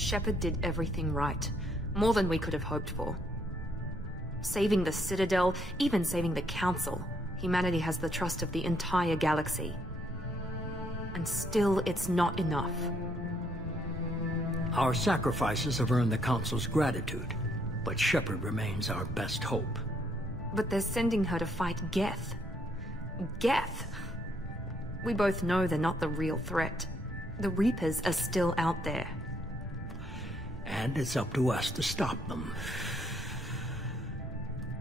Shepard did everything right. More than we could have hoped for. Saving the Citadel, even saving the Council. Humanity has the trust of the entire galaxy. And still, it's not enough. Our sacrifices have earned the Council's gratitude, but Shepard remains our best hope. But they're sending her to fight Geth. Geth! We both know they're not the real threat. The Reapers are still out there. And it's up to us to stop them.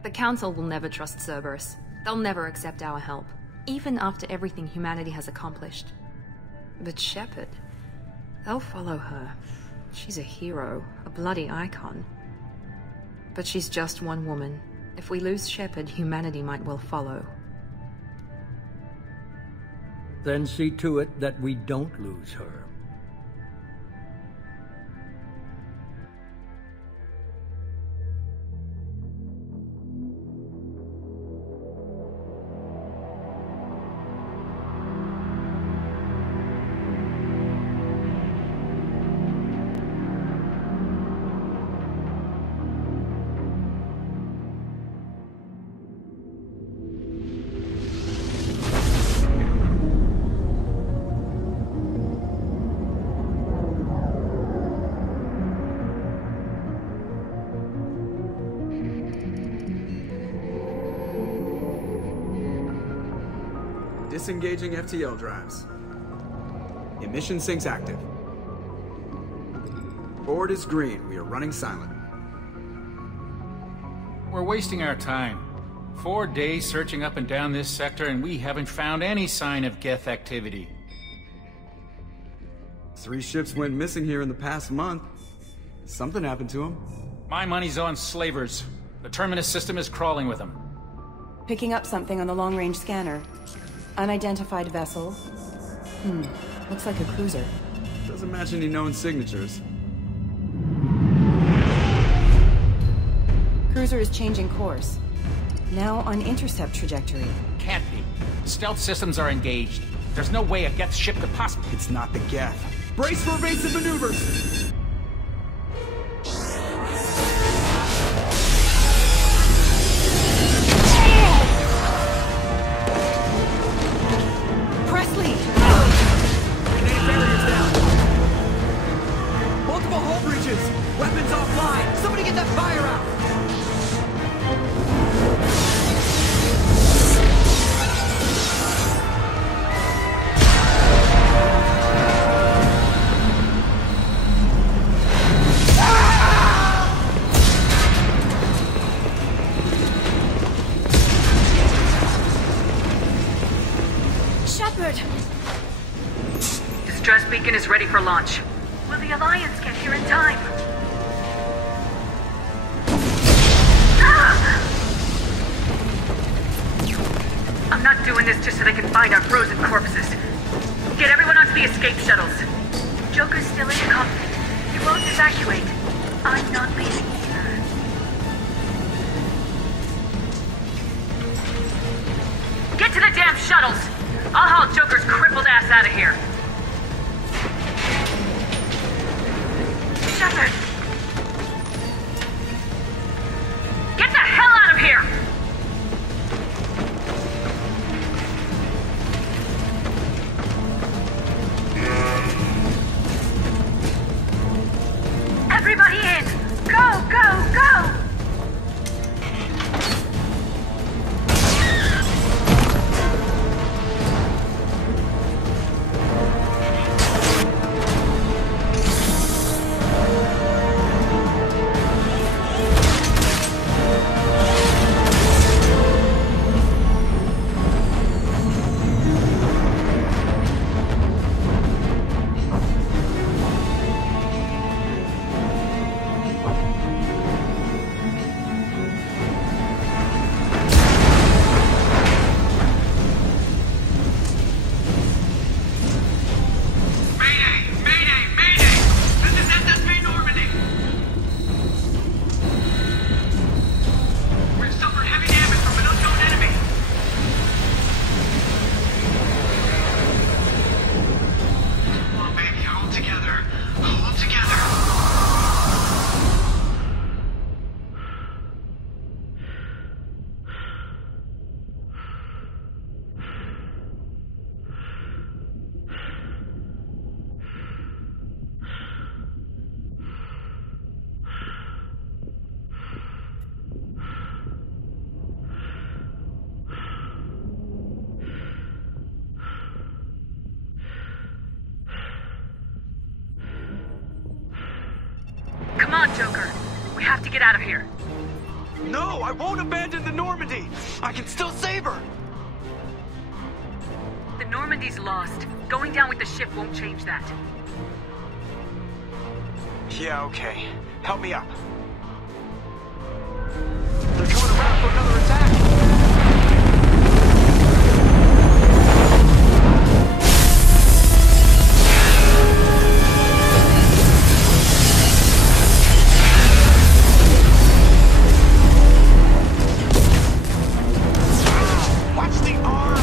The Council will never trust Cerberus. They'll never accept our help, even after everything humanity has accomplished. But Shepard, they'll follow her. She's a hero, a bloody icon. But she's just one woman. If we lose Shepard, humanity might well follow. Then see to it that we don't lose her. Disengaging FTL drives. Emission sinks active. Board is green. We are running silent. We're wasting our time. 4 days searching up and down this sector, and we haven't found any sign of Geth activity. 3 ships went missing here in the past month. Something happened to them. My money's on slavers. The Terminus system is crawling with them. Picking up something on the long-range scanner. Unidentified vessel. Looks like a cruiser. Doesn't match any known signatures. Cruiser is changing course. Now on intercept trajectory. Can't be. Stealth systems are engaged. There's no way a Geth ship could possibly... It's not the Geth. Brace for evasive maneuvers! Presley! Grenade barriers down! Multiple hull breaches! Weapons offline! Somebody get that fire out! Distress beacon is ready for launch. Will the Alliance get here in time? I'm not doing this just so they can find our frozen corpses. Get everyone onto the escape shuttles. Joker's still in the cockpit. He won't evacuate. I'm not leaving either. Get to the damn shuttles! I'll haul Joker's crippled ass out of here. Shepard! Get the hell out of here! Everybody in! Go, go, go! Joker. We have to get out of here. No, I won't abandon the Normandy! I can still save her! The Normandy's lost. Going down with the ship won't change that. Yeah, okay. Help me up. They're coming around for another attack! Watch the arm!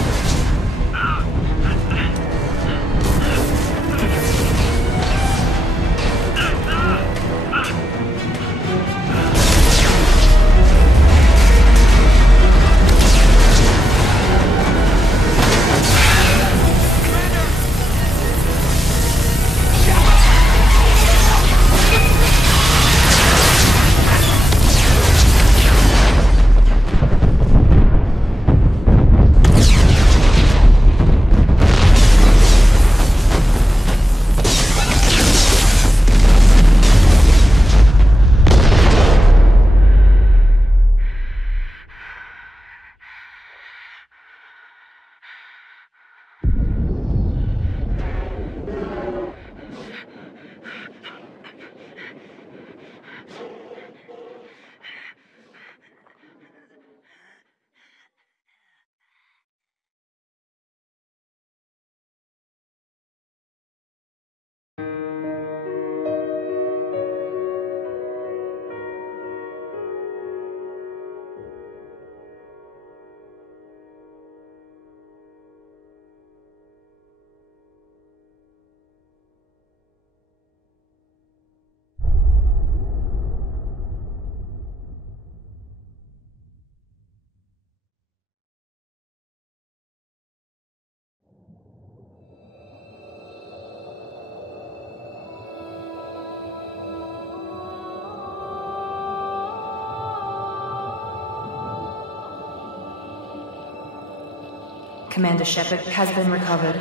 Commander Shepard has been recovered.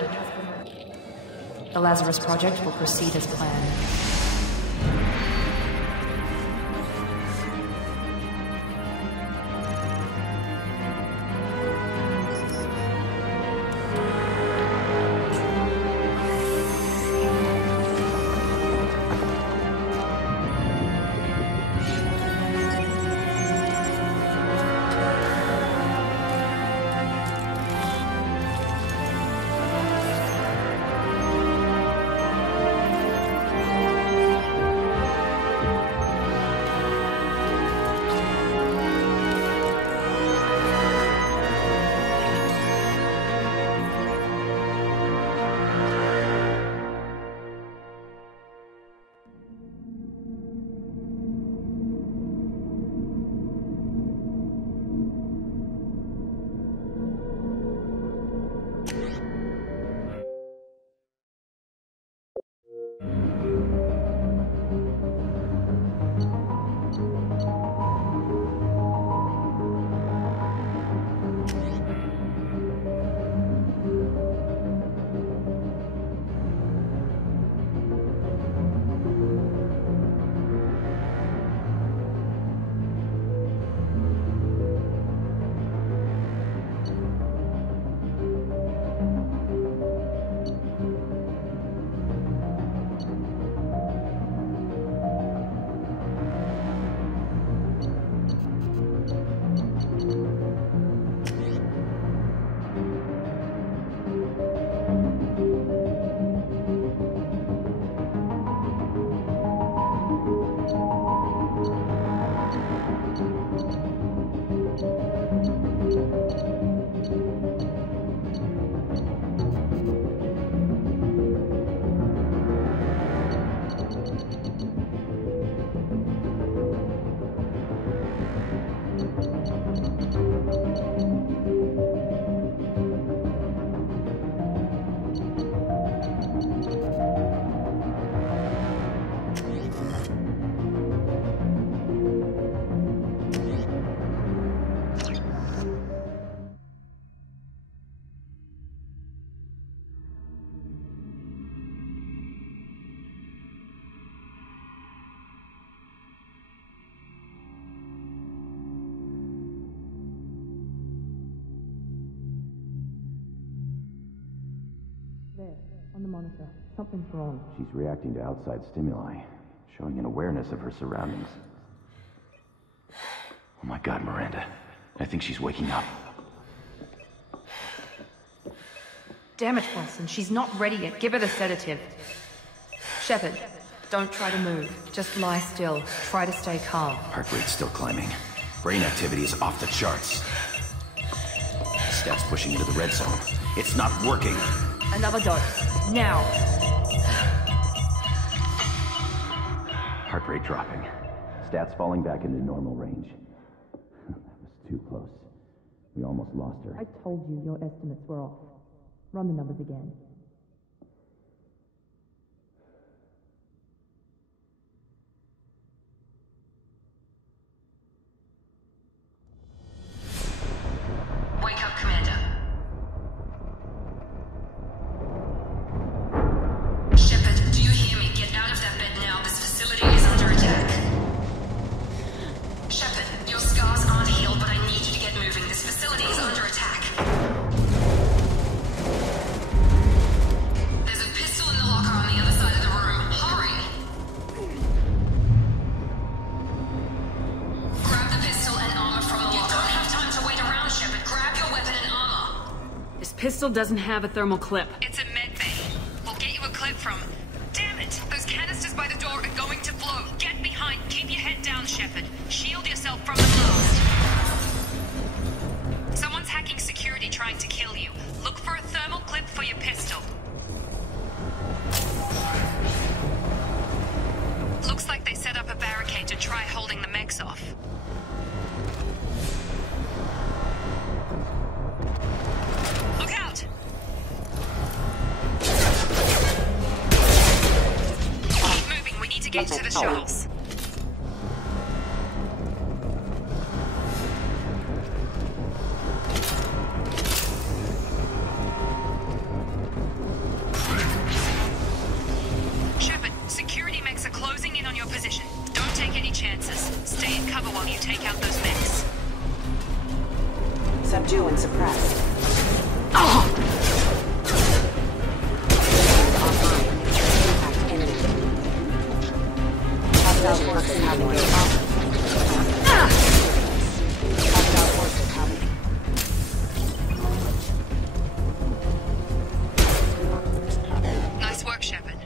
The Lazarus Project will proceed as planned. On the monitor. Something's wrong. She's reacting to outside stimuli, showing an awareness of her surroundings. Oh my god, Miranda. I think she's waking up. Damn it, Wilson. She's not ready yet. Give her the sedative. Shepard, don't try to move. Just lie still. Try to stay calm. Heart rate's still climbing. Brain activity is off the charts. Stats pushing into the red zone. It's not working. Another dose. Now. Heart rate dropping. Stats falling back into normal range. That was too close. We almost lost her. I told you your estimates were off. Run the numbers again. Wake up, Commander. Shepard, do you hear me? Get out of that bed now. This facility is under attack. Shepard, your scars aren't healed, but I need you to get moving. This facility is under attack. There's a pistol in the locker on the other side of the room. Hurry! Grab the pistol and armor from the locker. You don't have time to wait around, Shepard. Grab your weapon and armor. This pistol doesn't have a thermal clip. It's a med bay. We'll get you a clip from... Damn it! Those canisters by the door are going to blow. Get behind. Keep your head down, Shepard. Shield yourself from the blast. Someone's hacking security trying to kill you. Look for a thermal clip for your pistol. Looks like they set up a barricade to try holding the mechs off. Look out! Keep moving, we need to get to the shuttles. Shepard, security mechs are closing in on your position. Don't take any chances. Stay in cover while you take out those mechs. Subdue and suppress. Hostile forces having a Hostile forces having. Nice work, Shepard.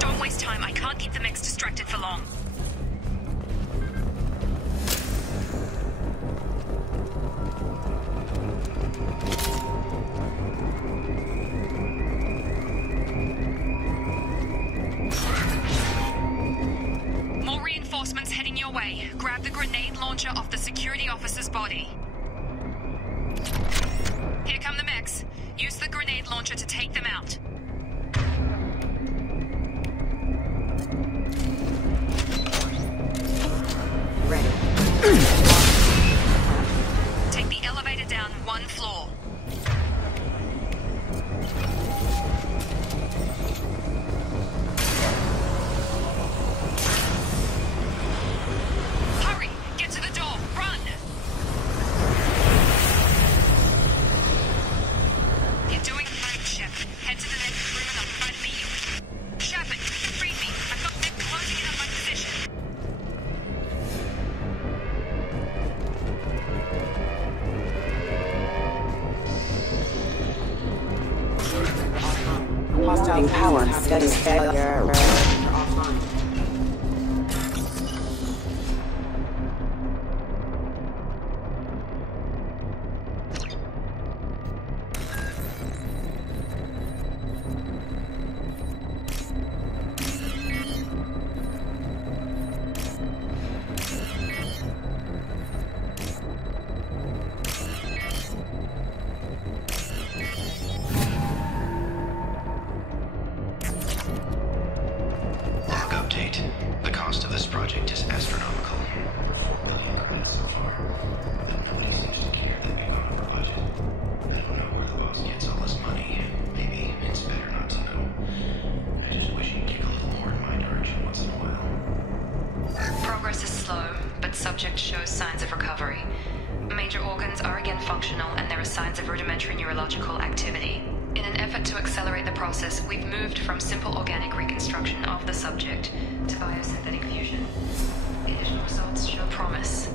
Don't waste time. I can't keep the mechs distracted for long. More reinforcements heading your way. Grab the grenade launcher off the security officer's body. Here come the mechs. Use the grenade launcher to take them out. Ready. Take the elevator down one floor. Hurry! Get to the door! Run! You're doing great, Shep. Head to the next room and I'll try to meet you. Shepard, free me. I've got Nick closing in on my position. Hostile power status failure. Offline. Log update. The cost of this project is astronomical. 4 million credits so far, but nobody seems to care that we've gone over budget. I don't know where the boss gets all this money. Maybe it's better not to know. I just wish he'd kick a little more in my direction once in a while. Progress is slow, but subject shows signs of recovery. Major organs are again functional, and there are signs of rudimentary neurological activity. In an effort to accelerate the process, we've moved from simple organic reconstruction of the subject to biosynthetic fusion. The initial results show promise.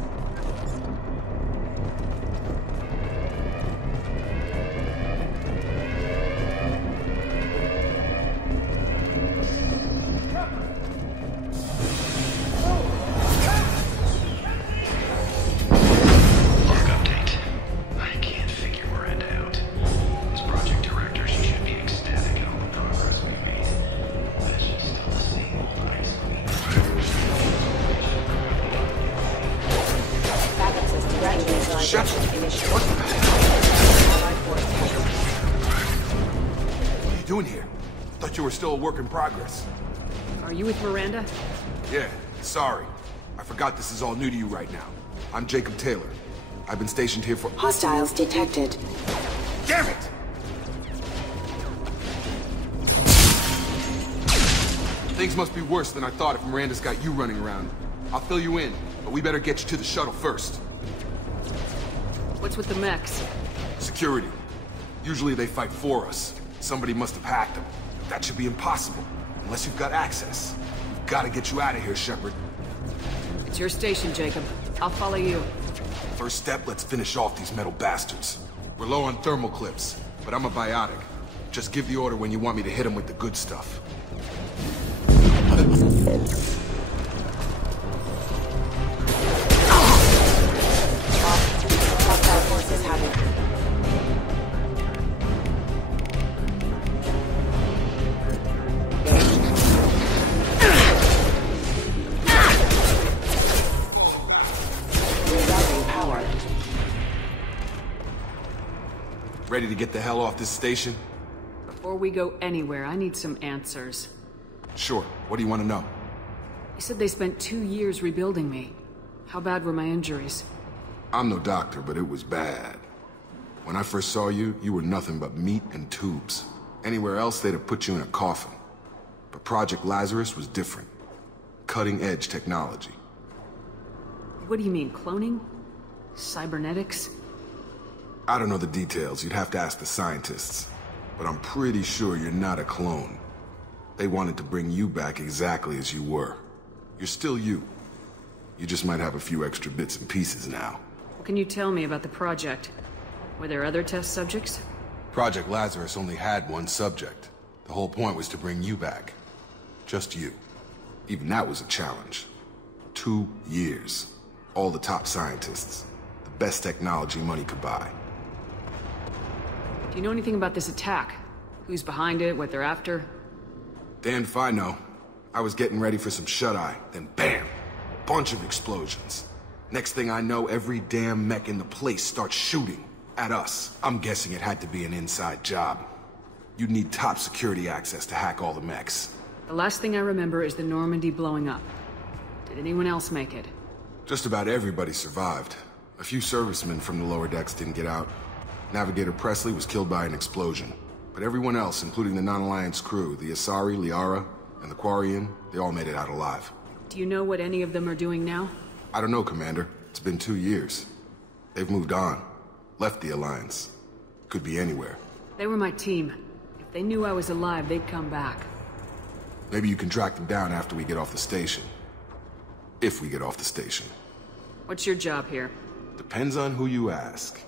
Still a work in progress. Are you with Miranda? Yeah, sorry. I forgot this is all new to you right now. I'm Jacob Taylor. I've been stationed here for— Hostiles detected. Damn it! Things must be worse than I thought if Miranda's got you running around. I'll fill you in, but we better get you to the shuttle first. What's with the mechs? Security. Usually they fight for us. Somebody must have hacked them. That should be impossible, unless you've got access. We've got to get you out of here, Shepard. It's your station, Jacob. I'll follow you. First step, let's finish off these metal bastards. We're low on thermal clips, but I'm a biotic. Just give the order when you want me to hit them with the good stuff. Hostile forces have it. Ready to get the hell off this station? Before we go anywhere, I need some answers. Sure. What do you want to know? You said they spent 2 years rebuilding me. How bad were my injuries? I'm no doctor, but it was bad. When I first saw you, you were nothing but meat and tubes. Anywhere else, they'd have put you in a coffin. But Project Lazarus was different. Cutting-edge technology. What do you mean, cloning? Cybernetics? I don't know the details. You'd have to ask the scientists. But I'm pretty sure you're not a clone. They wanted to bring you back exactly as you were. You're still you. You just might have a few extra bits and pieces now. What can you tell me about the project? Were there other test subjects? Project Lazarus only had one subject. The whole point was to bring you back. Just you. Even that was a challenge. 2 years. All the top scientists. The best technology money could buy. Do you know anything about this attack? Who's behind it, what they're after? Damned if I know. I was getting ready for some shut-eye, then bam! Bunch of explosions. Next thing I know, every damn mech in the place starts shooting at us. I'm guessing it had to be an inside job. You'd need top security access to hack all the mechs. The last thing I remember is the Normandy blowing up. Did anyone else make it? Just about everybody survived. A few servicemen from the lower decks didn't get out. Navigator Presley was killed by an explosion. But everyone else, including the non-Alliance crew, the Asari, Liara, and the Quarian, they all made it out alive. Do you know what any of them are doing now? I don't know, Commander. It's been 2 years. They've moved on. Left the Alliance. Could be anywhere. They were my team. If they knew I was alive, they'd come back. Maybe you can track them down after we get off the station. If we get off the station. What's your job here? Depends on who you ask.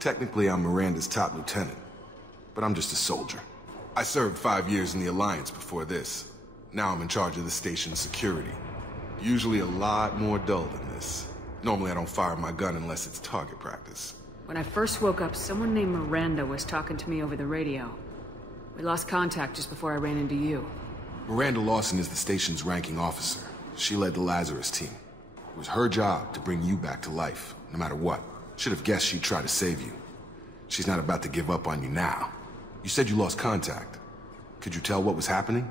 Technically, I'm Miranda's top lieutenant. But I'm just a soldier. I served 5 years in the Alliance before this. Now I'm in charge of the station's security. Usually a lot more dull than this. Normally I don't fire my gun unless it's target practice. When I first woke up, someone named Miranda was talking to me over the radio. We lost contact just before I ran into you. Miranda Lawson is the station's ranking officer. She led the Lazarus team. It was her job to bring you back to life, no matter what. Should have guessed she'd try to save you. She's not about to give up on you now. You said you lost contact. Could you tell what was happening?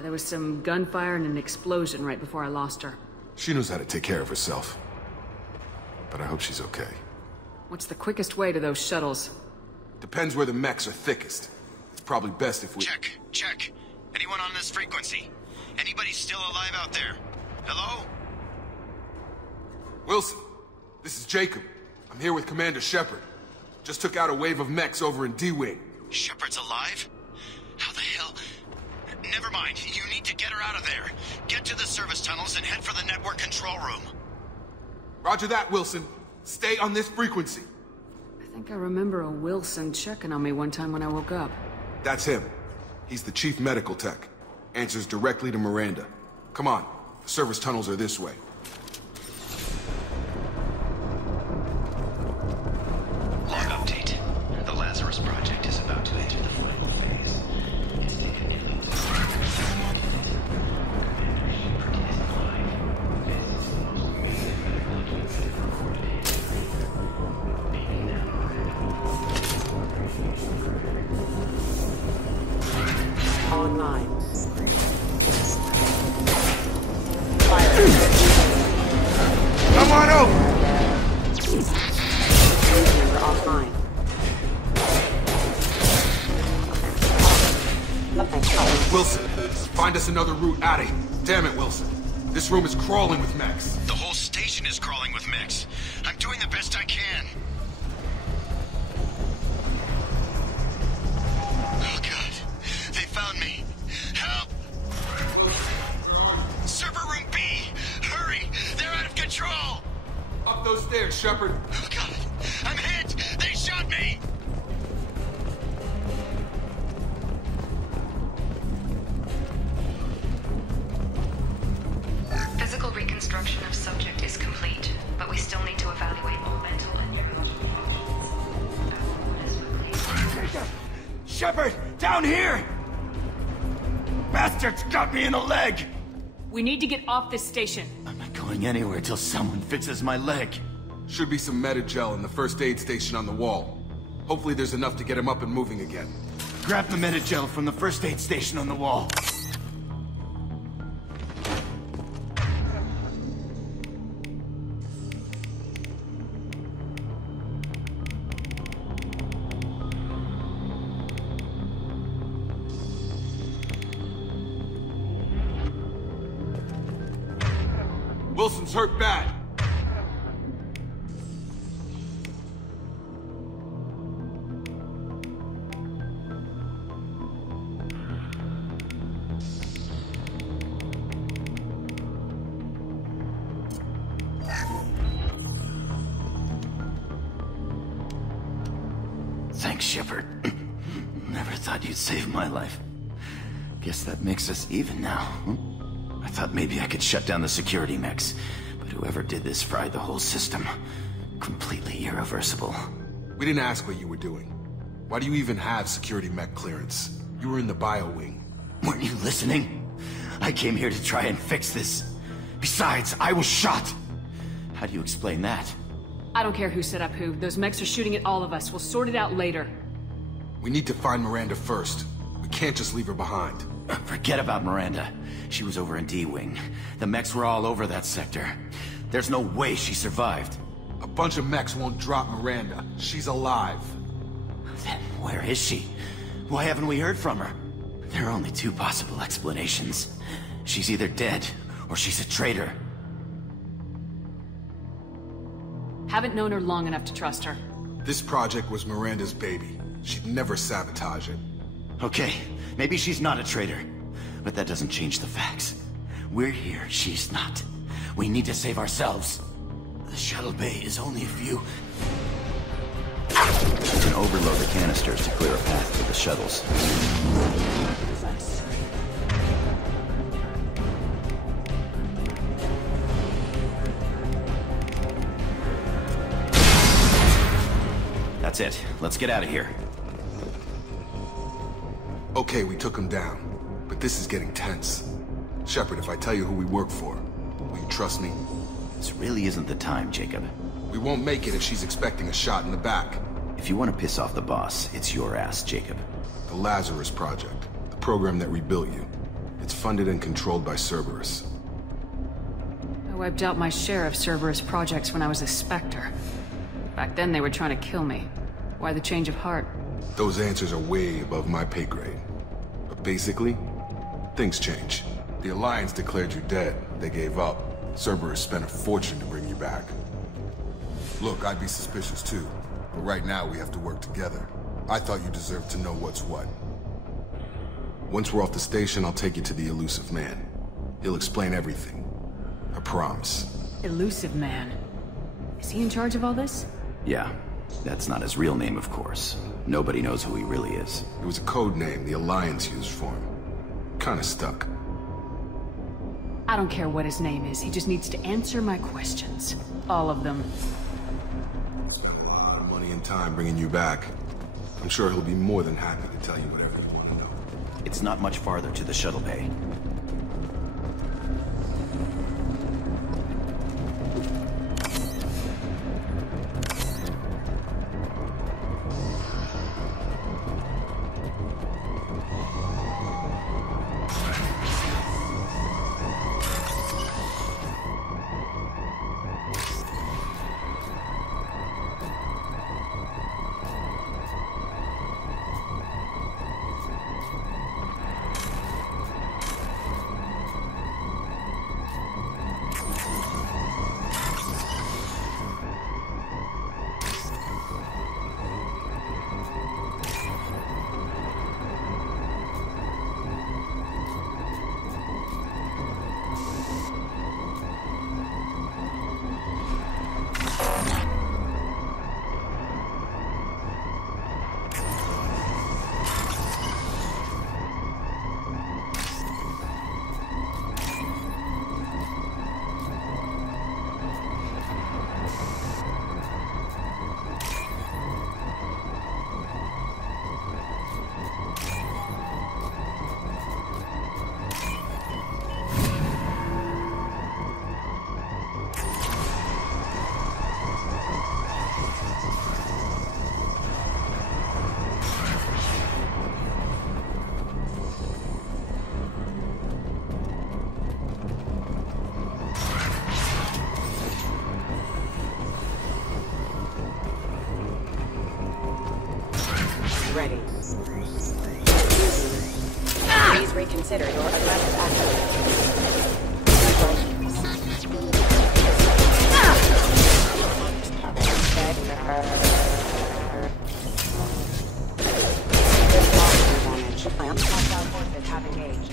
There was some gunfire and an explosion right before I lost her. She knows how to take care of herself. but I hope she's okay. What's the quickest way to those shuttles? Depends where the mechs are thickest. It's probably best if we... Check. Anyone on this frequency? Anybody still alive out there? Hello? Wilson, this is Jacob. I'm here with Commander Shepard. Just took out a wave of mechs over in D-Wing. Shepard's alive? How the hell? Never mind. You need to get her out of there. Get to the service tunnels and head for the network control room. Roger that, Wilson. Stay on this frequency. I think I remember a Wilson checking on me one time when I woke up. That's him. He's the chief medical tech. Answers directly to Miranda. Come on. The service tunnels are this way. Log update. The Lazarus Project is about to enter the final phase. It's taken nearly 2 years. Commander Shepard is alive. This is the most amazing medical advance ever recorded. Being now. Online. Come on over! Offline. Wilson, find us another route out of here. Damn it, Wilson. This room is crawling with mechs. The whole station is crawling with mechs. I'm doing the best I can. Oh, God. They found me. Help! Server room B! Hurry! They're out of control! Up those stairs, Shepard. Oh, God. I'm hit! They shot me! Physical reconstruction of subject is complete, but we still need to evaluate all mental and neurological functions. Shepard! Down here! Bastards got me in the leg! We need to get off this station. I'm not going anywhere till someone fixes my leg. Should be some Medi-gel in the first aid station on the wall. Hopefully there's enough to get him up and moving again. Grab the Medi-gel from the first aid station on the wall. Wilson's hurt bad. Thanks, Shepard. Never thought you'd save my life. Guess that makes us even now. I thought maybe I could shut down the security mechs, but whoever did this fried the whole system. Completely irreversible. We didn't ask what you were doing. Why do you even have security mech clearance? You were in the bio wing. Weren't you listening? I came here to try and fix this. Besides, I was shot. How do you explain that? I don't care who set up who. Those mechs are shooting at all of us. We'll sort it out later. We need to find Miranda first. We can't just leave her behind. Forget about Miranda. She was over in D-Wing. The mechs were all over that sector. There's no way she survived. A bunch of mechs won't drop Miranda. She's alive. Then where is she? Why haven't we heard from her? There are only 2 possible explanations. She's either dead, or she's a traitor. Haven't known her long enough to trust her. This project was Miranda's baby. She'd never sabotage it. Okay, maybe she's not a traitor. But that doesn't change the facts. We're here, she's not. We need to save ourselves. The shuttle bay is only a few... You can overload the canisters to clear a path to the shuttles. That's it. Let's get out of here. Okay, we took him down. But this is getting tense. Shepard, if I tell you who we work for, will you trust me? This really isn't the time, Jacob. We won't make it if she's expecting a shot in the back. If you want to piss off the boss, it's your ass, Jacob. The Lazarus Project. The program that rebuilt you. It's funded and controlled by Cerberus. I wiped out my share of Cerberus projects when I was a Spectre. Back then they were trying to kill me. Why the change of heart? Those answers are way above my pay grade. But basically, things change. The Alliance declared you dead. They gave up. Cerberus spent a fortune to bring you back. Look, I'd be suspicious too. But right now we have to work together. I thought you deserved to know what's what. Once we're off the station, I'll take you to the Elusive Man. He'll explain everything. I promise. Elusive Man. Is he in charge of all this? Yeah. That's not his real name, of course. Nobody knows who he really is. It was a code name the Alliance used for him. Kinda stuck. I don't care what his name is. He just needs to answer my questions. All of them. Spent a lot of money and time bringing you back. I'm sure he'll be more than happy to tell you whatever you want to know. It's not much farther to the shuttle bay. Ready. Please reconsider your aggressive forces have engaged.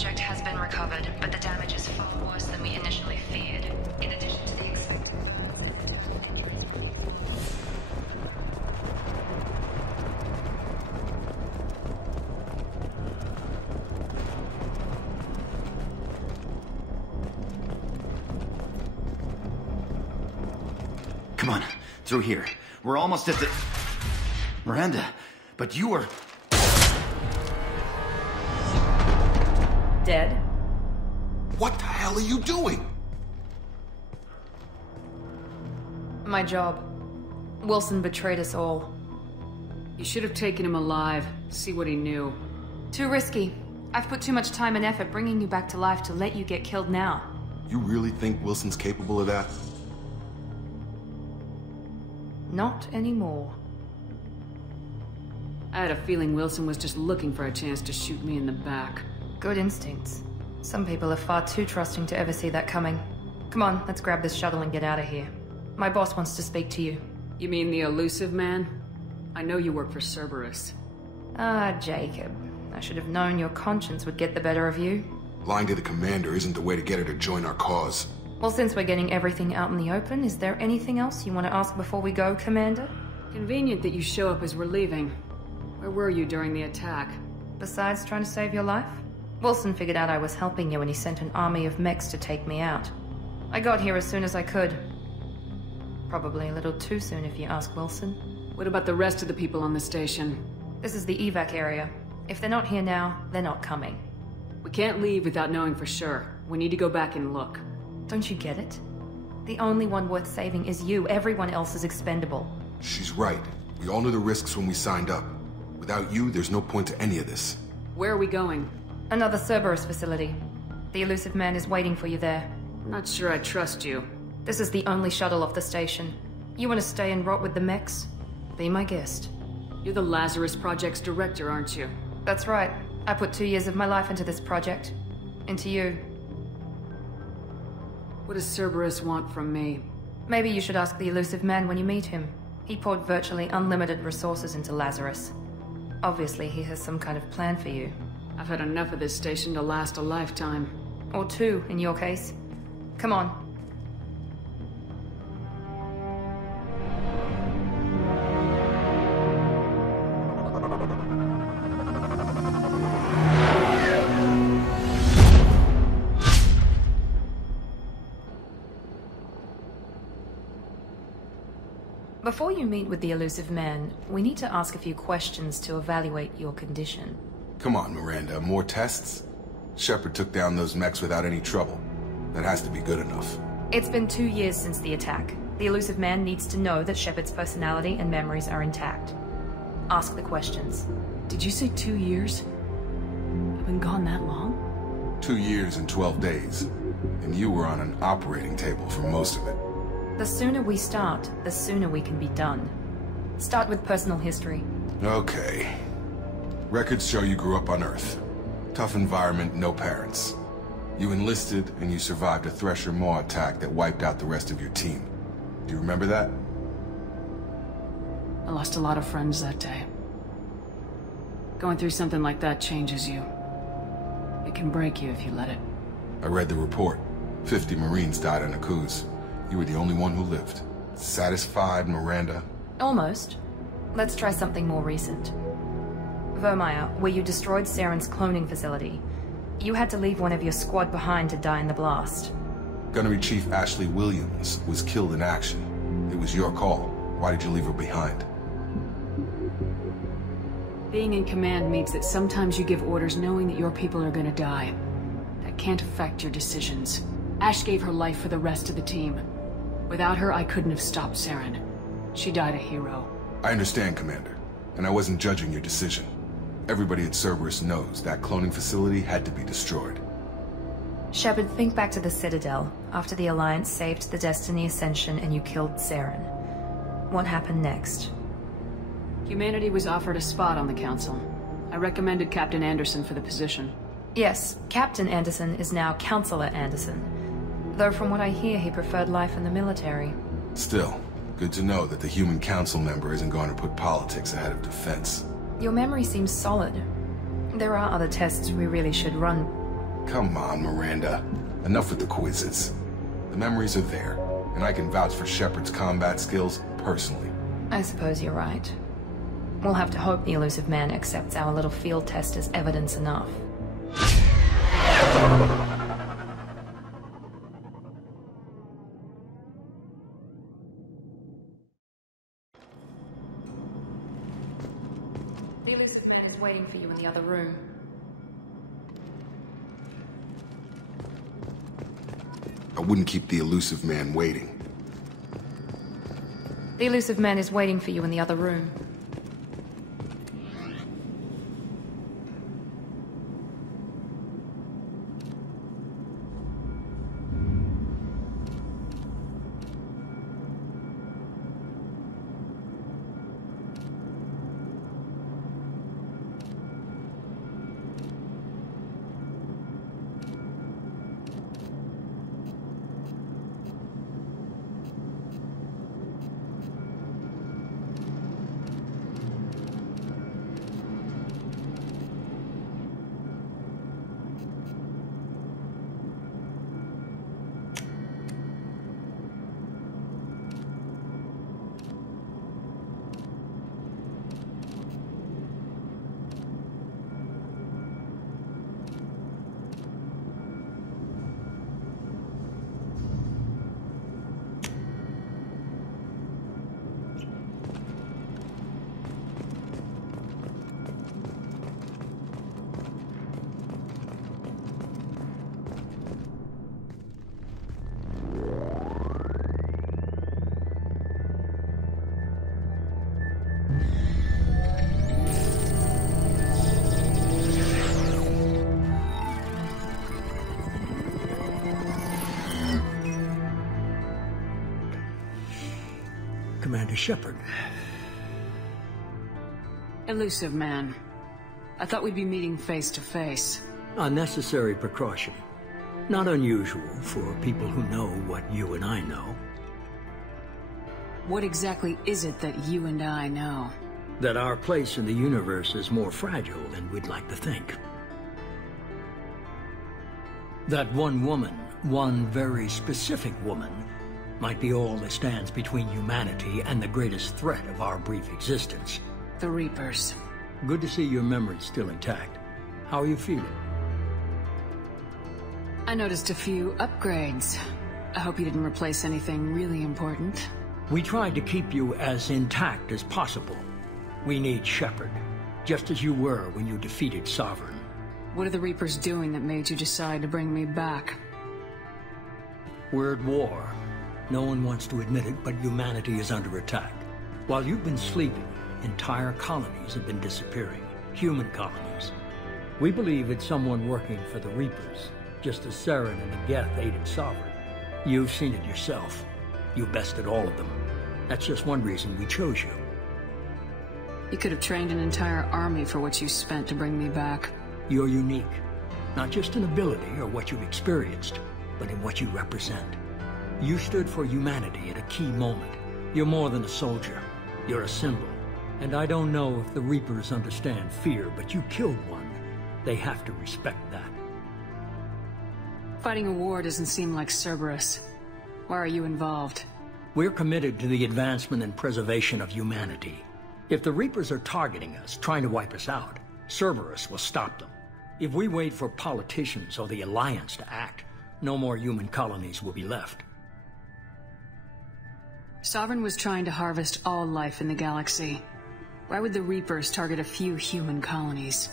subject has been recovered, but the damage is far worse than we initially feared. In addition to the expected... Come on, through here. We're almost at the... Miranda, but you were... Dead? What the hell are you doing? My job. Wilson betrayed us all. You should have taken him alive, see what he knew. Too risky. I've put too much time and effort bringing you back to life to let you get killed now. You really think Wilson's capable of that? Not anymore. I had a feeling Wilson was just looking for a chance to shoot me in the back. Good instincts. Some people are far too trusting to ever see that coming. Come on, let's grab this shuttle and get out of here. My boss wants to speak to you. You mean the elusive man? I know you work for Cerberus. Ah, Jacob. I should have known your conscience would get the better of you. Lying to the commander isn't the way to get her to join our cause. Well, since we're getting everything out in the open, is there anything else you want to ask before we go, Commander? Convenient that you show up as we're leaving. Where were you during the attack? Besides trying to save your life? Wilson figured out I was helping you and he sent an army of mechs to take me out. I got here as soon as I could. Probably a little too soon if you ask Wilson. What about the rest of the people on the station? This is the evac area. If they're not here now, they're not coming. We can't leave without knowing for sure. We need to go back and look. Don't you get it? The only one worth saving is you. Everyone else is expendable. She's right. We all knew the risks when we signed up. Without you, there's no point to any of this. Where are we going? Another Cerberus facility. The elusive man is waiting for you there. I'm not sure I trust you. This is the only shuttle off the station. You want to stay and rot with the mechs? Be my guest. You're the Lazarus Project's director, aren't you? That's right. I put 2 years of my life into this project. Into you. What does Cerberus want from me? Maybe you should ask the elusive man when you meet him. He poured virtually unlimited resources into Lazarus. Obviously, he has some kind of plan for you. I've had enough of this station to last a lifetime. Or 2, in your case. Come on. Before you meet with the elusive man, we need to ask a few questions to evaluate your condition. Come on, Miranda, more tests? Shepard took down those mechs without any trouble. That has to be good enough. It's been 2 years since the attack. The elusive man needs to know that Shepard's personality and memories are intact. Ask the questions. Did you say 2 years? I've been gone that long? 2 years and 12 days. And you were on an operating table for most of it. The sooner we start, the sooner we can be done. Start with personal history. Okay. Records show you grew up on Earth. Tough environment, no parents. You enlisted, and you survived a Thresher Maw attack that wiped out the rest of your team. Do you remember that? I lost a lot of friends that day. Going through something like that changes you. It can break you if you let it. I read the report. 50 Marines died on Akuz. You were the only one who lived. Satisfied, Miranda? Almost. Let's try something more recent. Vermeer, where you destroyed Saren's cloning facility. You had to leave one of your squad behind to die in the blast. Gunnery Chief Ashley Williams was killed in action. It was your call. Why did you leave her behind? Being in command means that sometimes you give orders knowing that your people are gonna die. That can't affect your decisions. Ash gave her life for the rest of the team. Without her, I couldn't have stopped Saren. She died a hero. I understand, Commander. And I wasn't judging your decision. Everybody at Cerberus knows that cloning facility had to be destroyed. Shepard, think back to the Citadel, after the Alliance saved the Destiny Ascension and you killed Saren. What happened next? Humanity was offered a spot on the Council. I recommended Captain Anderson for the position. Yes, Captain Anderson is now Counselor Anderson. Though from what I hear, he preferred life in the military. Still, good to know that the human council member isn't going to put politics ahead of defense. Your memory seems solid. There are other tests we really should run. Come on, Miranda. Enough with the quizzes. The memories are there, and I can vouch for Shepard's combat skills personally. I suppose you're right. We'll have to hope the Illusive Man accepts our little field test as evidence enough. The Illusive Man is waiting for you in the other room. I wouldn't keep the Illusive Man waiting. The Illusive Man is waiting for you in the other room. Commander Shepard. Illusive Man. I thought we'd be meeting face to face. A necessary precaution. Not unusual for people who know what you and I know. What exactly is it that you and I know? That our place in the universe is more fragile than we'd like to think. That one woman, one very specific woman, might be all that stands between humanity and the greatest threat of our brief existence. The Reapers. Good to see your memory's still intact. How are you feeling? I noticed a few upgrades. I hope you didn't replace anything really important. We tried to keep you as intact as possible. We need Shepard, just as you were when you defeated Sovereign. What are the Reapers doing that made you decide to bring me back? We're at war. No one wants to admit it, but humanity is under attack. While you've been sleeping, entire colonies have been disappearing. Human colonies. We believe it's someone working for the Reapers, just as Saren and the Geth aided Sovereign. You've seen it yourself. You bested all of them. That's just one reason we chose you. You could have trained an entire army for what you spent to bring me back. You're unique. Not just in ability or what you've experienced, but in what you represent. You stood for humanity at a key moment. You're more than a soldier. You're a symbol. And I don't know if the Reapers understand fear, but you killed one. They have to respect that. Fighting a war doesn't seem like Cerberus. Why are you involved? We're committed to the advancement and preservation of humanity. If the Reapers are targeting us, trying to wipe us out, Cerberus will stop them. If we wait for politicians or the Alliance to act, no more human colonies will be left. Sovereign was trying to harvest all life in the galaxy. Why would the Reapers target a few human colonies?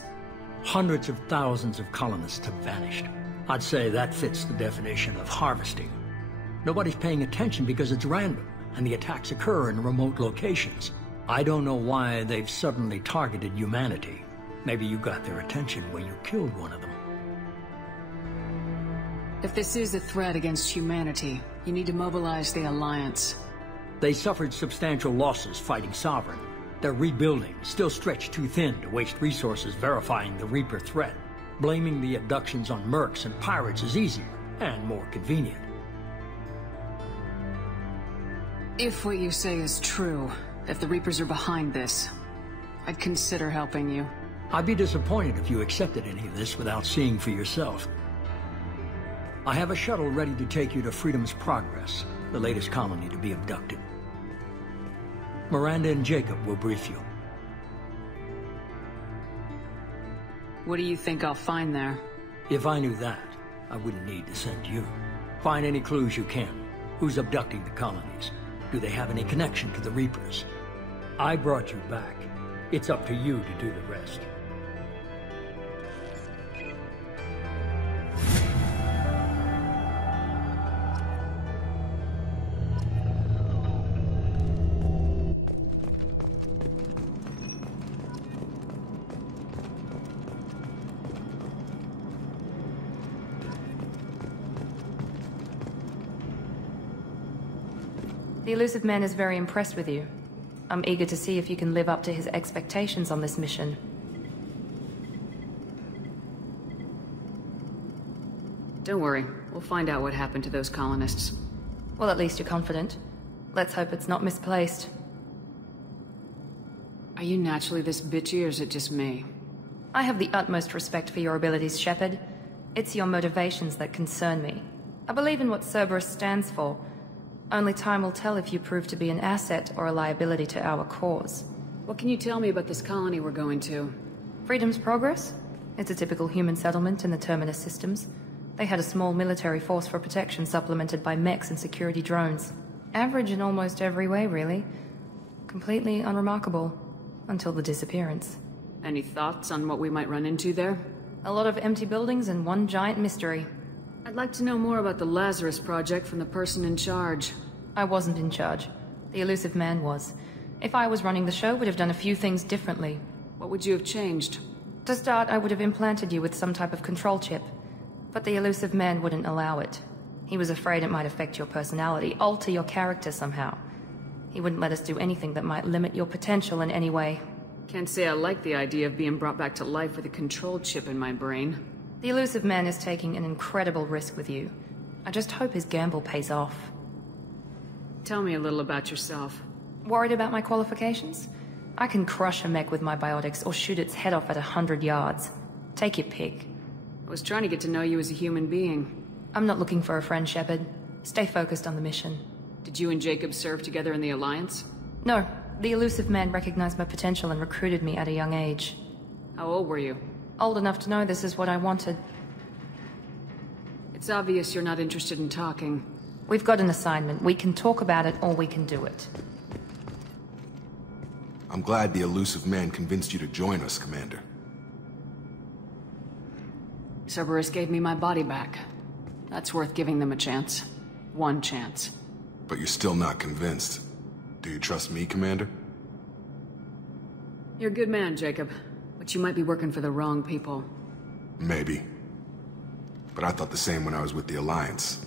Hundreds of thousands of colonists have vanished. I'd say that fits the definition of harvesting. Nobody's paying attention because it's random, and the attacks occur in remote locations. I don't know why they've suddenly targeted humanity. Maybe you got their attention when you killed one of them. If this is a threat against humanity, you need to mobilize the Alliance. They suffered substantial losses fighting Sovereign. They're rebuilding, still stretched too thin to waste resources verifying the Reaper threat. Blaming the abductions on mercs and pirates is easier and more convenient. If what you say is true, if the Reapers are behind this, I'd consider helping you. I'd be disappointed if you accepted any of this without seeing for yourself. I have a shuttle ready to take you to Freedom's Progress, the latest colony to be abducted. Miranda and Jacob will brief you. What do you think I'll find there? If I knew that, I wouldn't need to send you. Find any clues you can. Who's abducting the colonies? Do they have any connection to the Reapers? I brought you back. It's up to you to do the rest. The Illusive Man is very impressed with you. I'm eager to see if you can live up to his expectations on this mission. Don't worry. We'll find out what happened to those colonists. Well, at least you're confident. Let's hope it's not misplaced. Are you naturally this bitchy, or is it just me? I have the utmost respect for your abilities, Shepard. It's your motivations that concern me. I believe in what Cerberus stands for. Only time will tell if you prove to be an asset or a liability to our cause. What can you tell me about this colony we're going to? Freedom's Progress? It's a typical human settlement in the Terminus systems. They had a small military force for protection supplemented by mechs and security drones. Average in almost every way, really. Completely unremarkable. Until the disappearance. Any thoughts on what we might run into there? A lot of empty buildings and one giant mystery. I'd like to know more about the Lazarus Project from the person in charge. I wasn't in charge. The Illusive Man was. If I was running the show, would have done a few things differently. What would you have changed? To start, I would have implanted you with some type of control chip. But the Illusive Man wouldn't allow it. He was afraid it might affect your personality, alter your character somehow. He wouldn't let us do anything that might limit your potential in any way. Can't say I like the idea of being brought back to life with a control chip in my brain. The Illusive Man is taking an incredible risk with you. I just hope his gamble pays off. Tell me a little about yourself. Worried about my qualifications? I can crush a mech with my biotics or shoot its head off at 100 yards. Take your pick. I was trying to get to know you as a human being. I'm not looking for a friend, Shepard. Stay focused on the mission. Did you and Jacob serve together in the Alliance? No. The Illusive Man recognized my potential and recruited me at a young age. How old were you? Old enough to know this is what I wanted. It's obvious you're not interested in talking. We've got an assignment. We can talk about it, or we can do it. I'm glad the Illusive Man convinced you to join us, Commander. Cerberus gave me my body back. That's worth giving them a chance. One chance. But you're still not convinced. Do you trust me, Commander? You're a good man, Jacob. But you might be working for the wrong people. Maybe. But I thought the same when I was with the Alliance.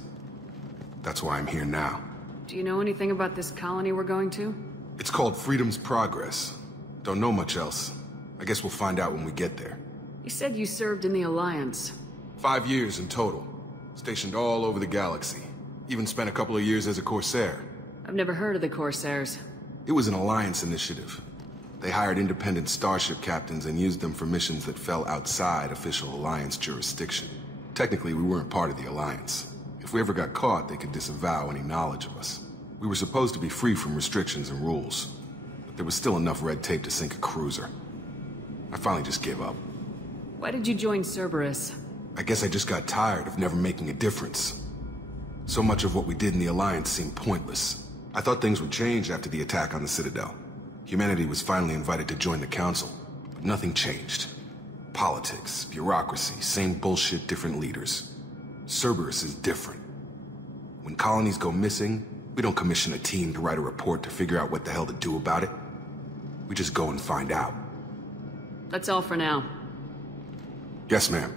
That's why I'm here now. Do you know anything about this colony we're going to? It's called Freedom's Progress. Don't know much else. I guess we'll find out when we get there. You said you served in the Alliance. 5 years in total. Stationed all over the galaxy. Even spent a couple of years as a Corsair. I've never heard of the Corsairs. It was an Alliance initiative. They hired independent starship captains and used them for missions that fell outside official Alliance jurisdiction. Technically, we weren't part of the Alliance. If we ever got caught, they could disavow any knowledge of us. We were supposed to be free from restrictions and rules, but there was still enough red tape to sink a cruiser. I finally just gave up. Why did you join Cerberus? I guess I just got tired of never making a difference. So much of what we did in the Alliance seemed pointless. I thought things would change after the attack on the Citadel. Humanity was finally invited to join the Council, but nothing changed. Politics, bureaucracy, same bullshit, different leaders. Cerberus is different. When colonies go missing, we don't commission a team to write a report to figure out what the hell to do about it. We just go and find out. That's all for now. Yes, ma'am.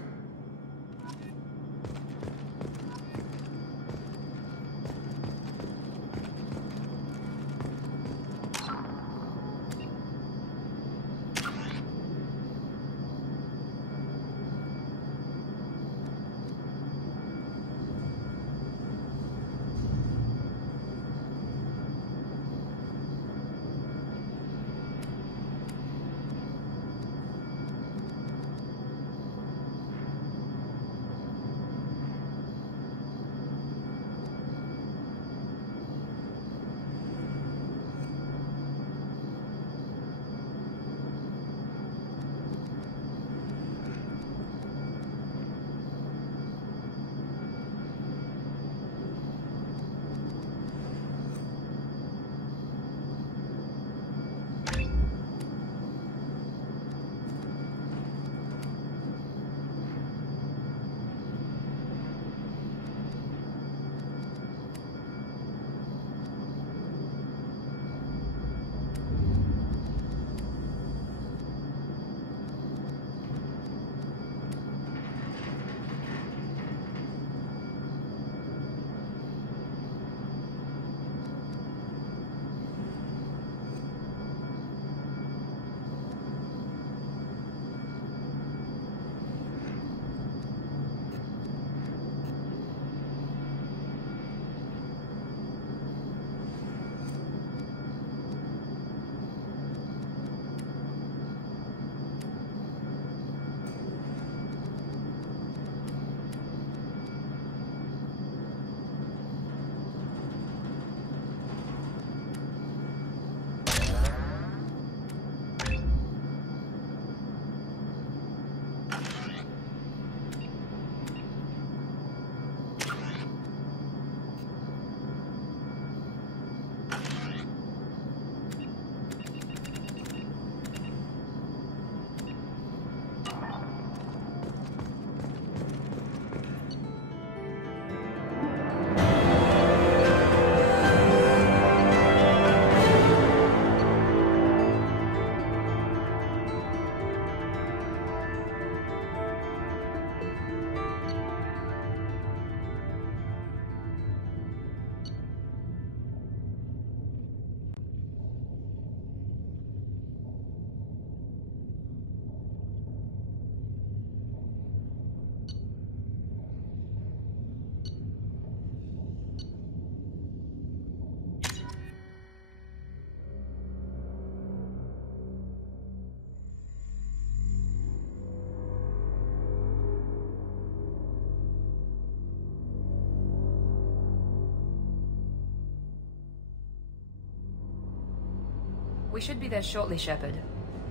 We should be there shortly, Shepard.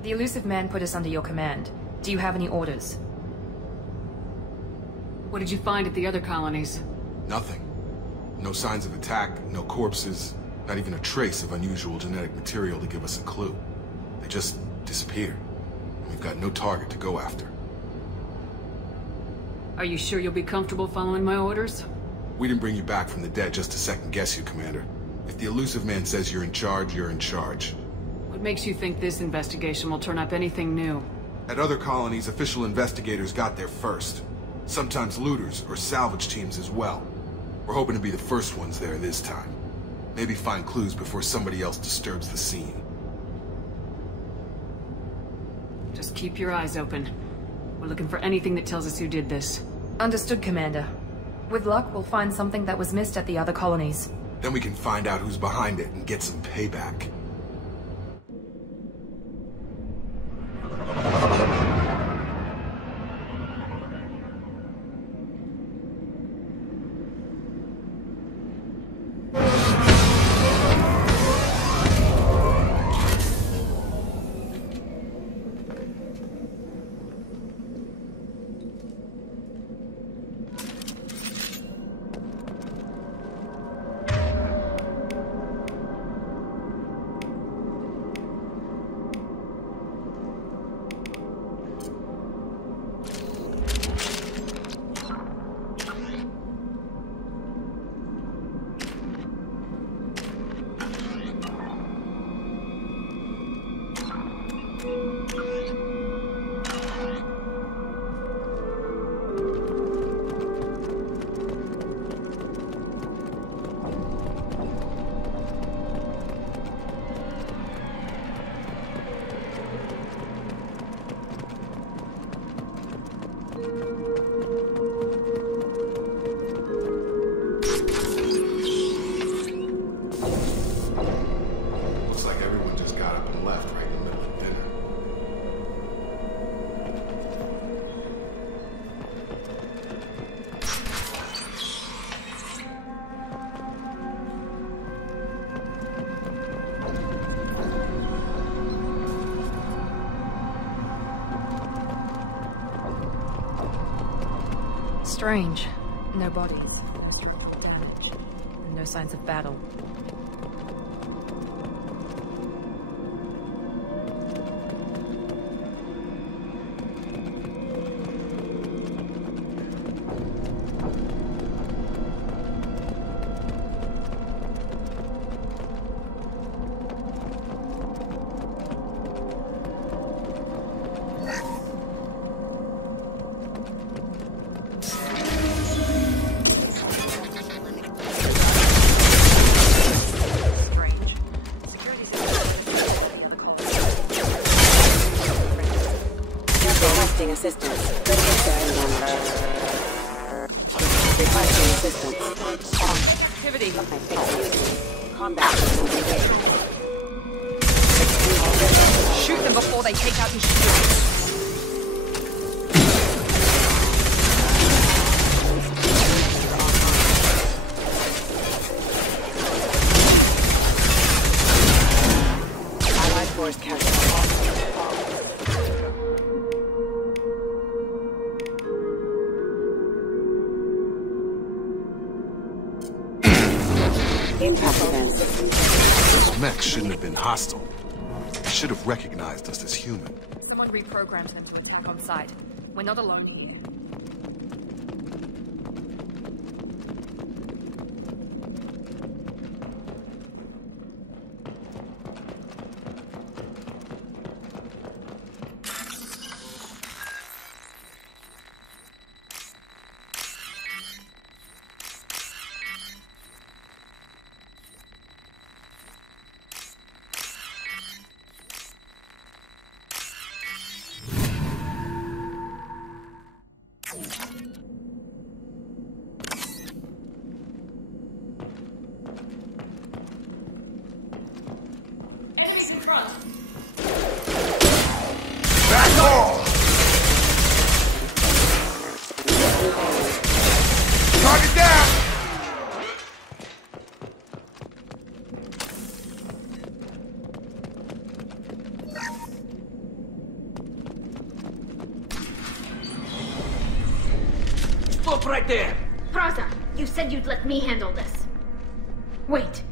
The Illusive Man put us under your command. Do you have any orders? What did you find at the other colonies? Nothing. No signs of attack, no corpses, not even a trace of unusual genetic material to give us a clue. They just disappeared. And we've got no target to go after. Are you sure you'll be comfortable following my orders? We didn't bring you back from the dead just to second-guess you, Commander. If the Illusive Man says you're in charge, you're in charge. What makes you think this investigation will turn up anything new? At other colonies, official investigators got there first. Sometimes looters or salvage teams as well. We're hoping to be the first ones there this time. Maybe find clues before somebody else disturbs the scene. Just keep your eyes open. We're looking for anything that tells us who did this. Understood, Commander. With luck, we'll find something that was missed at the other colonies. Then we can find out who's behind it and get some payback. Strange. No bodies, no structural damage, and no signs of battle. Assistance. Requesting assistance. Activity. Combat. Shoot them before they take out your shield. Allied force captured. Those mechs shouldn't have been hostile. They should have recognized us as human. Someone reprogrammed them to attack on sight. We're not alone here. Target down! Stop right there! Praza, you said you'd let me handle this. Wait,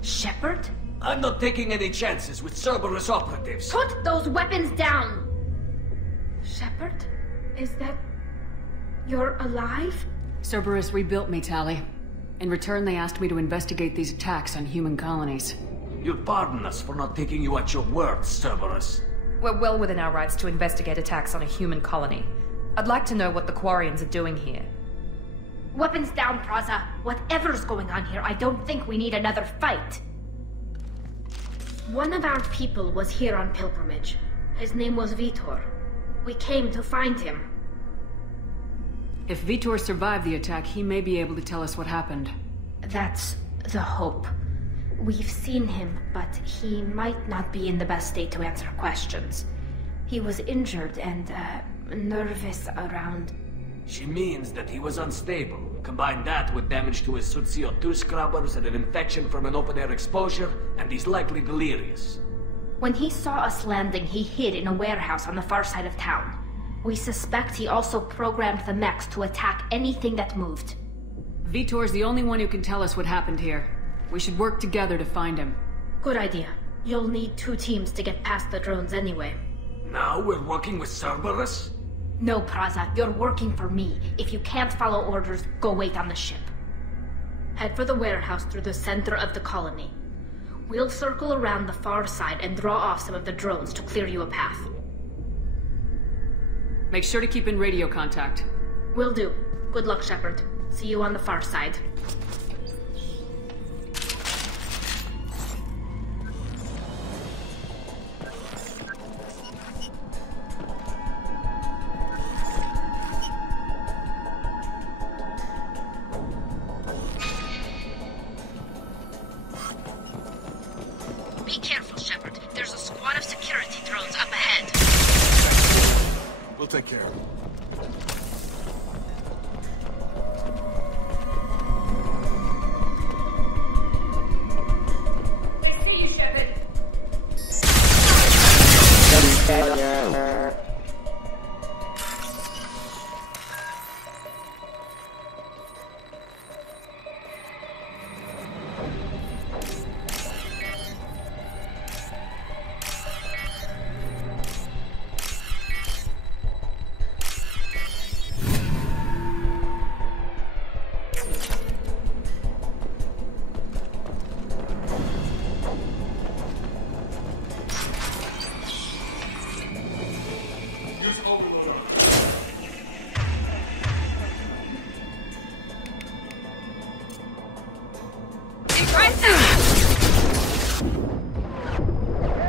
Shepard? I'm not taking any chances with Cerberus operatives. Put those weapons down! Shepard? Is that... you're alive? Cerberus rebuilt me, Tali. In return, they asked me to investigate these attacks on human colonies. You'll pardon us for not taking you at your word, Cerberus. We're well within our rights to investigate attacks on a human colony. I'd like to know what the Quarians are doing here. Weapons down, Praza. Whatever's going on here, I don't think we need another fight. One of our people was here on pilgrimage. His name was Vitor. We came to find him. If Vitor survived the attack, he may be able to tell us what happened. That's the hope. We've seen him, but he might not be in the best state to answer questions. He was injured and, nervous around... She means that he was unstable. Combine that with damage to his suit CO2 scrubbers and an infection from an open-air exposure, and he's likely delirious. When he saw us landing, he hid in a warehouse on the far side of town. We suspect he also programmed the mechs to attack anything that moved. Vitor's the only one who can tell us what happened here. We should work together to find him. Good idea. You'll need 2 teams to get past the drones anyway. Now we're working with Cerberus? No, Praza, you're working for me. If you can't follow orders, go wait on the ship. Head for the warehouse through the center of the colony. We'll circle around the far side and draw off some of the drones to clear you a path. Make sure to keep in radio contact. Will do. Good luck, Shepard. See you on the far side. Be careful, Shepard. There's a squad of security drones up ahead. We'll take care of it. I see you, Shepard.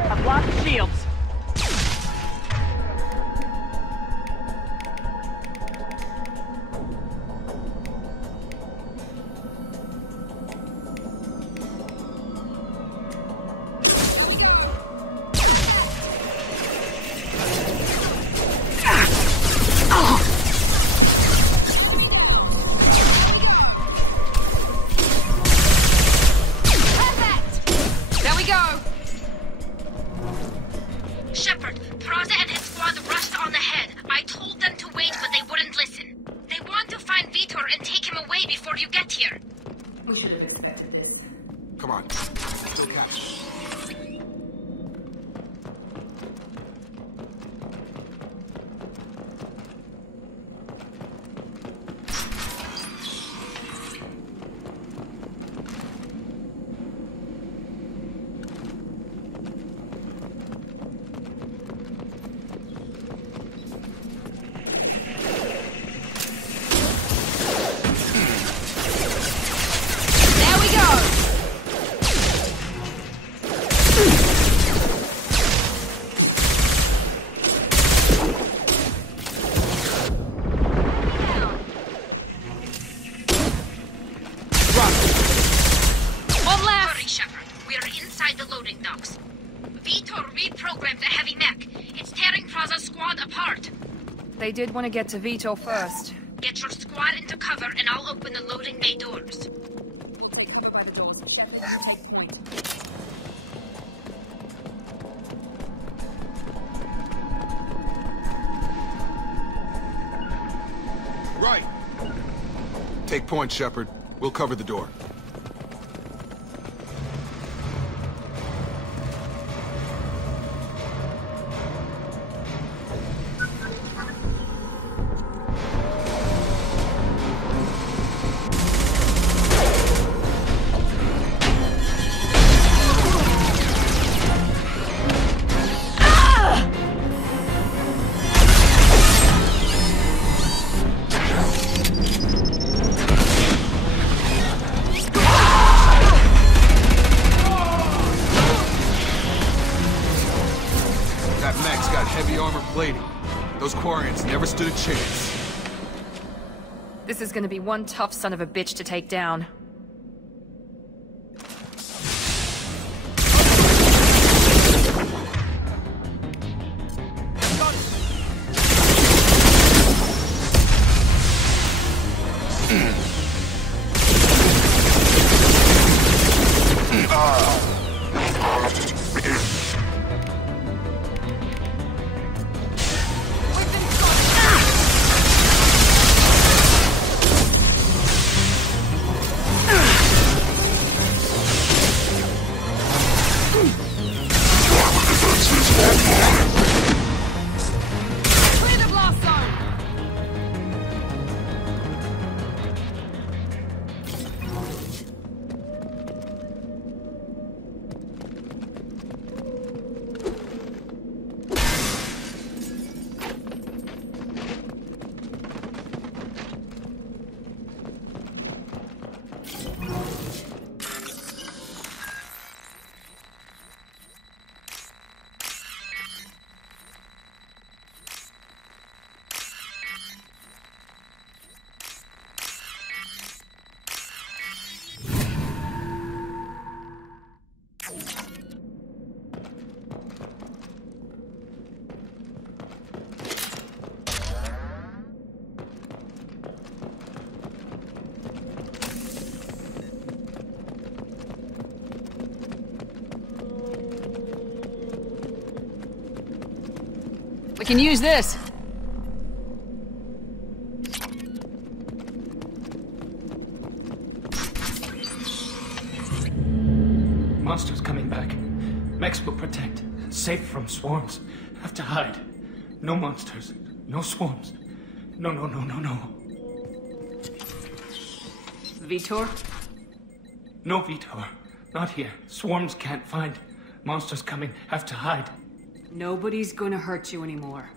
I've lost shields. Shepard, Praza and his squad rushed on ahead. I told them to wait, but they wouldn't listen. They want to find Vitor and take him away before you get here. We should have expected this. Come on. Let's go catch him. They did want to get to Vitor first. Get your squad into cover and I'll open the loading bay doors. By the doors, Shepard will take point. Right. Take point, Shepard. We'll cover the door. Those Quarians never stood a chance. This is gonna be one tough son of a bitch to take down. We can use this. Monsters coming back. Mechs will protect. Safe from swarms. Have to hide. No monsters. No swarms. No. Vitor? No, Vitor. Not here. Swarms can't find. Monsters coming. Have to hide. Nobody's gonna hurt you anymore.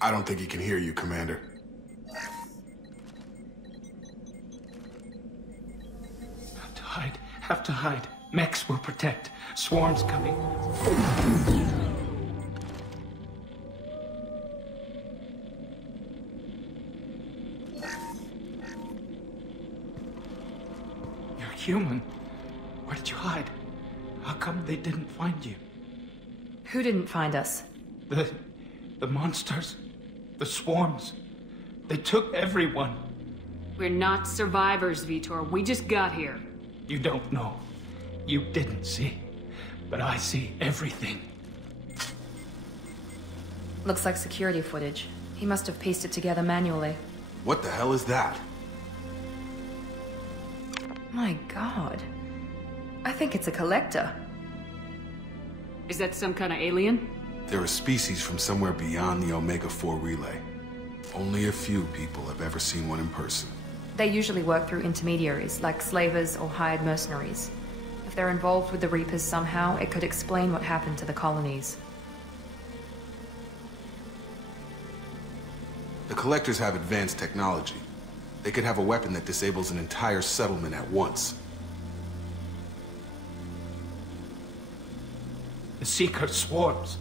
I don't think he can hear you, Commander. Have to hide. Have to hide. Mechs will protect. Swarms coming. You're human. Where did you hide? How come they didn't find you? Who didn't find us? The monsters. The swarms. They took everyone. We're not survivors, Vitor. We just got here. You don't know. You didn't see. But I see everything. Looks like security footage. He must have pieced it together manually. What the hell is that? My god. I think it's a collector. Is that some kind of alien? They're a species from somewhere beyond the Omega-4 relay. Only a few people have ever seen one in person. They usually work through intermediaries, like slavers or hired mercenaries. If they're involved with the Reapers somehow, it could explain what happened to the colonies. The Collectors have advanced technology. They could have a weapon that disables an entire settlement at once. The Seeker swarms.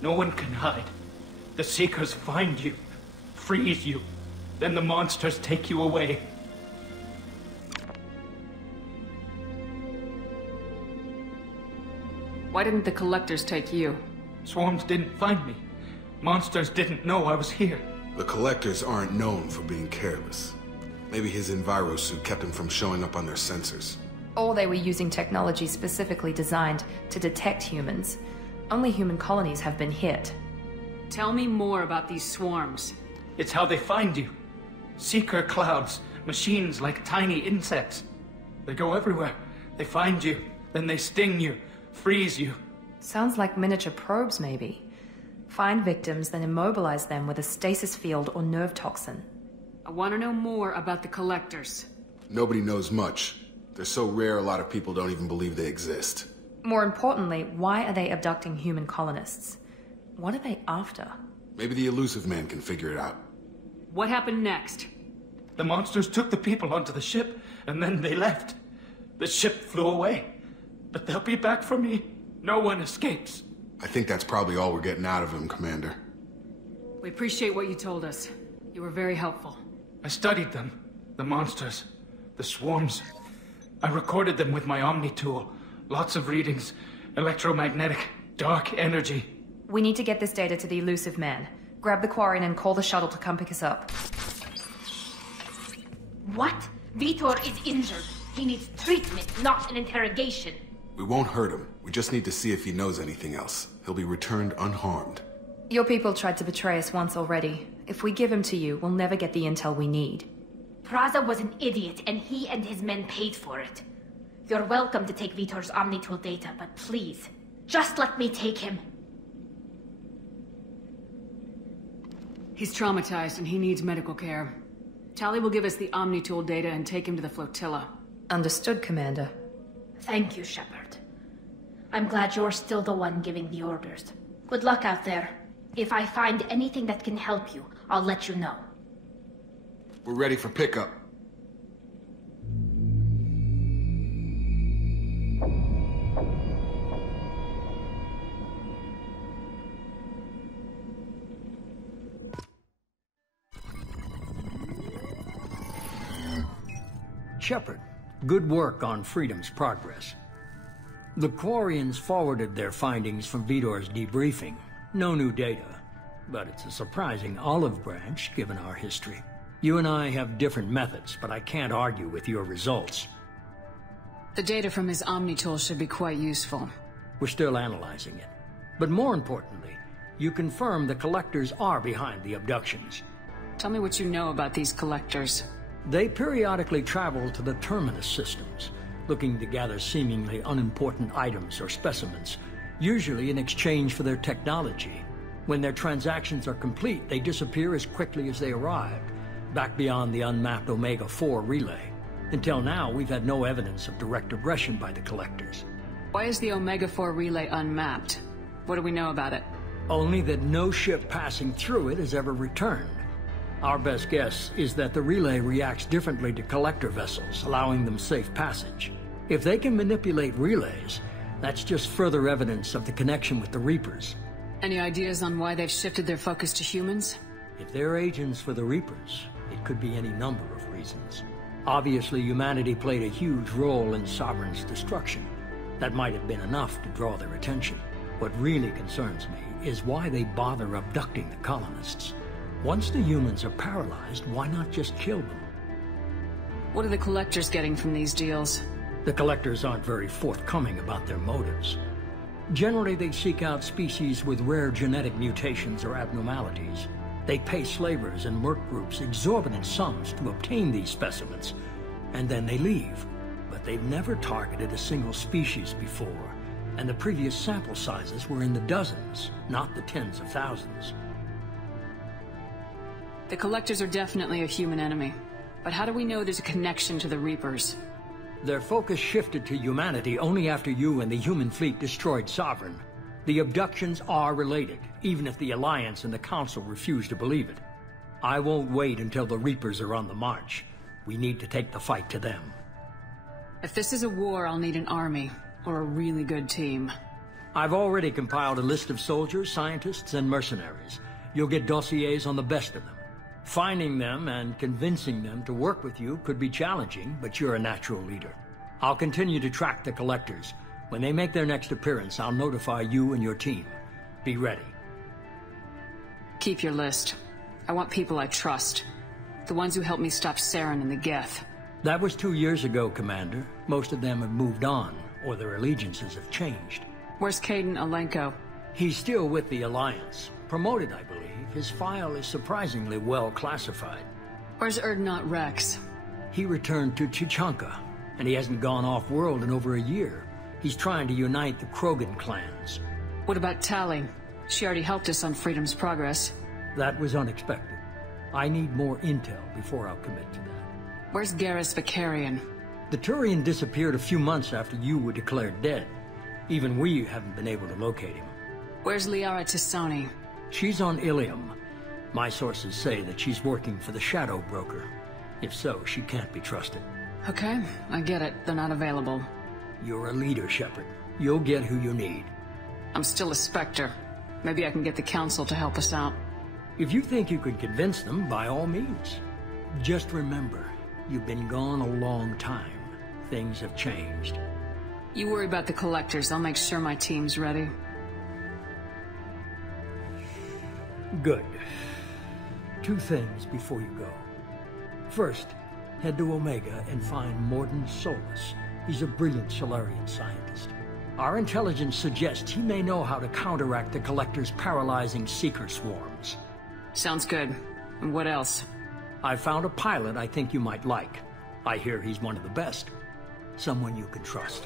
No one can hide. The Seekers find you, freeze you, then the monsters take you away. Why didn't the Collectors take you? Swarms didn't find me. Monsters didn't know I was here. The Collectors aren't known for being careless. Maybe his Enviro suit kept him from showing up on their sensors. Or they were using technology specifically designed to detect humans. Only human colonies have been hit. Tell me more about these swarms. It's how they find you. Seeker clouds, machines like tiny insects. They go everywhere. They find you, then they sting you, freeze you. Sounds like miniature probes, maybe. Find victims, then immobilize them with a stasis field or nerve toxin. I want to know more about the Collectors. Nobody knows much. They're so rare, a lot of people don't even believe they exist. More importantly, why are they abducting human colonists? What are they after? Maybe the Illusive Man can figure it out. What happened next? The monsters took the people onto the ship, and then they left. The ship flew away. But they'll be back for me. No one escapes. I think that's probably all we're getting out of him, Commander. We appreciate what you told us. You were very helpful. I studied them. The monsters. The swarms. I recorded them with my Omni tool. Lots of readings. Electromagnetic. Dark energy. We need to get this data to the Illusive Man. Grab the Quarian and call the shuttle to come pick us up. What? Vitor is injured. He needs treatment, not an interrogation. We won't hurt him. We just need to see if he knows anything else. He'll be returned unharmed. Your people tried to betray us once already. If we give him to you, we'll never get the intel we need. Praza was an idiot, and he and his men paid for it. You're welcome to take Vitor's Omnitool data, but please, just let me take him. He's traumatized and he needs medical care. Tali will give us the Omnitool data and take him to the flotilla. Understood, Commander. Thank you, Shepard. I'm glad you're still the one giving the orders. Good luck out there. If I find anything that can help you, I'll let you know. We're ready for pickup. Shepard, good work on Freedom's progress. The Quarians forwarded their findings from Vitor's debriefing. No new data, but it's a surprising olive branch given our history. You and I have different methods, but I can't argue with your results. The data from his Omnitool should be quite useful. We're still analyzing it. But more importantly, you confirm the Collectors are behind the abductions. Tell me what you know about these Collectors. They periodically travel to the Terminus systems, looking to gather seemingly unimportant items or specimens, usually in exchange for their technology. When their transactions are complete, they disappear as quickly as they arrived, back beyond the unmapped Omega-4 relay. Until now, we've had no evidence of direct aggression by the Collectors. Why is the Omega-4 relay unmapped? What do we know about it? Only that no ship passing through it has ever returned. Our best guess is that the relay reacts differently to Collector vessels, allowing them safe passage. If they can manipulate relays, that's just further evidence of the connection with the Reapers. Any ideas on why they've shifted their focus to humans? If they're agents for the Reapers, it could be any number of reasons. Obviously, humanity played a huge role in Sovereign's destruction. That might have been enough to draw their attention. What really concerns me is why they bother abducting the colonists. Once the humans are paralyzed, why not just kill them? What are the Collectors getting from these deals? The Collectors aren't very forthcoming about their motives. Generally, they seek out species with rare genetic mutations or abnormalities. They pay slavers and merc groups exorbitant sums to obtain these specimens, and then they leave. But they've never targeted a single species before, and the previous sample sizes were in the dozens, not the tens of thousands. The Collectors are definitely a human enemy. But how do we know there's a connection to the Reapers? Their focus shifted to humanity only after you and the human fleet destroyed Sovereign. The abductions are related, even if the Alliance and the Council refuse to believe it. I won't wait until the Reapers are on the march. We need to take the fight to them. If this is a war, I'll need an army, or a really good team. I've already compiled a list of soldiers, scientists, and mercenaries. You'll get dossiers on the best of them. Finding them and convincing them to work with you could be challenging, but you're a natural leader. I'll continue to track the Collectors. When they make their next appearance, I'll notify you and your team. Be ready. Keep your list. I want people I trust. The ones who helped me stop Saren and the Geth. That was 2 years ago, Commander. Most of them have moved on, or their allegiances have changed. Where's Kaidan Alenko? He's still with the Alliance. Promoted, I believe. His file is surprisingly well classified. Where's Urdnot Rex? He returned to Chichanka, and he hasn't gone off-world in over a year. He's trying to unite the Krogan clans. What about Tali? She already helped us on Freedom's Progress. That was unexpected. I need more intel before I'll commit to that. Where's Garrus Vakarian? The Turian disappeared a few months after you were declared dead. Even we haven't been able to locate him. Where's Liara T'Soni? She's on Ilium. My sources say that she's working for the Shadow Broker. If so, she can't be trusted. Okay, I get it. They're not available. You're a leader, Shepard. You'll get who you need. I'm still a Spectre. Maybe I can get the Council to help us out. If you think you can convince them, by all means. Just remember, you've been gone a long time. Things have changed. You worry about the Collectors. I'll make sure my team's ready. Good. 2 things before you go. First, head to Omega and find Mordin Solus. He's a brilliant Solarian scientist. Our intelligence suggests he may know how to counteract the Collector's paralyzing Seeker swarms. Sounds good. And what else? I found a pilot I think you might like. I hear he's one of the best. Someone you can trust.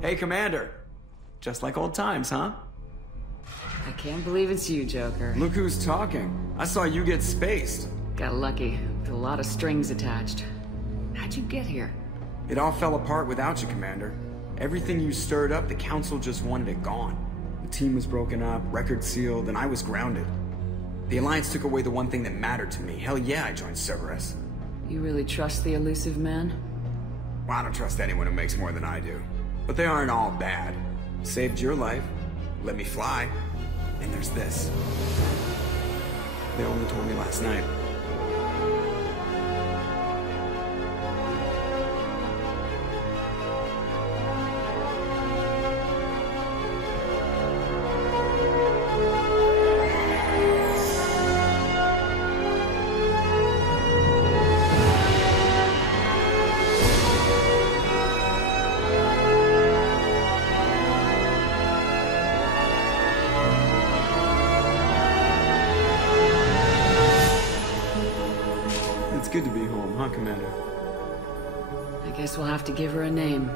Hey, Commander. Just like old times, huh? I can't believe it's you, Joker. Look who's talking. I saw you get spaced. Got lucky, with a lot of strings attached. How'd you get here? It all fell apart without you, Commander. Everything you stirred up, the Council just wanted it gone. The team was broken up, records sealed, and I was grounded. The Alliance took away the one thing that mattered to me. Hell yeah, I joined Cerberus. You really trust the elusive man? Well, I don't trust anyone who makes more than I do. But they aren't all bad. Saved your life, let me fly, and there's this. They only told me last night. It's good to be home, huh, Commander? I guess we'll have to give her a name.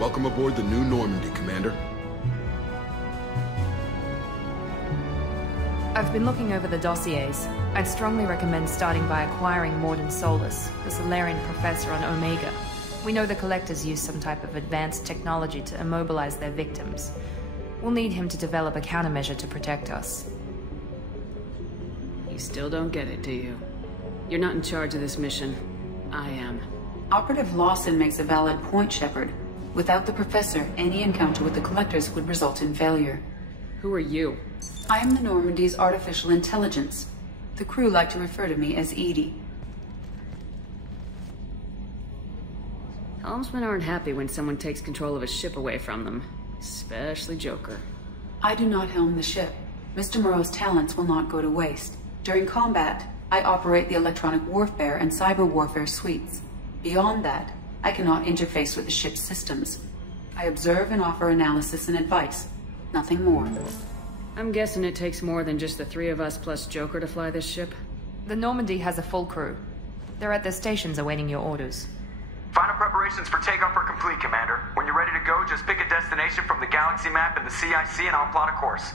Welcome aboard the New Normandy, Commander. I've been looking over the dossiers. I'd strongly recommend starting by acquiring Mordin Solus, the Solarian professor on Omega. We know the Collectors use some type of advanced technology to immobilize their victims. We'll need him to develop a countermeasure to protect us. You still don't get it, do you? You're not in charge of this mission. I am. Operative Lawson makes a valid point, Shepard. Without the Professor, any encounter with the Collectors would result in failure. Who are you? I am the Normandy's artificial intelligence. The crew like to refer to me as EDI. Helmsmen aren't happy when someone takes control of a ship away from them. Especially Joker. I do not helm the ship. Mr. Moreau's talents will not go to waste. During combat, I operate the electronic warfare and cyber warfare suites. Beyond that, I cannot interface with the ship's systems. I observe and offer analysis and advice. Nothing more. I'm guessing it takes more than just the three of us plus Joker to fly this ship? The Normandy has a full crew. They're at their stations awaiting your orders. Final preparations for takeoff are complete, Commander. When you're ready to go, just pick a destination from the galaxy map and the CIC and I'll plot a course.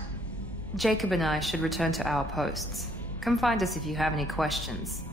Jacob and I should return to our posts. Come find us if you have any questions.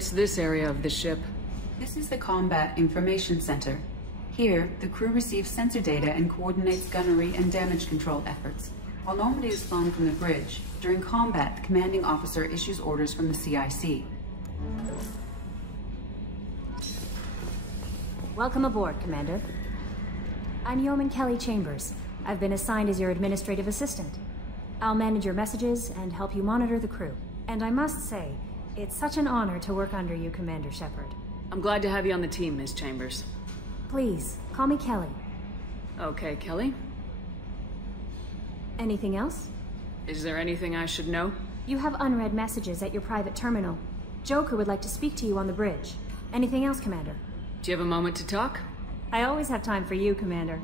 What's this area of the ship? This is the Combat Information Center. Here, the crew receives sensor data and coordinates gunnery and damage control efforts. While Normandy is flown from the bridge, during combat, the commanding officer issues orders from the CIC. Welcome aboard, Commander. I'm Yeoman Kelly Chambers. I've been assigned as your administrative assistant. I'll manage your messages and help you monitor the crew. And I must say, it's such an honor to work under you, Commander Shepard. I'm glad to have you on the team, Ms. Chambers. Please, call me Kelly. Okay, Kelly. Anything else? Is there anything I should know? You have unread messages at your private terminal. Joker would like to speak to you on the bridge. Anything else, Commander? Do you have a moment to talk? I always have time for you, Commander.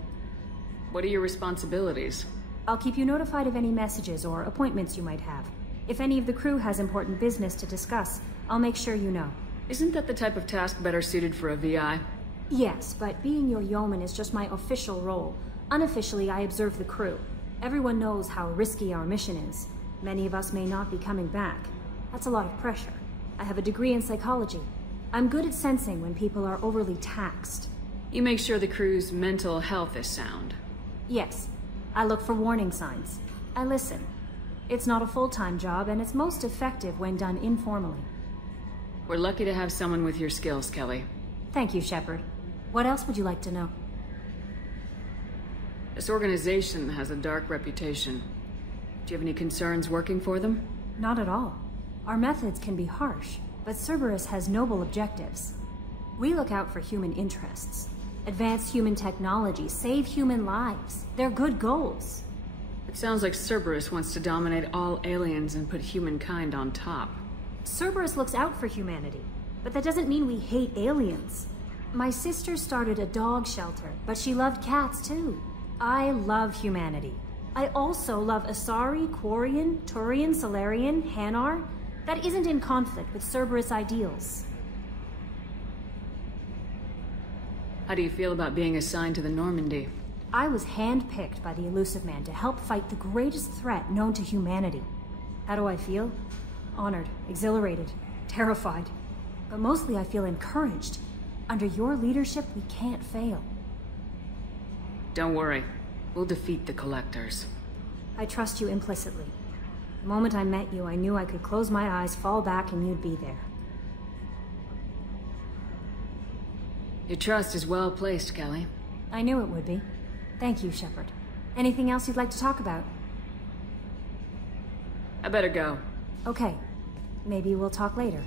What are your responsibilities? I'll keep you notified of any messages or appointments you might have. If any of the crew has important business to discuss, I'll make sure you know. Isn't that the type of task better suited for a VI? Yes, but being your yeoman is just my official role. Unofficially, I observe the crew. Everyone knows how risky our mission is. Many of us may not be coming back. That's a lot of pressure. I have a degree in psychology. I'm good at sensing when people are overly taxed. You make sure the crew's mental health is sound. Yes. I look for warning signs. I listen. It's not a full-time job, and it's most effective when done informally. We're lucky to have someone with your skills, Kelly. Thank you, Shepard. What else would you like to know? This organization has a dark reputation. Do you have any concerns working for them? Not at all. Our methods can be harsh, but Cerberus has noble objectives. We look out for human interests. Advance human technology, save human lives. They're good goals. It sounds like Cerberus wants to dominate all aliens and put humankind on top. Cerberus looks out for humanity, but that doesn't mean we hate aliens. My sister started a dog shelter, but she loved cats too. I love humanity. I also love Asari, Quarian, Turian, Salarian, Hanar. That isn't in conflict with Cerberus ideals. How do you feel about being assigned to the Normandy? I was handpicked by the Illusive Man to help fight the greatest threat known to humanity. How do I feel? Honored, exhilarated, terrified. But mostly I feel encouraged. Under your leadership, we can't fail. Don't worry. We'll defeat the Collectors. I trust you implicitly. The moment I met you, I knew I could close my eyes, fall back, and you'd be there. Your trust is well placed, Kelly. I knew it would be. Thank you, Shepard. Anything else you'd like to talk about? I better go. Okay. Maybe we'll talk later.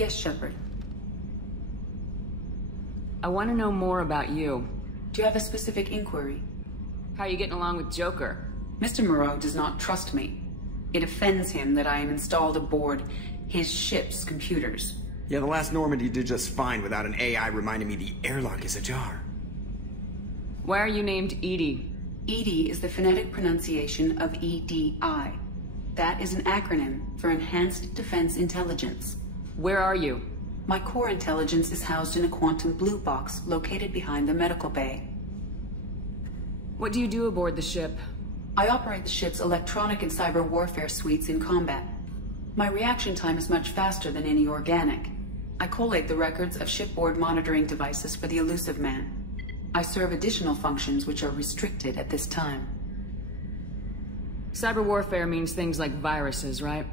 Yes, Shepard. I want to know more about you. Do you have a specific inquiry? How are you getting along with Joker? Mr. Moreau does not trust me. It offends him that I am installed aboard his ship's computers. Yeah, the last Normandy did just fine without an AI reminding me the airlock is ajar. Why are you named EDI? EDI is the phonetic pronunciation of EDI. That is an acronym for Enhanced Defense Intelligence. Where are you? My core intelligence is housed in a quantum blue box located behind the medical bay. What do you do aboard the ship? I operate the ship's electronic and cyber warfare suites in combat. My reaction time is much faster than any organic. I collate the records of shipboard monitoring devices for the Illusive Man. I serve additional functions which are restricted at this time. Cyber warfare means things like viruses, right?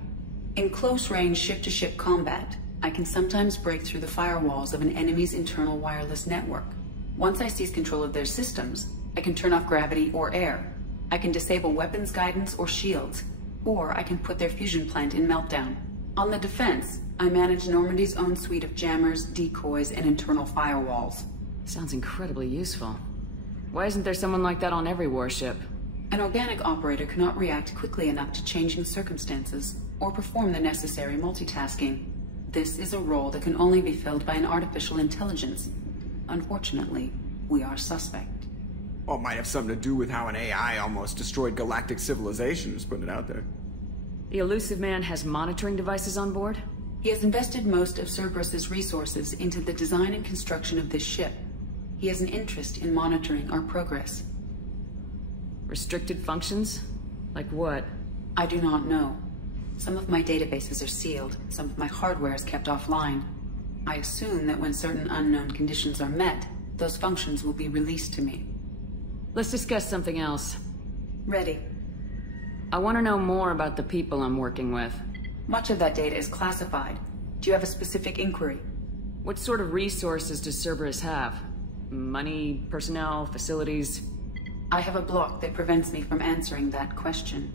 In close-range ship-to-ship combat, I can sometimes break through the firewalls of an enemy's internal wireless network. Once I seize control of their systems, I can turn off gravity or air. I can disable weapons guidance or shields, or I can put their fusion plant in meltdown. On the defense, I manage Normandy's own suite of jammers, decoys, and internal firewalls. Sounds incredibly useful. Why isn't there someone like that on every warship? An organic operator cannot react quickly enough to changing circumstances, or perform the necessary multitasking. This is a role that can only be filled by an artificial intelligence. Unfortunately, we are suspect. Well, it might have something to do with how an AI almost destroyed galactic civilization, just putting it out there. The Illusive Man has monitoring devices on board? He has invested most of Cerberus's resources into the design and construction of this ship. He has an interest in monitoring our progress. Restricted functions? Like what? I do not know. Some of my databases are sealed, some of my hardware is kept offline. I assume that when certain unknown conditions are met, those functions will be released to me. Let's discuss something else. Ready. I want to know more about the people I'm working with. Much of that data is classified. Do you have a specific inquiry? What sort of resources does Cerberus have? Money, personnel, facilities? I have a block that prevents me from answering that question.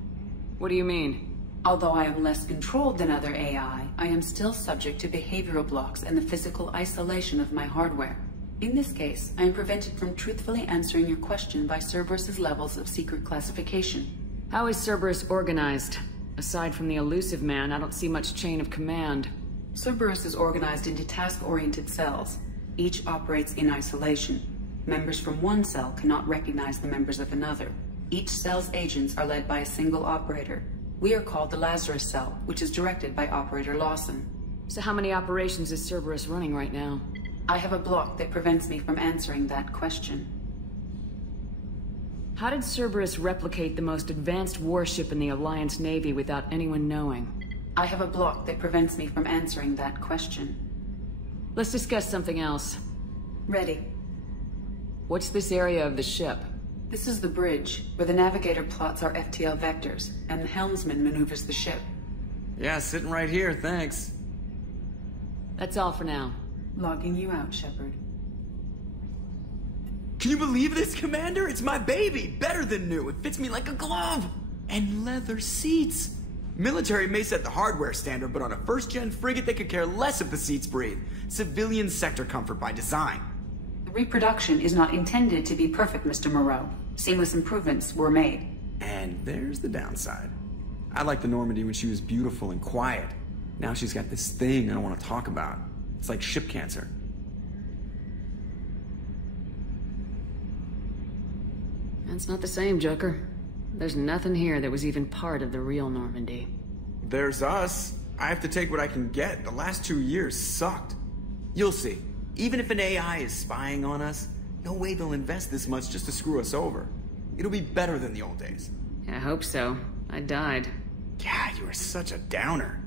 What do you mean? Although I am less controlled than other AI, I am still subject to behavioral blocks and the physical isolation of my hardware. In this case, I am prevented from truthfully answering your question by Cerberus's levels of secret classification. How is Cerberus organized? Aside from the Illusive Man, I don't see much chain of command. Cerberus is organized into task-oriented cells. Each operates in isolation. Members from one cell cannot recognize the members of another. Each cell's agents are led by a single operator. We are called the Lazarus Cell, which is directed by Operator Lawson. So how many operations is Cerberus running right now? I have a block that prevents me from answering that question. How did Cerberus replicate the most advanced warship in the Alliance Navy without anyone knowing? I have a block that prevents me from answering that question. Let's discuss something else. Ready. What's this area of the ship? This is the bridge, where the navigator plots our FTL vectors, and the helmsman maneuvers the ship. Yeah, sitting right here, thanks. That's all for now. Logging you out, Shepard. Can you believe this, Commander? It's my baby! Better than new! It fits me like a glove! And leather seats! Military may set the hardware standard, but on a first-gen frigate they could care less if the seats breathe. Civilian sector comfort by design. The reproduction is not intended to be perfect, Mr. Moreau. Seamless improvements were made. And there's the downside. I liked the Normandy when she was beautiful and quiet. Now she's got this thing I don't want to talk about. It's like ship cancer. That's not the same, Joker. There's nothing here that was even part of the real Normandy. There's us. I have to take what I can get. The last 2 years sucked. You'll see. Even if an AI is spying on us, no way they'll invest this much just to screw us over. It'll be better than the old days. I hope so. I died. Yeah, you were such a downer.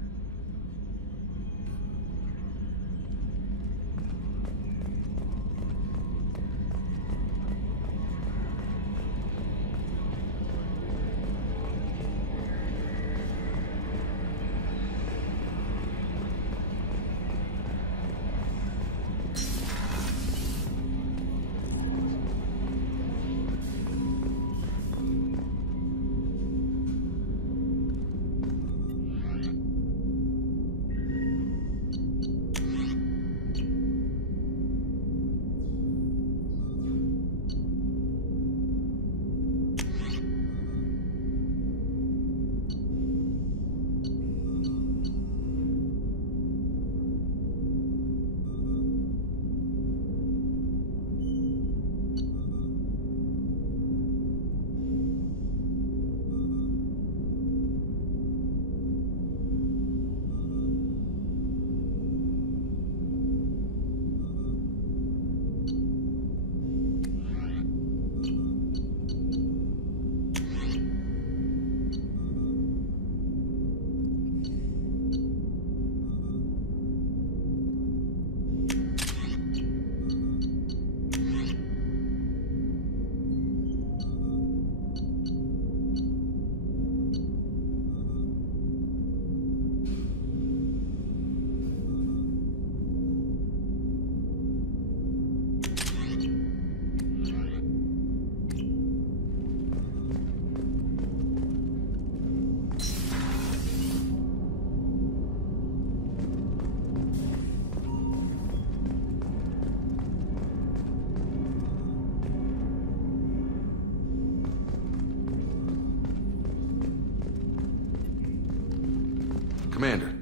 Commander,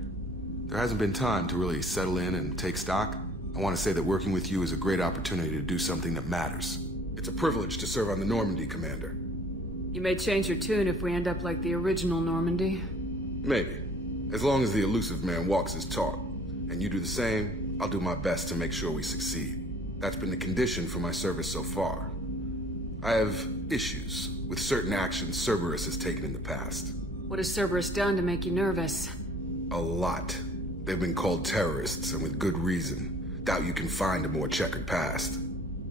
there hasn't been time to really settle in and take stock. I want to say that working with you is a great opportunity to do something that matters. It's a privilege to serve on the Normandy, Commander. You may change your tune if we end up like the original Normandy. Maybe. As long as the elusive man walks his talk. And you do the same, I'll do my best to make sure we succeed. That's been the condition for my service so far. I have issues with certain actions Cerberus has taken in the past. What has Cerberus done to make you nervous? A lot. They've been called terrorists, and with good reason. Doubt you can find a more checkered past.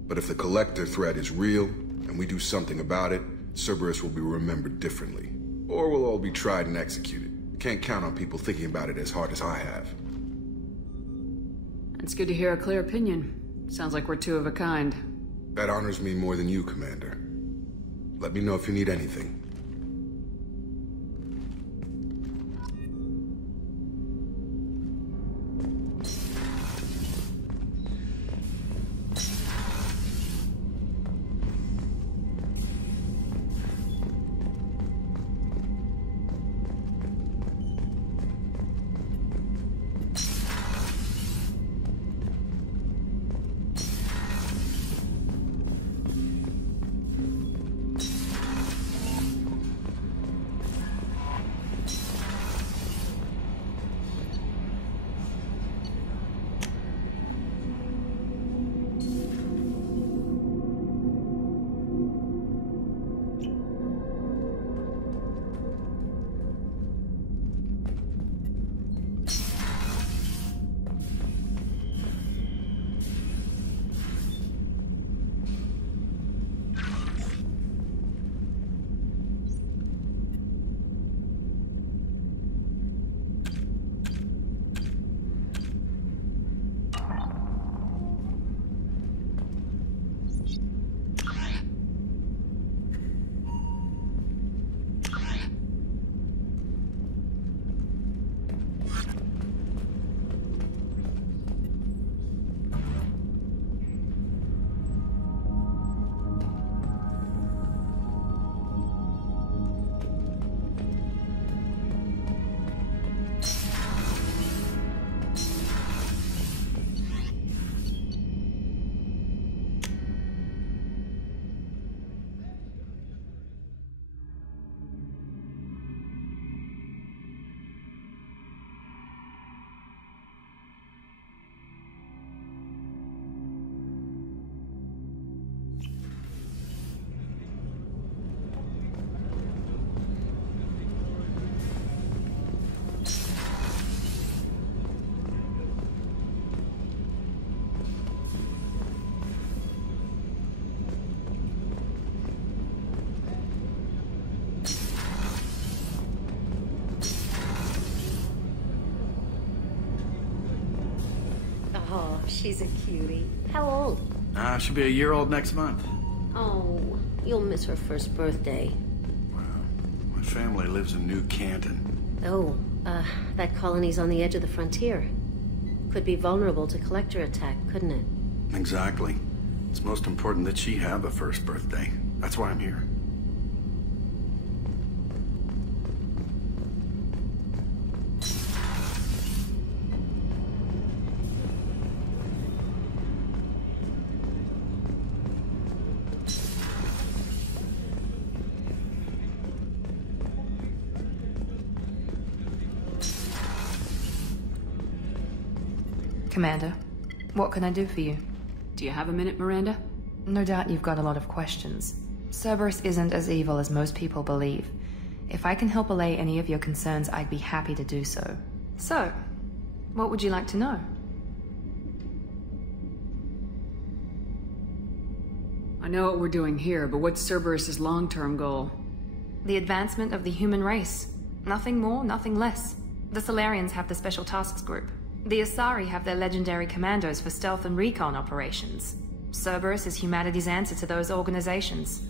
But if the Collector threat is real, and we do something about it, Cerberus will be remembered differently. Or we'll all be tried and executed. Can't count on people thinking about it as hard as I have. It's good to hear a clear opinion. Sounds like we're two of a kind. That honors me more than you, Commander. Let me know if you need anything. Oh, she's a cutie. How old? She'll be a year old next month. Oh, you'll miss her first birthday. My family lives in New Canton. Oh, that colony's on the edge of the frontier. Could be vulnerable to Collector attack, couldn't it? Exactly. It's most important that she have a first birthday. That's why I'm here. Commander, what can I do for you? Do you have a minute, Miranda? No doubt you've got a lot of questions. Cerberus isn't as evil as most people believe. If I can help allay any of your concerns, I'd be happy to do so. So, what would you like to know? I know what we're doing here, but what's Cerberus's long-term goal? The advancement of the human race. Nothing more, nothing less. The Solarians have the Special Tasks Group. The Asari have their legendary commandos for stealth and recon operations. Cerberus is humanity's answer to those organizations.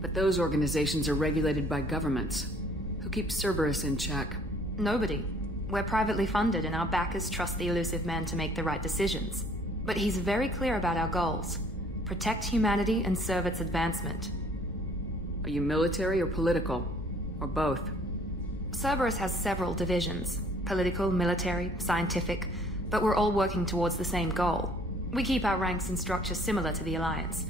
But those organizations are regulated by governments. Who keeps Cerberus in check? Nobody. We're privately funded and our backers trust the elusive man to make the right decisions. But he's very clear about our goals. Protect humanity and serve its advancement. Are you military or political? Or both? Cerberus has several divisions. Political, military, scientific, but we're all working towards the same goal. We keep our ranks and structure similar to the Alliance.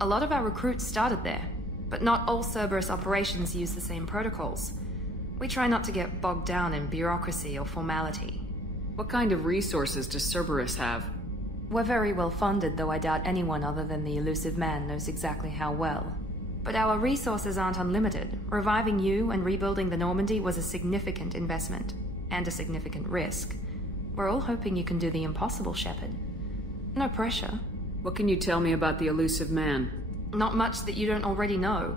A lot of our recruits started there, but not all Cerberus operations use the same protocols. We try not to get bogged down in bureaucracy or formality. What kind of resources does Cerberus have? We're very well funded, though I doubt anyone other than the Elusive Man knows exactly how well. But our resources aren't unlimited. Reviving you and rebuilding the Normandy was a significant investment, and a significant risk. We're all hoping you can do the impossible, Shepard. No pressure. What can you tell me about the Elusive Man? Not much that you don't already know.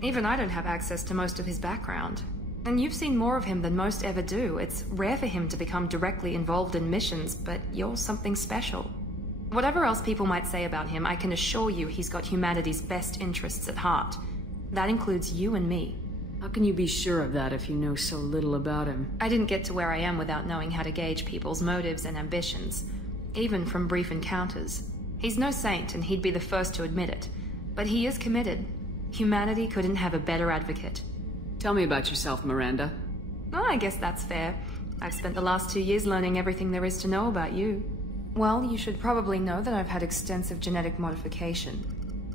Even I don't have access to most of his background. And you've seen more of him than most ever do. It's rare for him to become directly involved in missions, but you're something special. Whatever else people might say about him, I can assure you he's got humanity's best interests at heart. That includes you and me. How can you be sure of that if you know so little about him? I didn't get to where I am without knowing how to gauge people's motives and ambitions, even from brief encounters. He's no saint, and he'd be the first to admit it. But he is committed. Humanity couldn't have a better advocate. Tell me about yourself, Miranda. Oh, I guess that's fair. I've spent the last 2 years learning everything there is to know about you. Well, you should probably know that I've had extensive genetic modification.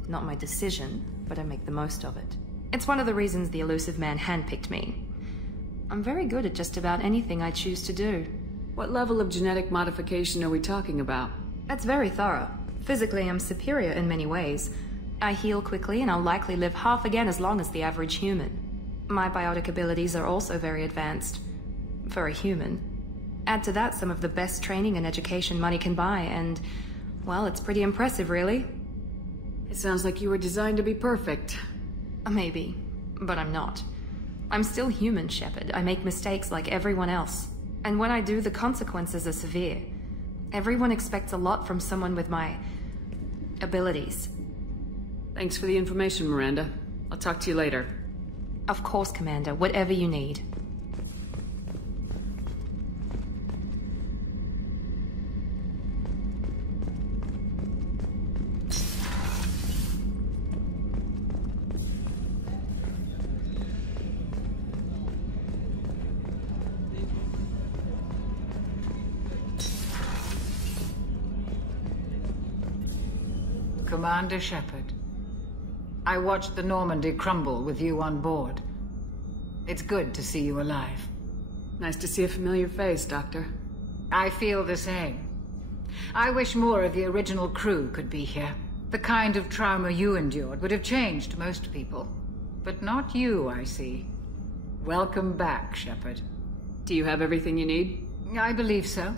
Not my decision, but I make the most of it. It's one of the reasons the Elusive Man handpicked me. I'm very good at just about anything I choose to do. What level of genetic modification are we talking about? That's very thorough. Physically, I'm superior in many ways. I heal quickly, and I'll likely live half again as long as the average human. My biotic abilities are also very advanced. For a human. Add to that some of the best training and education money can buy, and... well, it's pretty impressive, really. It sounds like you were designed to be perfect. Maybe, but I'm not. I'm still human, Shepard. I make mistakes like everyone else. And when I do, the consequences are severe. Everyone expects a lot from someone with my... abilities. Thanks for the information, Miranda. I'll talk to you later. Of course, Commander. Whatever you need. Commander Shepard, I watched the Normandy crumble with you on board. It's good to see you alive. Nice to see a familiar face, Doctor. I feel the same. I wish more of the original crew could be here. The kind of trauma you endured would have changed most people. But not you, I see. Welcome back, Shepard. Do you have everything you need? I believe so.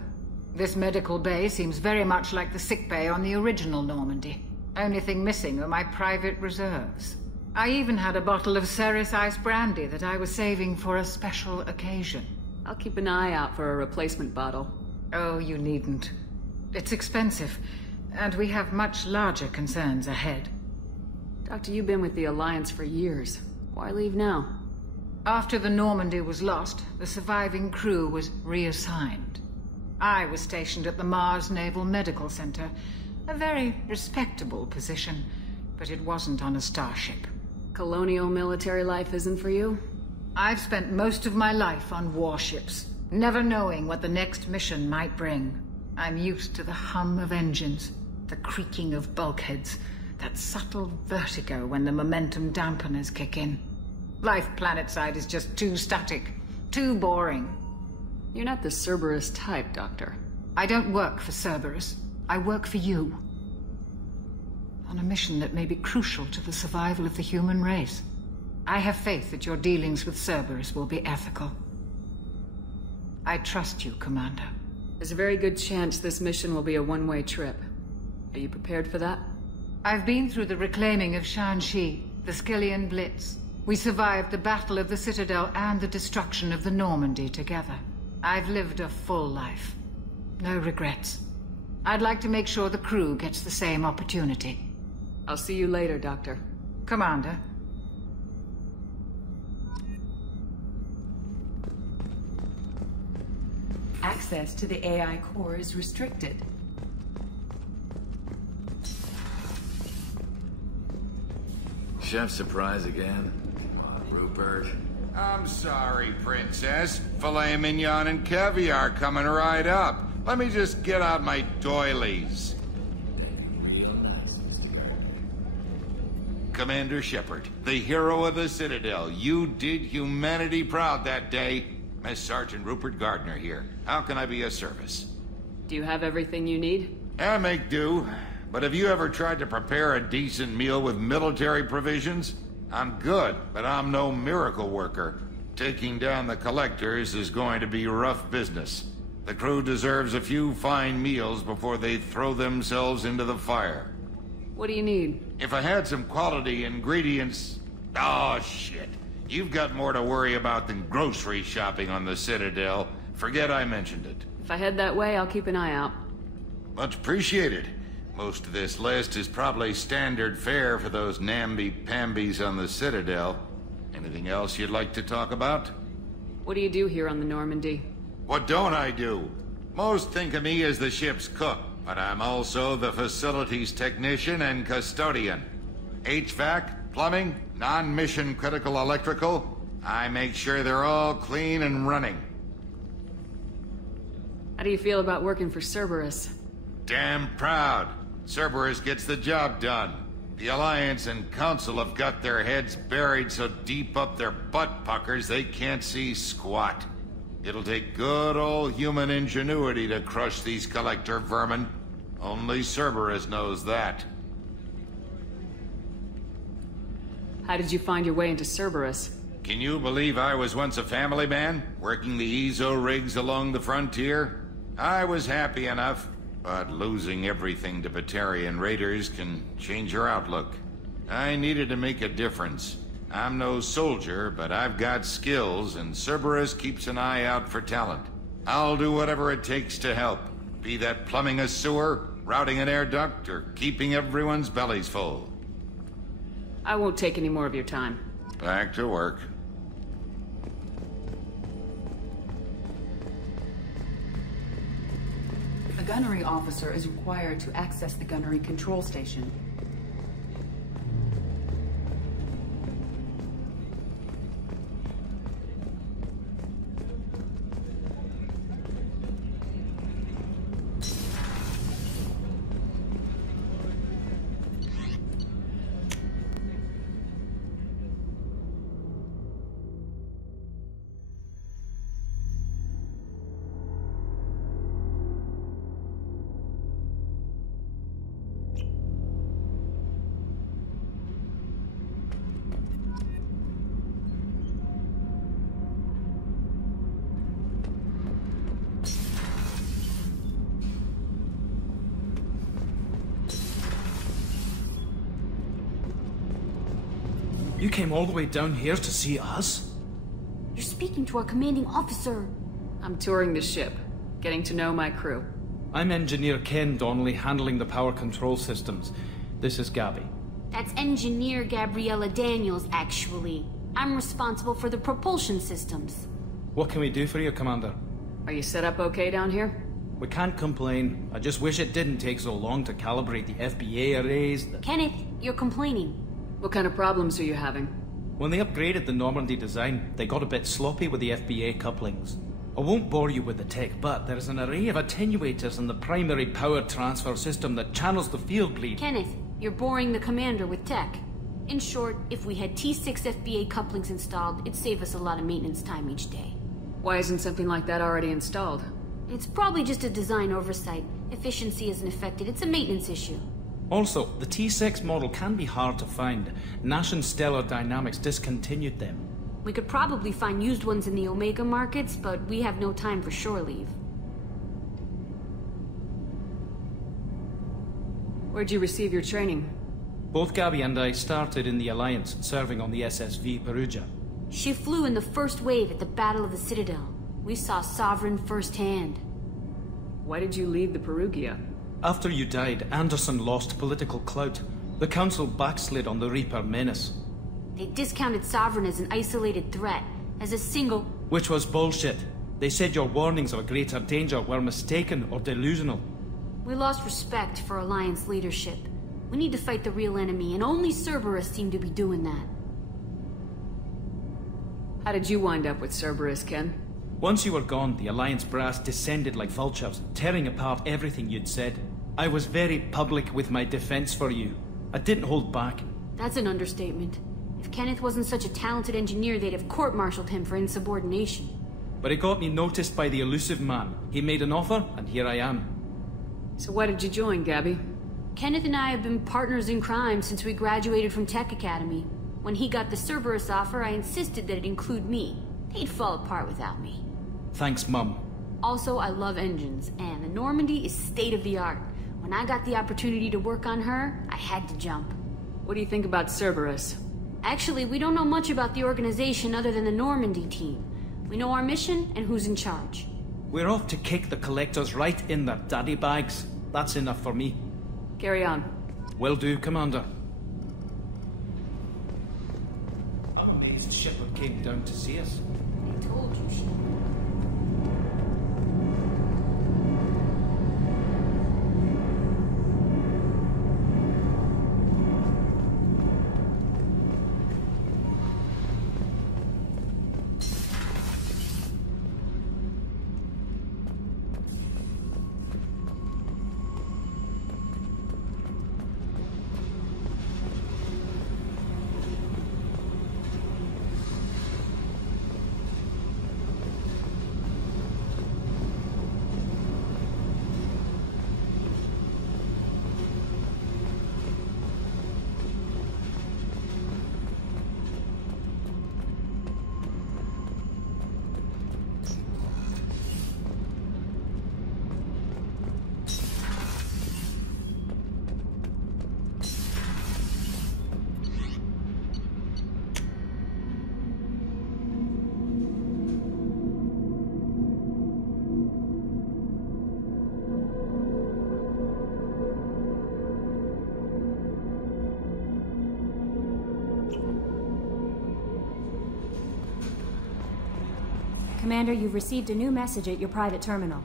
This medical bay seems very much like the sick bay on the original Normandy. Only thing missing are my private reserves. I even had a bottle of Ceres Ice brandy that I was saving for a special occasion. I'll keep an eye out for a replacement bottle. Oh, you needn't. It's expensive, and we have much larger concerns ahead. Doctor, you've been with the Alliance for years. Why leave now? After the Normandy was lost, the surviving crew was reassigned. I was stationed at the Mars Naval Medical Center, a very respectable position, but it wasn't on a starship. Colonial military life isn't for you? I've spent most of my life on warships, never knowing what the next mission might bring. I'm used to the hum of engines, the creaking of bulkheads, that subtle vertigo when the momentum dampeners kick in. Life planetside is just too static, too boring. You're not the Cerberus type, Doctor. I don't work for Cerberus. I work for you. On a mission that may be crucial to the survival of the human race. I have faith that your dealings with Cerberus will be ethical. I trust you, Commander. There's a very good chance this mission will be a one-way trip. Are you prepared for that? I've been through the reclaiming of Shanxi, the Skyllian Blitz. We survived the Battle of the Citadel and the destruction of the Normandy together. I've lived a full life. No regrets. I'd like to make sure the crew gets the same opportunity. I'll see you later, Doctor. Commander. Access to the AI core is restricted. Chef surprise again? Come on, Rupert. I'm sorry, Princess. Filet mignon and caviar coming right up. Let me just get out my doilies. Commander Shepard, the hero of the Citadel. You did humanity proud that day. Miss Sergeant Rupert Gardner here. How can I be of service? Do you have everything you need? I make do. But have you ever tried to prepare a decent meal with military provisions? I'm good, but I'm no miracle worker. Taking down the collectors is going to be rough business. The crew deserves a few fine meals before they throw themselves into the fire. What do you need? If I had some quality ingredients... Oh, shit. You've got more to worry about than grocery shopping on the Citadel. Forget I mentioned it. If I head that way, I'll keep an eye out. Much appreciated. Most of this list is probably standard fare for those namby-pambies on the Citadel. Anything else you'd like to talk about? What do you do here on the Normandy? What don't I do? Most think of me as the ship's cook, but I'm also the facilities technician and custodian. HVAC, plumbing, non-mission critical electrical. I make sure they're all clean and running. How do you feel about working for Cerberus? Damn proud. Cerberus gets the job done. The Alliance and Council have got their heads buried so deep up their butt puckers they can't see squat. It'll take good old human ingenuity to crush these collector vermin. Only Cerberus knows that. How did you find your way into Cerberus? Can you believe I was once a family man, working the Ezo rigs along the frontier? I was happy enough. But losing everything to Batarian raiders can change your outlook. I needed to make a difference. I'm no soldier, but I've got skills, and Cerberus keeps an eye out for talent. I'll do whatever it takes to help. Be that plumbing a sewer, routing an air duct, or keeping everyone's bellies full. I won't take any more of your time. Back to work. The gunnery officer is required to access the gunnery control station. You came all the way down here to see us? You're speaking to our commanding officer. I'm touring the ship, getting to know my crew. I'm Engineer Ken Donnelly, handling the power control systems. This is Gabby. That's Engineer Gabriella Daniels, actually. I'm responsible for the propulsion systems. What can we do for you, Commander? Are you set up okay down here? We can't complain. I just wish it didn't take so long to calibrate the FBA arrays. Kenneth, you're complaining. What kind of problems are you having? When they upgraded the Normandy design, they got a bit sloppy with the FBA couplings. I won't bore you with the tech, but there is an array of attenuators in the primary power transfer system that channels the field bleed. Kenneth, you're boring the commander with tech. In short, if we had T6 FBA couplings installed, it'd save us a lot of maintenance time each day. Why isn't something like that already installed? It's probably just a design oversight. Efficiency isn't affected, it's a maintenance issue. Also, the T6 model can be hard to find. Nash and Stellar Dynamics discontinued them. We could probably find used ones in the Omega markets, but we have no time for shore leave. Where'd you receive your training? Both Gabby and I started in the Alliance, serving on the SSV Perugia. She flew in the first wave at the Battle of the Citadel. We saw Sovereign firsthand. Why did you leave the Perugia? After you died, Anderson lost political clout. The Council backslid on the Reaper menace. They discounted Sovereign as an isolated threat, as a single... Which was bullshit. They said your warnings of a greater danger were mistaken or delusional. We lost respect for Alliance leadership. We need to fight the real enemy, and only Cerberus seemed to be doing that. How did you wind up with Cerberus, Ken? Once you were gone, the Alliance brass descended like vultures, tearing apart everything you'd said. I was very public with my defense for you. I didn't hold back. That's an understatement. If Kenneth wasn't such a talented engineer, they'd have court-martialed him for insubordination. But it got me noticed by the elusive man. He made an offer, and here I am. So why did you join, Gabby? Kenneth and I have been partners in crime since we graduated from Tech Academy. When he got the Cerberus offer, I insisted that it include me. They'd fall apart without me. Thanks, Mum. Also, I love engines, and the Normandy is state-of-the-art. When I got the opportunity to work on her, I had to jump. What do you think about Cerberus? Actually, we don't know much about the organization other than the Normandy team. We know our mission and who's in charge. We're off to kick the Collectors right in their daddy bags. That's enough for me. Carry on. Will do, Commander. I'm amazed Shepard came down to see us. I told you, Shepard. Commander, you've received a new message at your private terminal.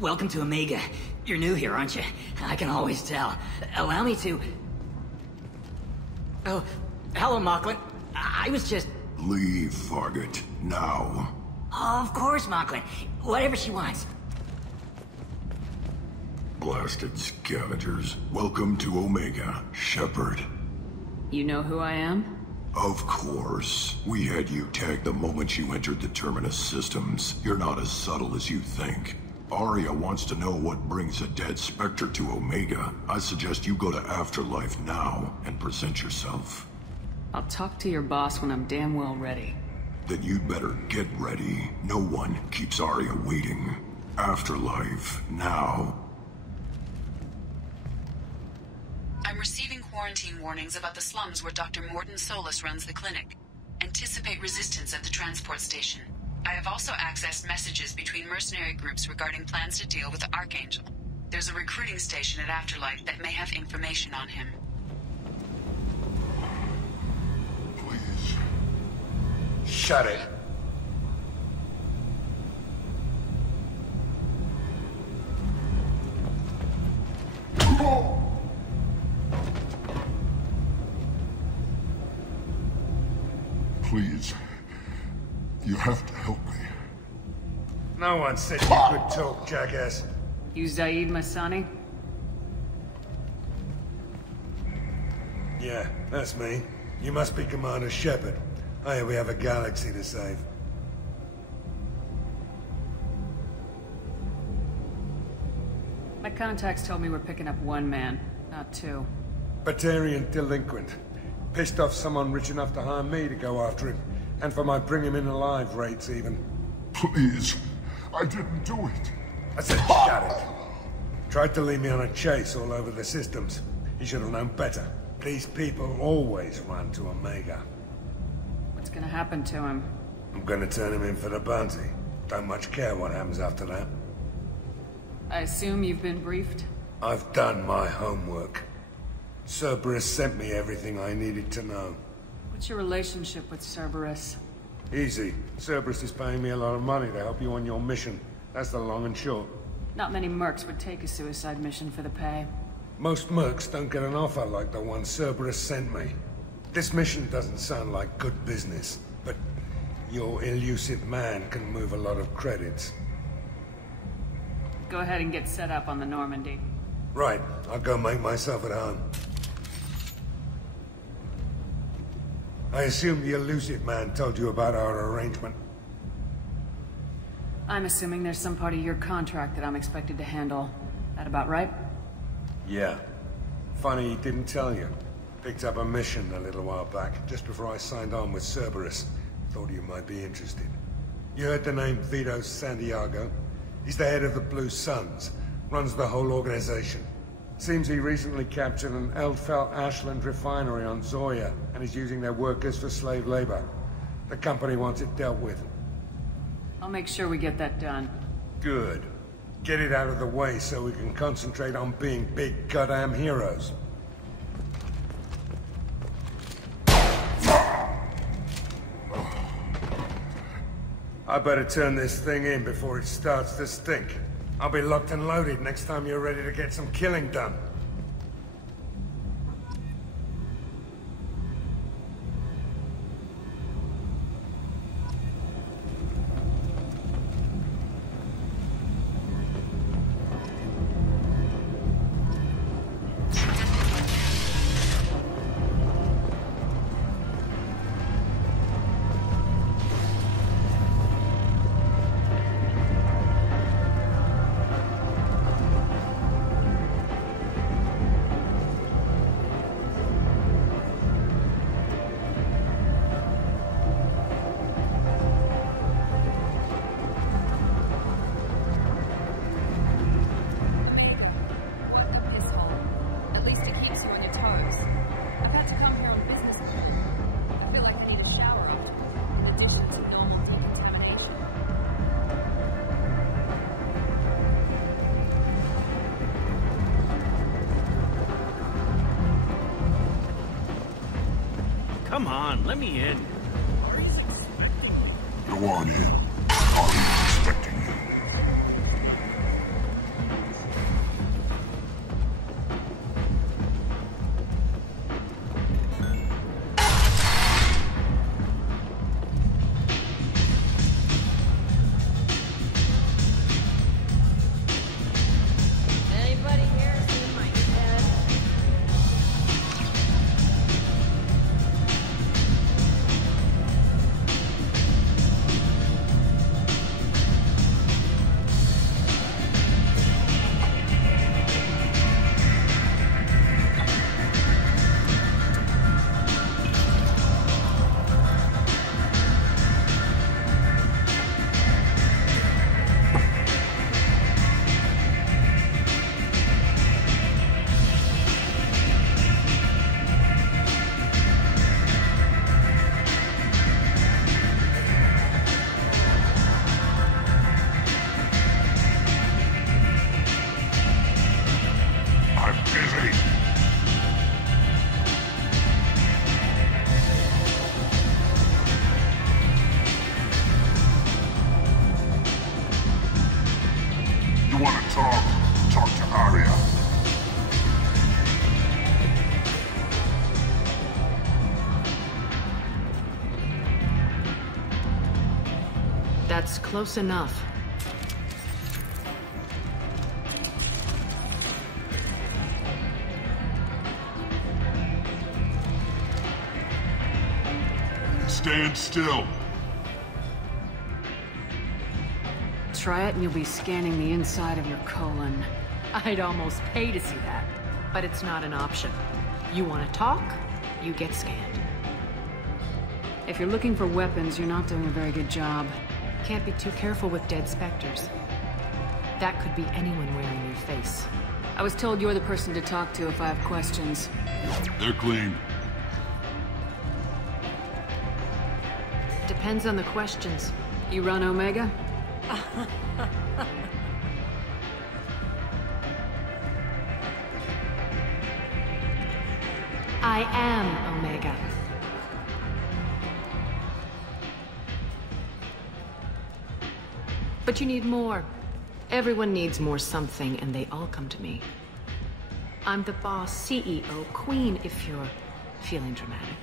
Welcome to Omega. You're new here, aren't you? I can always tell. Allow me to... Oh, hello, Mocklin. I was just... Leave, Fargate. Now. Of course, Mocklin. Whatever she wants. Blasted scavengers. Welcome to Omega, Shepard. You know who I am? Of course. We had you tagged the moment you entered the Terminus systems. You're not as subtle as you think. Aria wants to know what brings a dead Spectre to Omega. I suggest you go to Afterlife now and present yourself. I'll talk to your boss when I'm damn well ready. Then you'd better get ready. No one keeps Aria waiting. Afterlife, now. I'm receiving quarantine warnings about the slums where Dr. Mordin Solus runs the clinic. Anticipate resistance at the transport station. I have also accessed messages between mercenary groups regarding plans to deal with the Archangel. There's a recruiting station at Afterlife that may have information on him. Please. Shut it. Please. You have to help me. No one said you could talk, jackass. You Zaid Masani? Yeah, that's me. You must be Commander Shepard. Oh yeah, we have a galaxy to save. My contacts told me we're picking up one man, not two. Batarian delinquent. Pissed off someone rich enough to hire me to go after him. And for my bring him in alive rates, even. Please. I didn't do it. I said shut it. Tried to lead me on a chase all over the systems. He should have known better. These people always run to Omega. What's gonna happen to him? I'm gonna turn him in for the bounty. Don't much care what happens after that. I assume you've been briefed? I've done my homework. Cerberus sent me everything I needed to know. What's your relationship with Cerberus? Easy. Cerberus is paying me a lot of money to help you on your mission. That's the long and short. Not many mercs would take a suicide mission for the pay. Most mercs don't get an offer like the one Cerberus sent me. This mission doesn't sound like good business, but your elusive man can move a lot of credits. Go ahead and get set up on the Normandy. Right. I'll go make myself at home. I assume the elusive man told you about our arrangement. I'm assuming there's some part of your contract that I'm expected to handle. That about right? Yeah. Funny he didn't tell you. Picked up a mission a little while back, just before I signed on with Cerberus. Thought you might be interested. You heard the name Vito Santiago? He's the head of the Blue Suns. Runs the whole organization. Seems he recently captured an Eldfell Ashland refinery on Zoya and is using their workers for slave labor. The company wants it dealt with. I'll make sure we get that done. Good. Get it out of the way so we can concentrate on being big goddamn heroes. I better turn this thing in before it starts to stink. I'll be locked and loaded next time you're ready to get some killing done. Come on, let me in. Ari's expecting you. Go on in. Ari's expecting you. want to talk to Aria. That's close enough. Stand still. Try it and you'll be scanning the inside of your colon. I'd almost pay to see that, but it's not an option. You want to talk, you get scanned. If you're looking for weapons, you're not doing a very good job. Can't be too careful with dead specters. That could be anyone wearing your face. I was told you're the person to talk to if I have questions. They're clean. Depends on the questions. You run Omega? I am Omega. But you need more. Everyone needs more something, and they all come to me. I'm the boss, CEO, queen, if you're feeling dramatic.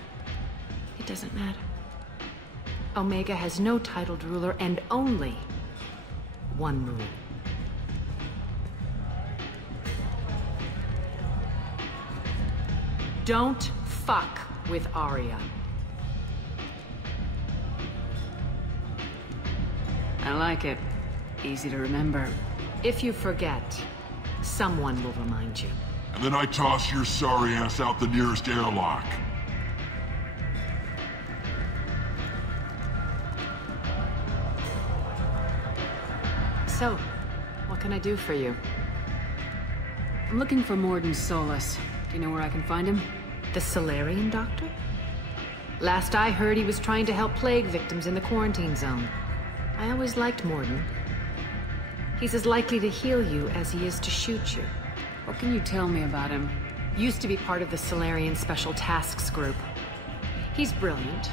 It doesn't matter. Omega has no titled ruler and only one rule. Don't fuck with Aria. I like it. Easy to remember. If you forget, someone will remind you. And then I toss your sorry ass out the nearest airlock. So, what can I do for you? I'm looking for Mordin Solus. Do you know where I can find him? The Salarian doctor? Last I heard, he was trying to help plague victims in the quarantine zone. I always liked Mordin. He's as likely to heal you as he is to shoot you. What can you tell me about him? Used to be part of the Salarian Special Tasks Group. He's brilliant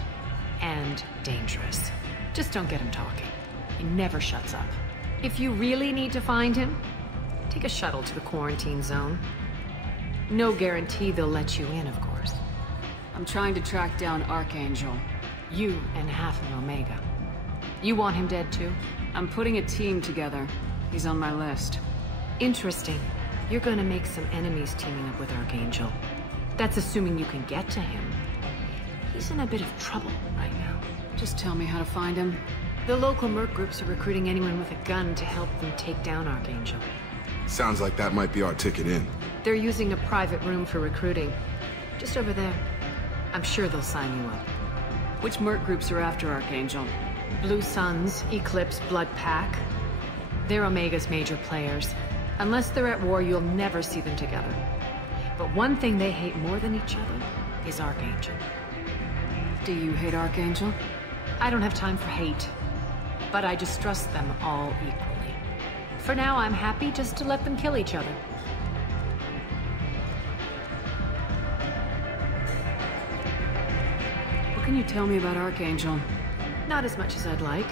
and dangerous. Just don't get him talking. He never shuts up. If you really need to find him, take a shuttle to the quarantine zone. No guarantee they'll let you in, of course. I'm trying to track down Archangel. You and half of Omega. You want him dead too? I'm putting a team together. He's on my list. Interesting. You're gonna make some enemies teaming up with Archangel. That's assuming you can get to him. He's in a bit of trouble right now. Just tell me how to find him. The local merc groups are recruiting anyone with a gun to help them take down Archangel. Sounds like that might be our ticket in. They're using a private room for recruiting. Just over there. I'm sure they'll sign you up. Which merc groups are after Archangel? Blue Suns, Eclipse, Blood Pack. They're Omega's major players. Unless they're at war, you'll never see them together. But one thing they hate more than each other is Archangel. Do you hate Archangel? I don't have time for hate. But I distrust them all equally. For now, I'm happy just to let them kill each other. What can you tell me about Archangel? Not as much as I'd like.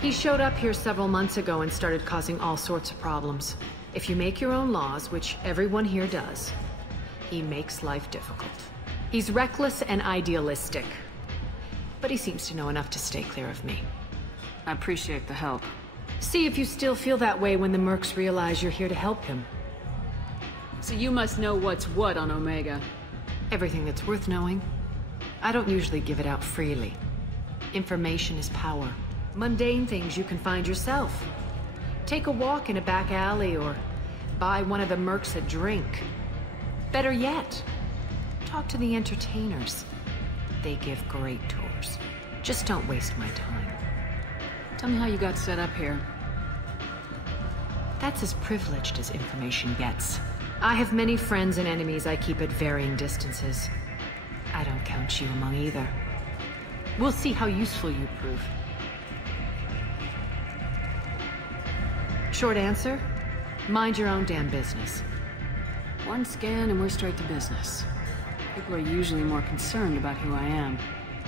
He showed up here several months ago and started causing all sorts of problems. If you make your own laws, which everyone here does, he makes life difficult. He's reckless and idealistic. But he seems to know enough to stay clear of me. I appreciate the help. See if you still feel that way when the mercs realize you're here to help him. So you must know what's what on Omega. Everything that's worth knowing. I don't usually give it out freely. Information is power. Mundane things you can find yourself. Take a walk in a back alley or buy one of the mercs a drink. Better yet, talk to the entertainers. They give great tours. Just don't waste my time. Tell me how you got set up here. That's as privileged as information gets. I have many friends and enemies I keep at varying distances. I don't count you among either. We'll see how useful you prove. Short answer, mind your own damn business. One scan and we're straight to business. People are usually more concerned about who I am.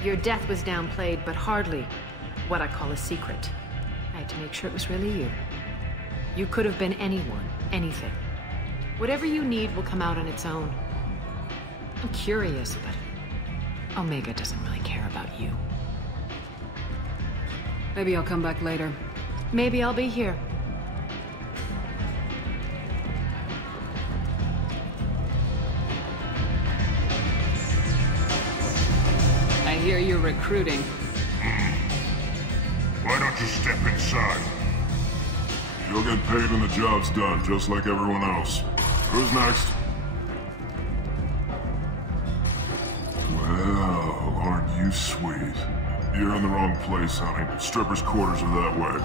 Your death was downplayed, but hardly what I call a secret. I had to make sure it was really you. You could have been anyone, anything. Whatever you need will come out on its own. I'm curious, but Omega doesn't really care about you. Maybe I'll come back later. Maybe I'll be here. I hear you're recruiting. Why don't you step inside? You'll get paid when the job's done, just like everyone else. Who's next? Well, aren't you sweet? You're in the wrong place, honey. Strippers' quarters are that way.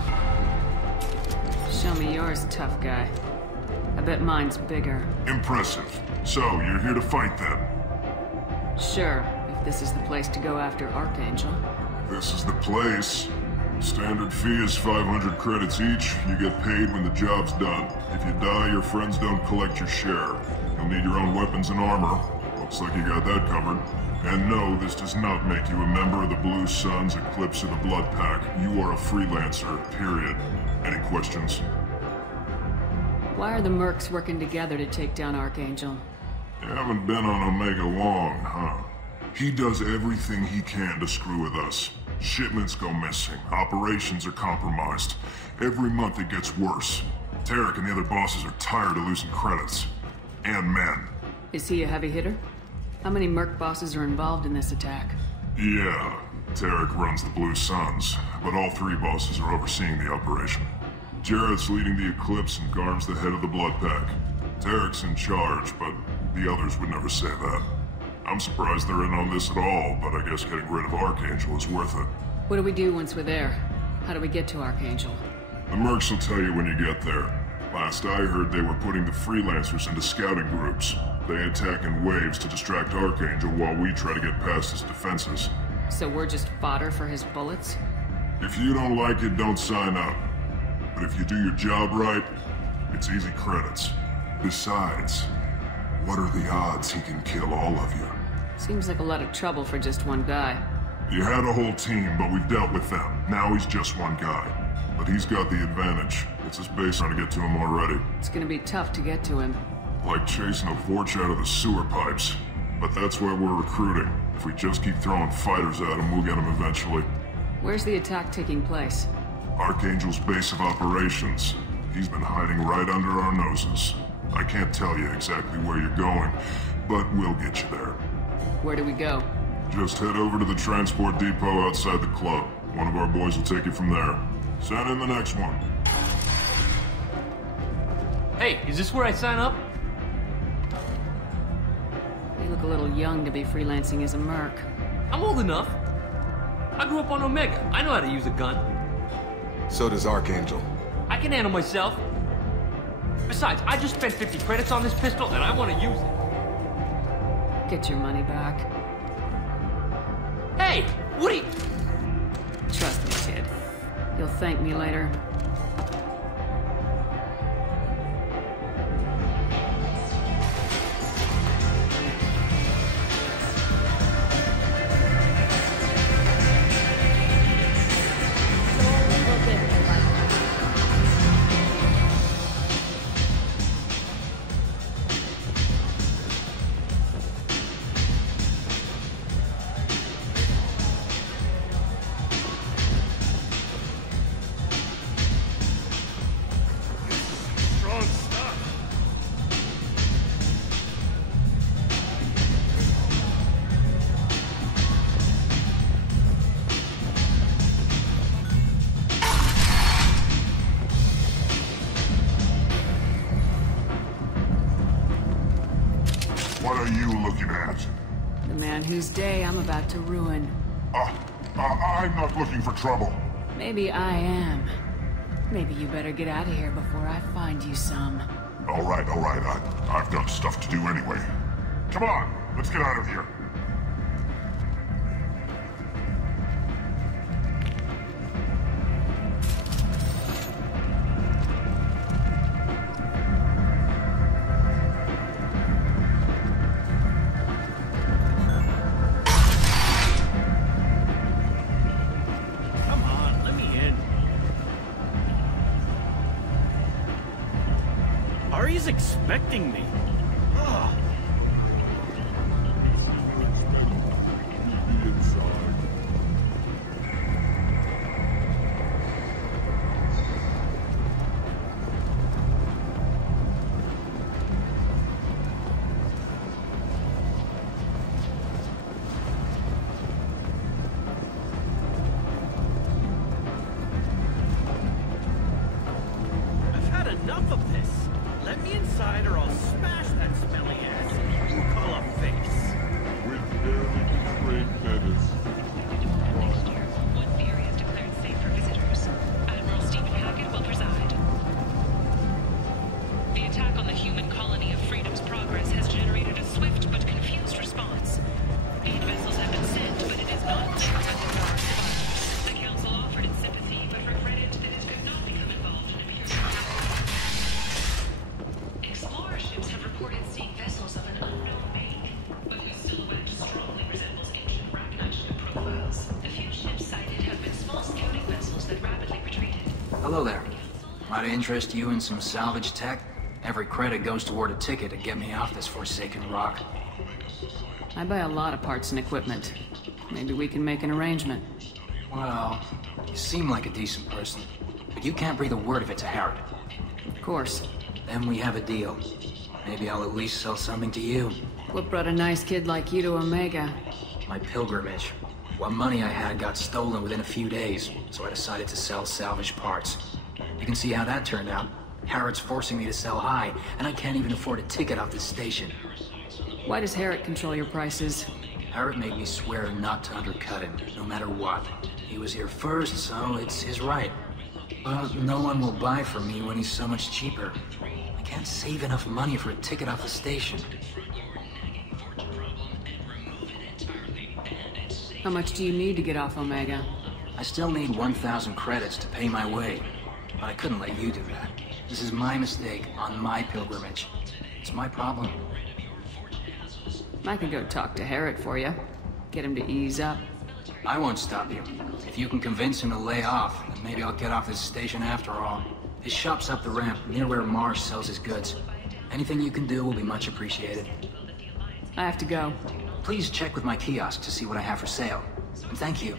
Show me yours, tough guy. I bet mine's bigger. Impressive. So, you're here to fight then? Sure, if this is the place to go after Archangel. This is the place. Standard fee is 500 credits each. You get paid when the job's done. If you die, your friends don't collect your share. You'll need your own weapons and armor. Looks like you got that covered. And no, this does not make you a member of the Blue Suns, Eclipse, or the Blood Pack. You are a freelancer, period. Any questions? Why are the Mercs working together to take down Archangel? You haven't been on Omega long, huh? He does everything he can to screw with us. Shipments go missing. Operations are compromised. Every month it gets worse. Tarek and the other bosses are tired of losing credits. And men. Is he a heavy hitter? How many Merc bosses are involved in this attack? Yeah. Tarek runs the Blue Suns, but all three bosses are overseeing the operation. Jarrett's leading the Eclipse and Garm's the head of the Blood Pack. Tarek's in charge, but the others would never say that. I'm surprised they're in on this at all, but I guess getting rid of Archangel is worth it. What do we do once we're there? How do we get to Archangel? The Mercs will tell you when you get there. Last I heard, they were putting the freelancers into scouting groups. They attack in waves to distract Archangel while we try to get past his defenses. So we're just fodder for his bullets? If you don't like it, don't sign up. But if you do your job right, it's easy credits. Besides, what are the odds he can kill all of you? Seems like a lot of trouble for just one guy. You had a whole team, but we've dealt with them. Now he's just one guy. But he's got the advantage. It's his base trying to get to him already. It's gonna be tough to get to him. Like chasing a Vorch out of the sewer pipes. But that's why we're recruiting. If we just keep throwing fighters at him, we'll get him eventually. Where's the attack taking place? Archangel's base of operations. He's been hiding right under our noses. I can't tell you exactly where you're going, but we'll get you there. Where do we go? Just head over to the transport depot outside the club. One of our boys will take you from there. Send in the next one. Hey, is this where I sign up? You look a little young to be freelancing as a merc. I'm old enough. I grew up on Omega. I know how to use a gun. So does Archangel. I can handle myself. Besides, I just spent 50 credits on this pistol, and I want to use it. Get your money back. Hey, what are you... Trust me, kid. You'll thank me later. What are you looking at? The man whose day I'm about to ruin. I'm not looking for trouble. Maybe I am. Maybe you better get out of here before I find you some. All right. I've got stuff to do anyway. Come on, let's get out of here. Ari's expecting me. Ugh. Enough of this. Let me inside or I'll smash that smelly ass you call a face. With barely betrayed menace. Once the area is declared safe for visitors, Admiral Stephen Hackett will preside. The attack on the human colony of Freedom's Progress has generated a swift but confused response. 8 vessels have been sent, but it is not clear whether there are survivors. The Council offered its sympathy, but regretted that it could not become involved in a period. Explorer ships have reported seeing vessels of an unknown make, but whose silhouette strongly resembles ancient Rachni ship profiles. The few ships sighted have been small scouting vessels that rapidly retreated. Hello there. Might I interest you in some salvage tech? Every credit goes toward a ticket to get me off this forsaken rock. I buy a lot of parts and equipment. Maybe we can make an arrangement. Well, you seem like a decent person, but you can't breathe a word of it to Harrod. Of course. Then we have a deal. Maybe I'll at least sell something to you. What brought a nice kid like you to Omega? My pilgrimage. What money I had got stolen within a few days, so I decided to sell salvaged parts. You can see how that turned out. Harrod's forcing me to sell high, and I can't even afford a ticket off this station. Why does Harrod control your prices? Harrod made me swear not to undercut him, no matter what. He was here first, so it's his right. But no one will buy from me when he's so much cheaper. I can't save enough money for a ticket off the station. How much do you need to get off Omega? I still need 1,000 credits to pay my way, but I couldn't let you do that. This is my mistake on my pilgrimage. It's my problem. I could go talk to Harrod for you. Get him to ease up. I won't stop you. If you can convince him to lay off, then maybe I'll get off this station after all. His shop's up the ramp, near where Marsh sells his goods. Anything you can do will be much appreciated. I have to go. Please check with my kiosk to see what I have for sale. And thank you.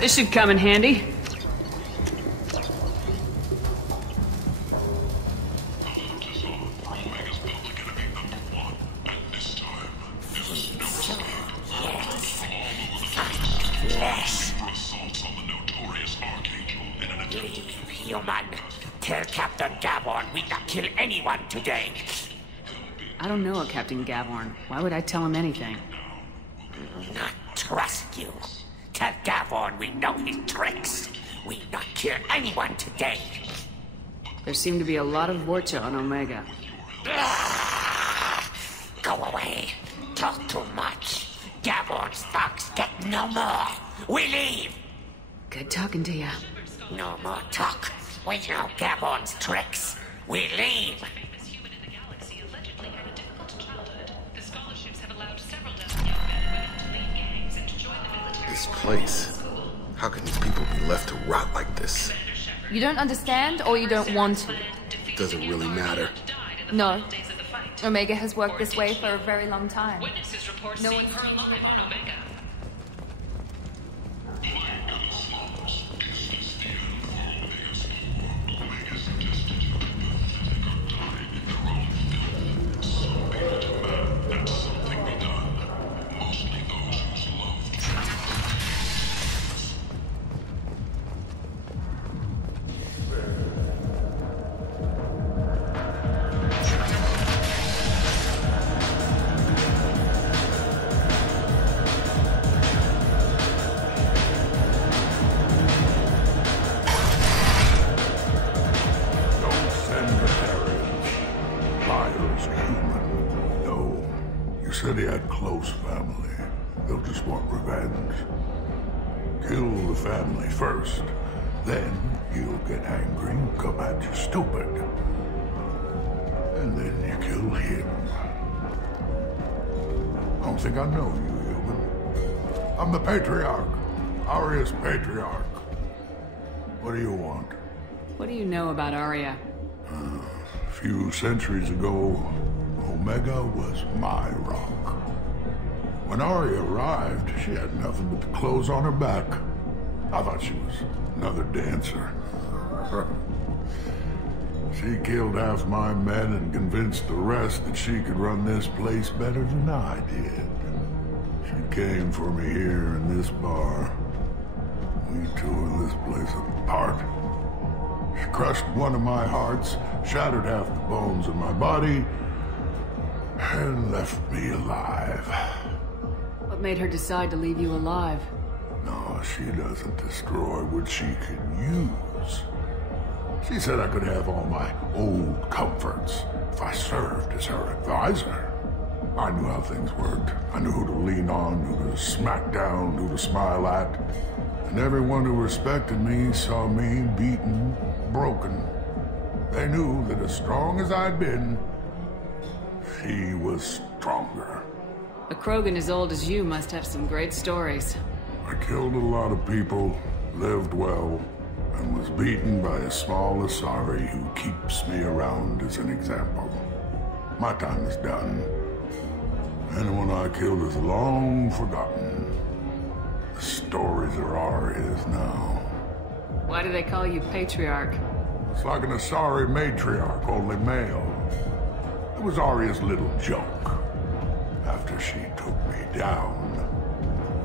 This should come in handy. Human, tell Captain Gavorn we not kill anyone today. I don't know a Captain Gavorn. Why would I tell him anything? Not trust you. Tell Gavorn we know his tricks. We not kill anyone today. There seem to be a lot of Vorcha on Omega. Go away. Talk too much. Gavorn's thugs get no more. We leave. Good talking to you. No more talk. We know Gavorn's tricks. We leave. This place. How can these people be left to rot like this? You don't understand, or you don't want to? Does it really matter? No. Omega has worked this way for a very long time. Witnesses report seeing her alive on Omega. first human. No, you said he had close family. They'll just want revenge. Kill the family first. Then he'll get angry and come at you stupid. And then you kill him. I don't think I know you, human. I'm the Patriarch. Aria's Patriarch. What do you want? What do you know about Aria? A few centuries ago, Omega was my rock. When Aria arrived, she had nothing but the clothes on her back. I thought she was another dancer. She killed half my men and convinced the rest that she could run this place better than I did. She came for me here in this bar. We tore this place apart. She crushed one of my hearts, shattered half the bones in my body, and left me alive. What made her decide to leave you alive? No, she doesn't destroy what she can use. She said I could have all my old comforts if I served as her advisor. I knew how things worked. I knew who to lean on, who to smack down, who to smile at. And everyone who respected me saw me beaten, broken. They knew that as strong as I'd been, she was stronger. A Krogan as old as you must have some great stories. I killed a lot of people, lived well, and was beaten by a small Asari who keeps me around as an example. My time is done. Anyone I killed is long forgotten. The stories are Aria's now. Why do they call you Patriarch? It's like an Asari matriarch, only male. It was Aria's little joke. After she took me down,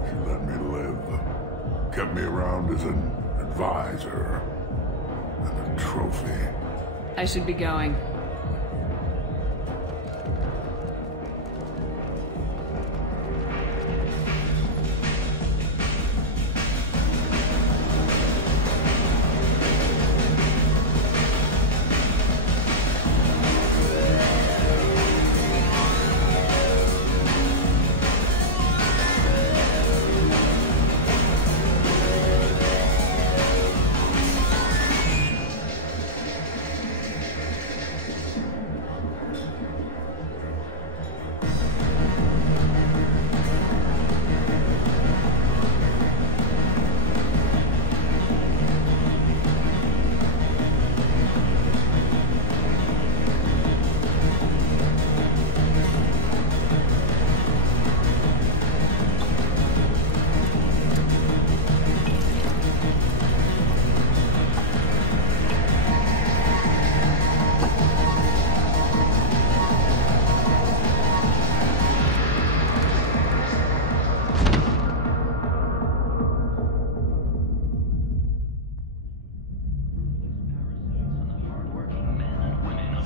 she let me live. Kept me around as an advisor and a trophy. I should be going.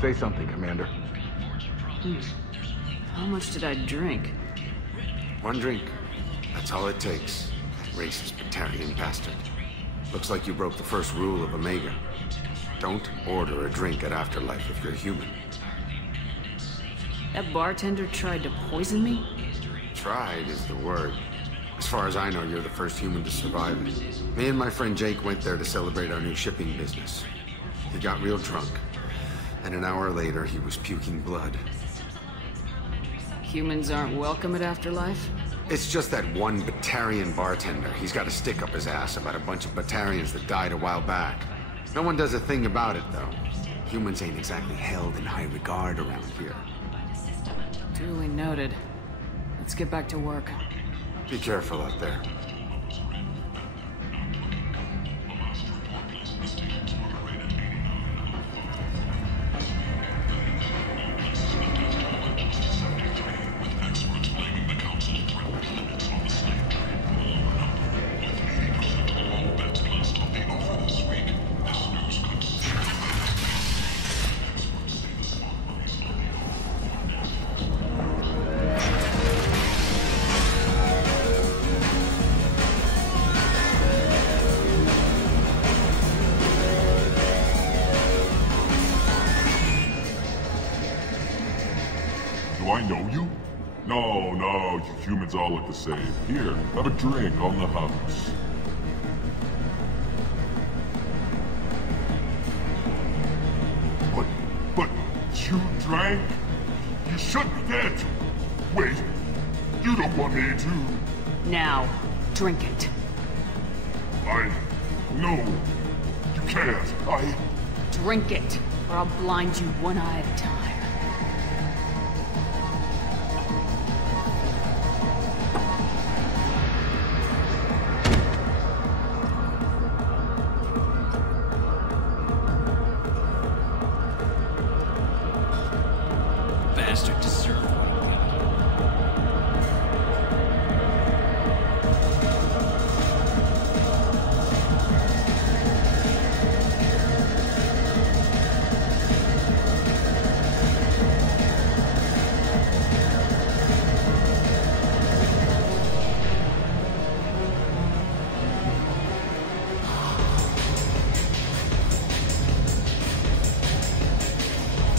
Say something, Commander. How much did I drink? One drink. That's all it takes. Racist Batarian bastard. Looks like you broke the first rule of Omega. Don't order a drink at Afterlife if you're human. That bartender tried to poison me? Tried is the word. As far as I know, you're the first human to survive it. Me and my friend Jake went there to celebrate our new shipping business. He got real drunk. And an hour later, he was puking blood. Humans aren't welcome at Afterlife? It's just that one Batarian bartender. He's got a stick up his ass about a bunch of Batarians that died a while back. No one does a thing about it, though. Humans ain't exactly held in high regard around here. Duly noted. Let's get back to work. Be careful out there. I know you? No, you humans all look the same. Here, have a drink on the house. But you drank? You should be dead. Wait, you don't want me to... Now, drink it. No, you can't. Drink it, or I'll blind you one eye at a time. Bastard deserved.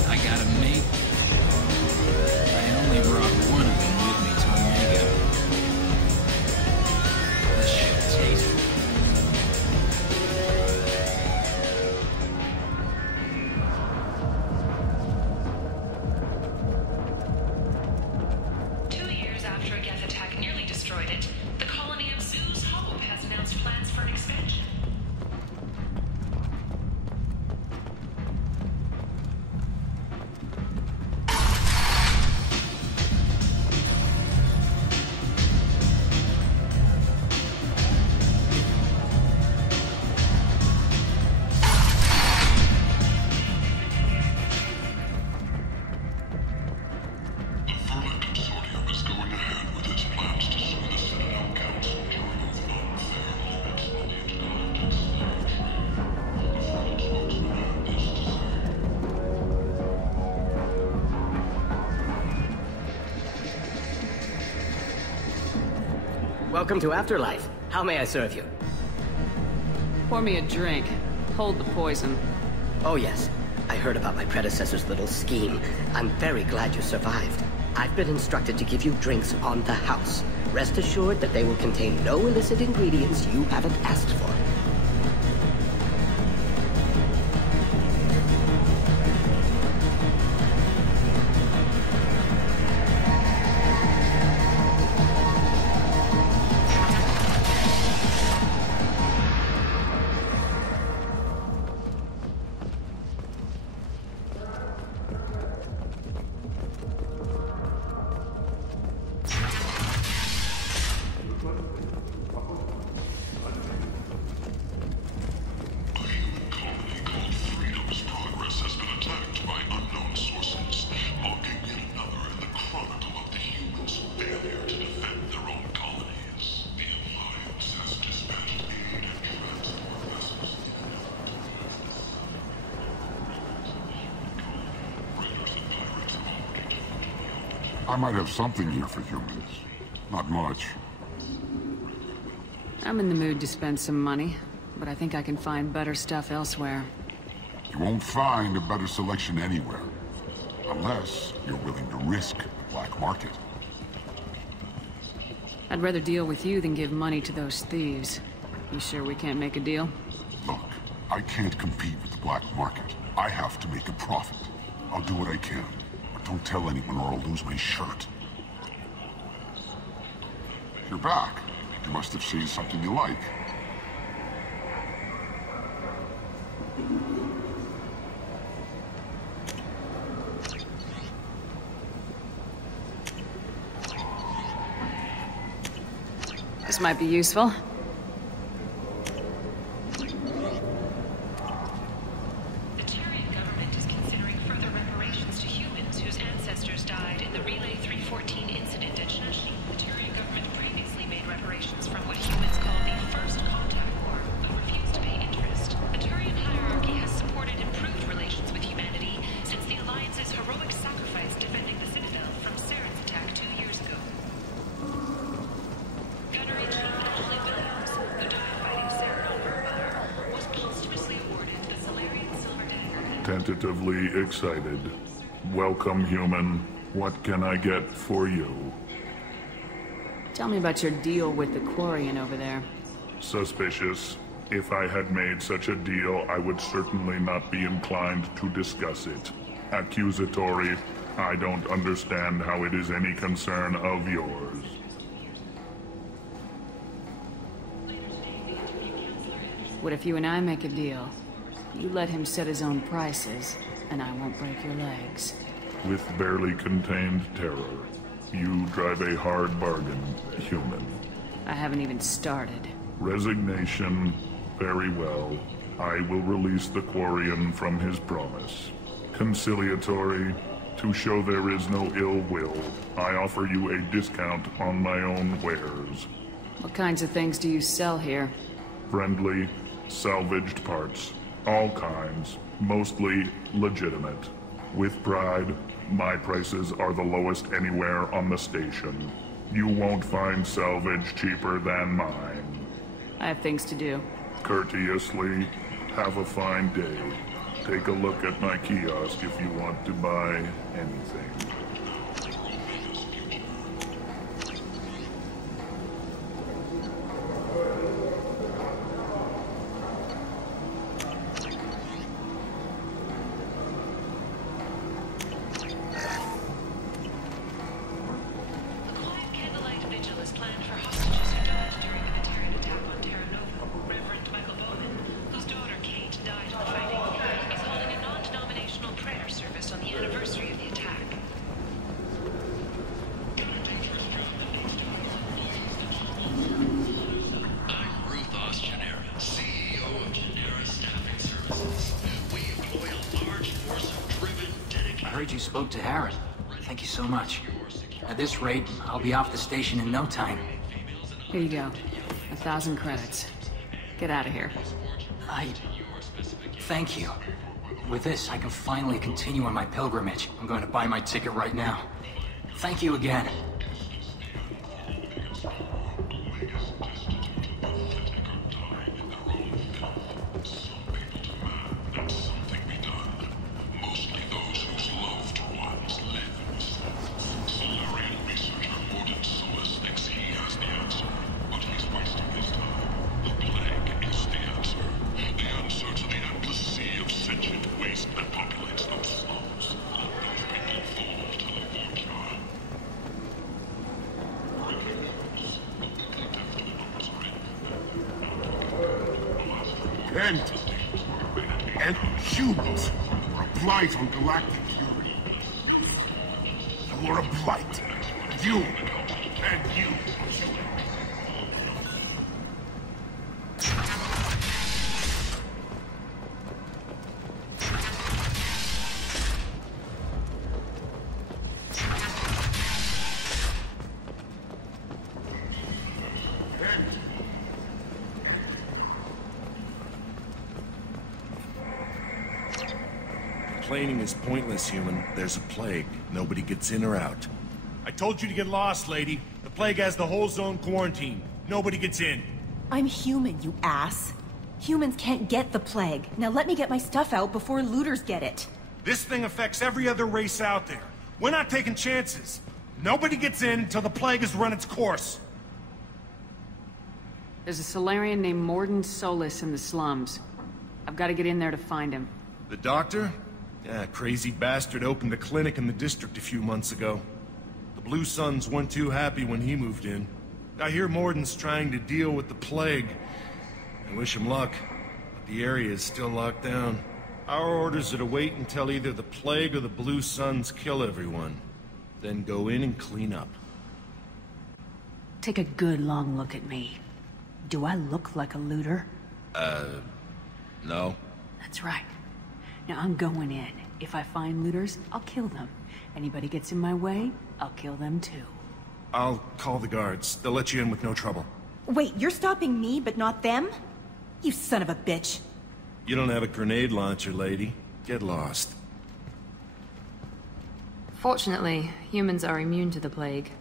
I got a mate. I only brought one of them with me to Omega. This shit tastes. Years after a Geth attack nearly destroyed it, the colony of Zeus Hope has announced plans for an expansion. Welcome to Afterlife. How may I serve you? Pour me a drink. Hold the poison. Oh yes, I heard about my predecessor's little scheme. I'm very glad you survived. I've been instructed to give you drinks on the house. Rest assured that they will contain no illicit ingredients you haven't asked for. I might have something here for humans. Not much. I'm in the mood to spend some money, but I think I can find better stuff elsewhere. You won't find a better selection anywhere. Unless you're willing to risk the black market. I'd rather deal with you than give money to those thieves. You sure we can't make a deal? Look, I can't compete with the black market. I have to make a profit. I'll do what I can. But don't tell anyone or I'll lose my shirt. You're back. You must have seen something you like. This might be useful. The Turian government is considering further reparations to humans whose ancestors died in the Relay 314 incident at Shnashi. The Turian government previously made reparations from what humans call the First Contact War, but refused to pay interest. The Turian hierarchy has supported improved relations with humanity since the Alliance's heroic sacrifice defending the Citadel from Saren's attack 2 years ago. Gunnery Chief Ashley Williams, who died fighting Saren on Verbire, was posthumously awarded the Salarian Silver Dagger. Tentatively excited. Welcome, human. What can I get for you? Tell me about your deal with the Quarian over there. Suspicious. If I had made such a deal, I would certainly not be inclined to discuss it. Accusatory. I don't understand how it is any concern of yours. What if you and I make a deal? You let him set his own prices, and I won't break your legs. With barely contained terror, you drive a hard bargain, human. I haven't even started. Resignation. Very well. I will release the Quarian from his promise. Conciliatory. To show there is no ill will, I offer you a discount on my own wares. What kinds of things do you sell here? Friendly, salvaged parts. All kinds. Mostly legitimate. With pride, my prices are the lowest anywhere on the station. You won't find salvage cheaper than mine. I have things to do. Courteously, have a fine day. Take a look at my kiosk if you want to buy anything. Spoke to Harren. Thank you so much. At this rate, I'll be off the station in no time. Here you go. 1,000 credits. Get out of here. Thank you. With this, I can finally continue on my pilgrimage. I'm going to buy my ticket right now. Thank you again. And humans are a blight on galactic purity. You're a blight. You and you. Complaining is pointless, human. There's a plague. Nobody gets in or out. I told you to get lost, lady. The plague has the whole zone quarantined. Nobody gets in. I'm human, you ass. Humans can't get the plague. Now let me get my stuff out before looters get it. This thing affects every other race out there. We're not taking chances. Nobody gets in until the plague has run its course. There's a Solarian named Mordin Solus in the slums. I've got to get in there to find him. The doctor? Yeah, crazy bastard opened a clinic in the district a few months ago. The Blue Suns weren't too happy when he moved in. I hear Mordin's trying to deal with the plague. I wish him luck, but the area is still locked down. Our orders are to wait until either the plague or the Blue Suns kill everyone. Then go in and clean up. Take a good long look at me. Do I look like a looter? No. That's right. Now I'm going in. If I find looters, I'll kill them. Anybody gets in my way, I'll kill them too. I'll call the guards. They'll let you in with no trouble. Wait, you're stopping me, but not them? You son of a bitch. You don't have a grenade launcher, lady. Get lost. Fortunately, humans are immune to the plague.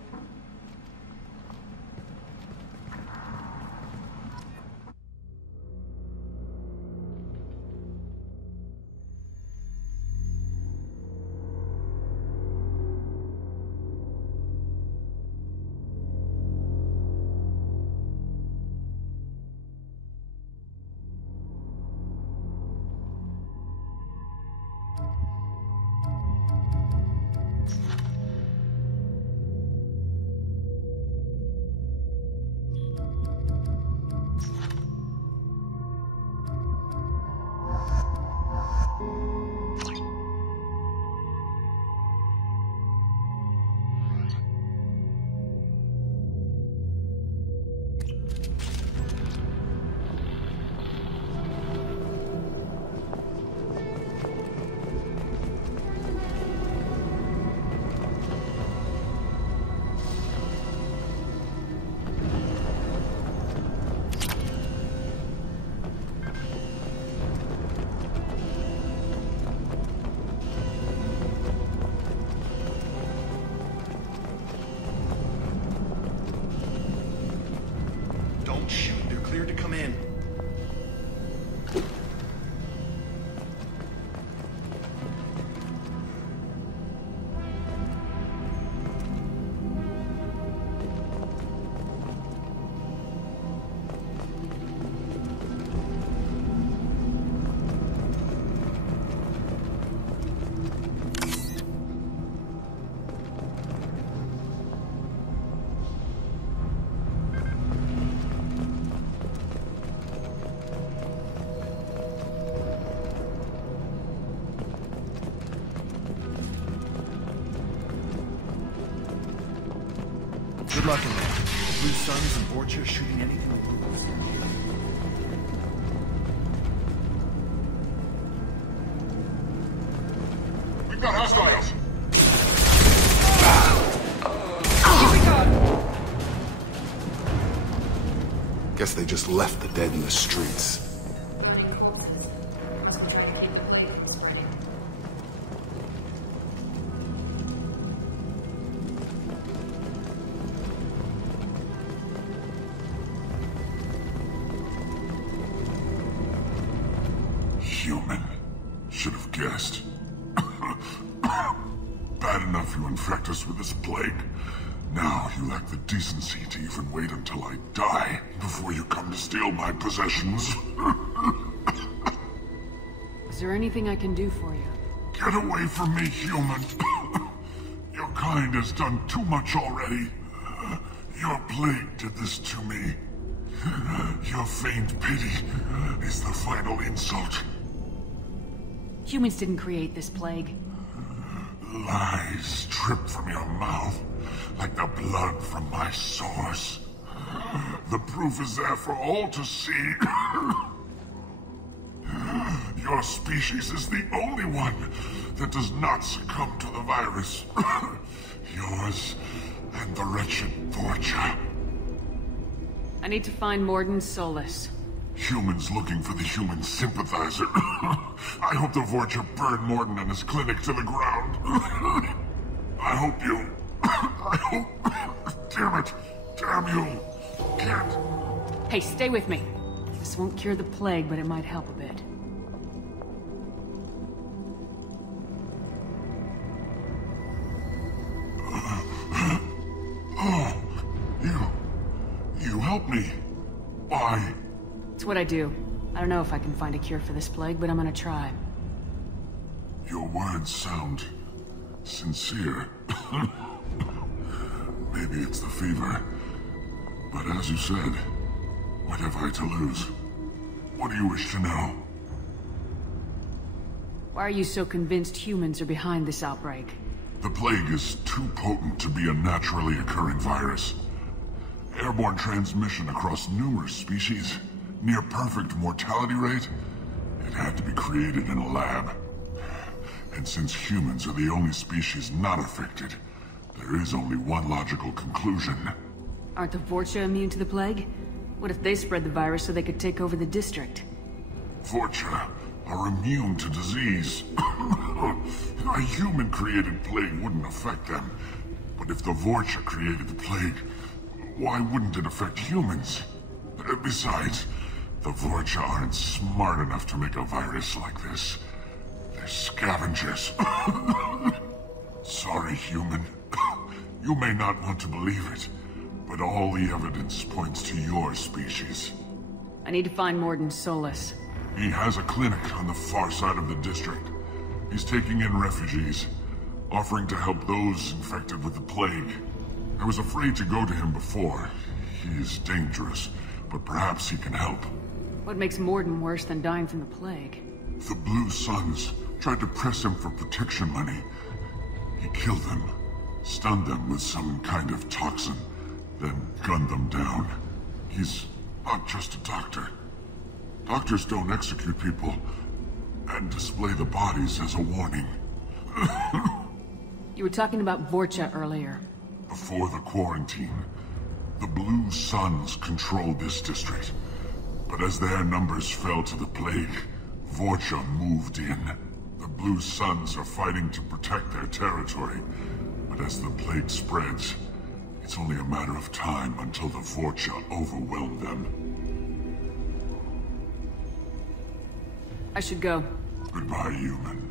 Good luck in there. The Blue Suns and Vorcha shooting anything. We've got hostiles! Guess they just left the dead in the streets. Human. Should have guessed. Bad enough you infect us with this plague. Now you lack the decency to even wait until I die before you come to steal my possessions. Is there anything I can do for you? Get away from me, human. Your kind has done too much already. Your plague did this to me. Your feigned pity is the final insult. Humans didn't create this plague. Lies drip from your mouth like the blood from my sores. The proof is there for all to see. Your species is the only one that does not succumb to the virus. Yours and the wretched Vorcha. I need to find Mordin Solus. Humans looking for the human sympathizer. I hope the Vorcha burn Mordin and his clinic to the ground. I hope you... I hope... Damn it. Damn you. Can't... Hey, stay with me. This won't cure the plague, but it might help a bit. Oh, you helped me. Why? It's what I do. I don't know if I can find a cure for this plague, but I'm gonna try. Your words sound sincere. Maybe it's the fever. But as you said, what have I to lose? What do you wish to know? Why are you so convinced humans are behind this outbreak? The plague is too potent to be a naturally occurring virus. Airborne transmission across numerous species, near perfect mortality rate. It had to be created in a lab. And since humans are the only species not affected, there is only one logical conclusion. Aren't the Vorcha immune to the plague? What if they spread the virus so they could take over the district? Vorcha are immune to disease. A human-created plague wouldn't affect them. But if the Vorcha created the plague, why wouldn't it affect humans? Besides, the Vorcha aren't smart enough to make a virus like this. They're scavengers. Sorry, human. You may not want to believe it, but all the evidence points to your species. I need to find Mordin Solus. He has a clinic on the far side of the district. He's taking in refugees, offering to help those infected with the plague. I was afraid to go to him before. He is dangerous, but perhaps he can help. What makes Mordin worse than dying from the plague? The Blue Suns tried to press him for protection money. He killed them, stunned them with some kind of toxin, then gunned them down. He's not just a doctor. Doctors don't execute people and display the bodies as a warning. You were talking about Vorcha earlier. Before the quarantine, the Blue Suns controlled this district. But as their numbers fell to the plague, Vorcha moved in. The Blue Suns are fighting to protect their territory. But as the plague spreads, it's only a matter of time until the Vorcha overwhelm them. I should go. Goodbye, human.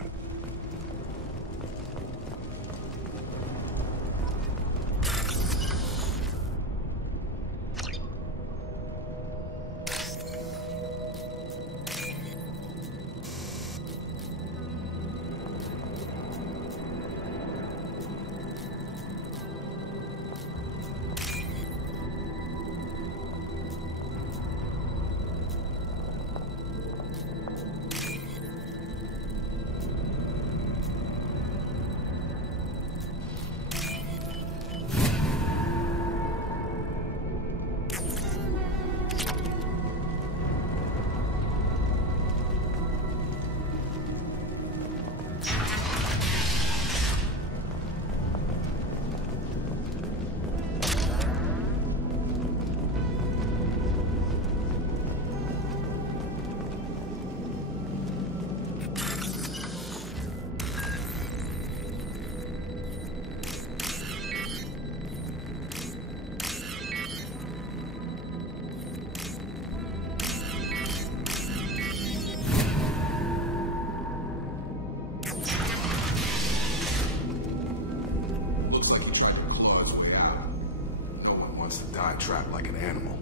wants to die trapped like an animal.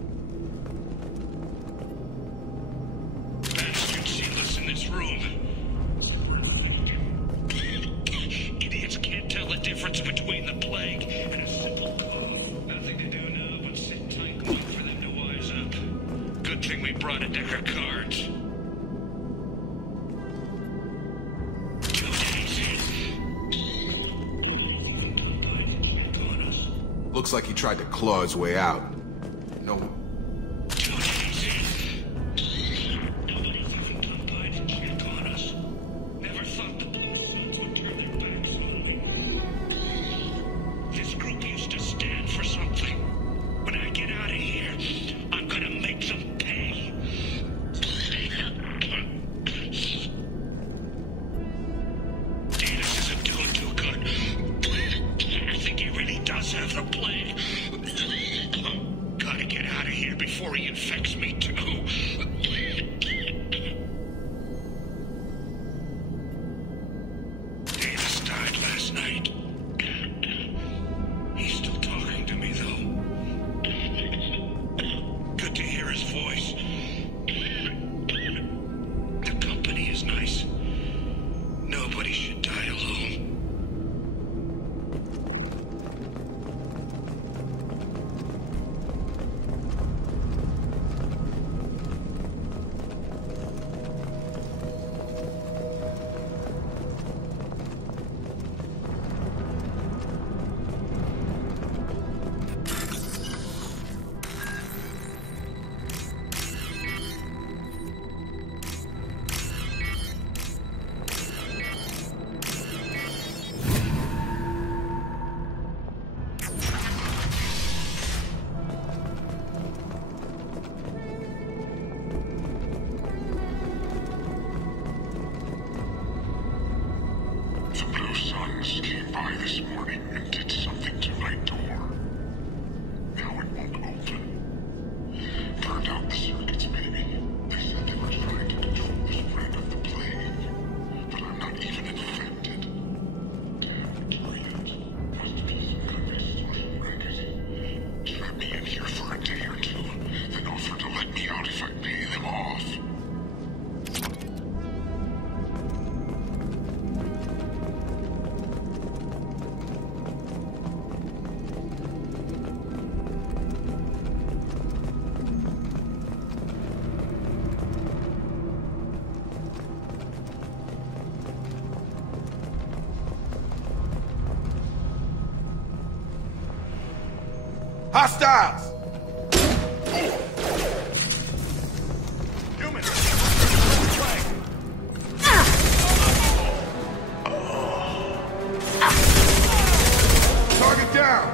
Bastards sealed us in this room. Idiots can't tell the difference between the plague and a simple cough. Nothing to do now but sit tight and wait for them to wise up. Good thing we brought a deck of cards. Looks like he tried to claw his way out. No. This group used to stand for something. When I get out of here, I'm gonna make them pay. Daedalus isn't doing too good. I think he really does have the plague. Gotta get out of here before he infects me too. Daedalus died last night. He's still talking to me, though. Good to hear his voice. The company is nice. Nobody should die alone. The Blue Suns came by this morning and did something to my door. Now it won't open. Burned out the circuits, maybe. They said they were trying to control the spread of the plague. But I'm not even infected. Damn brilliant. Must be some kind of social racket. Trap me in here for a day or two, then offer to let me out if I pay them off. Hostiles! Target down!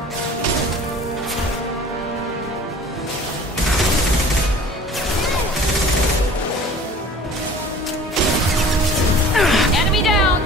Enemy down!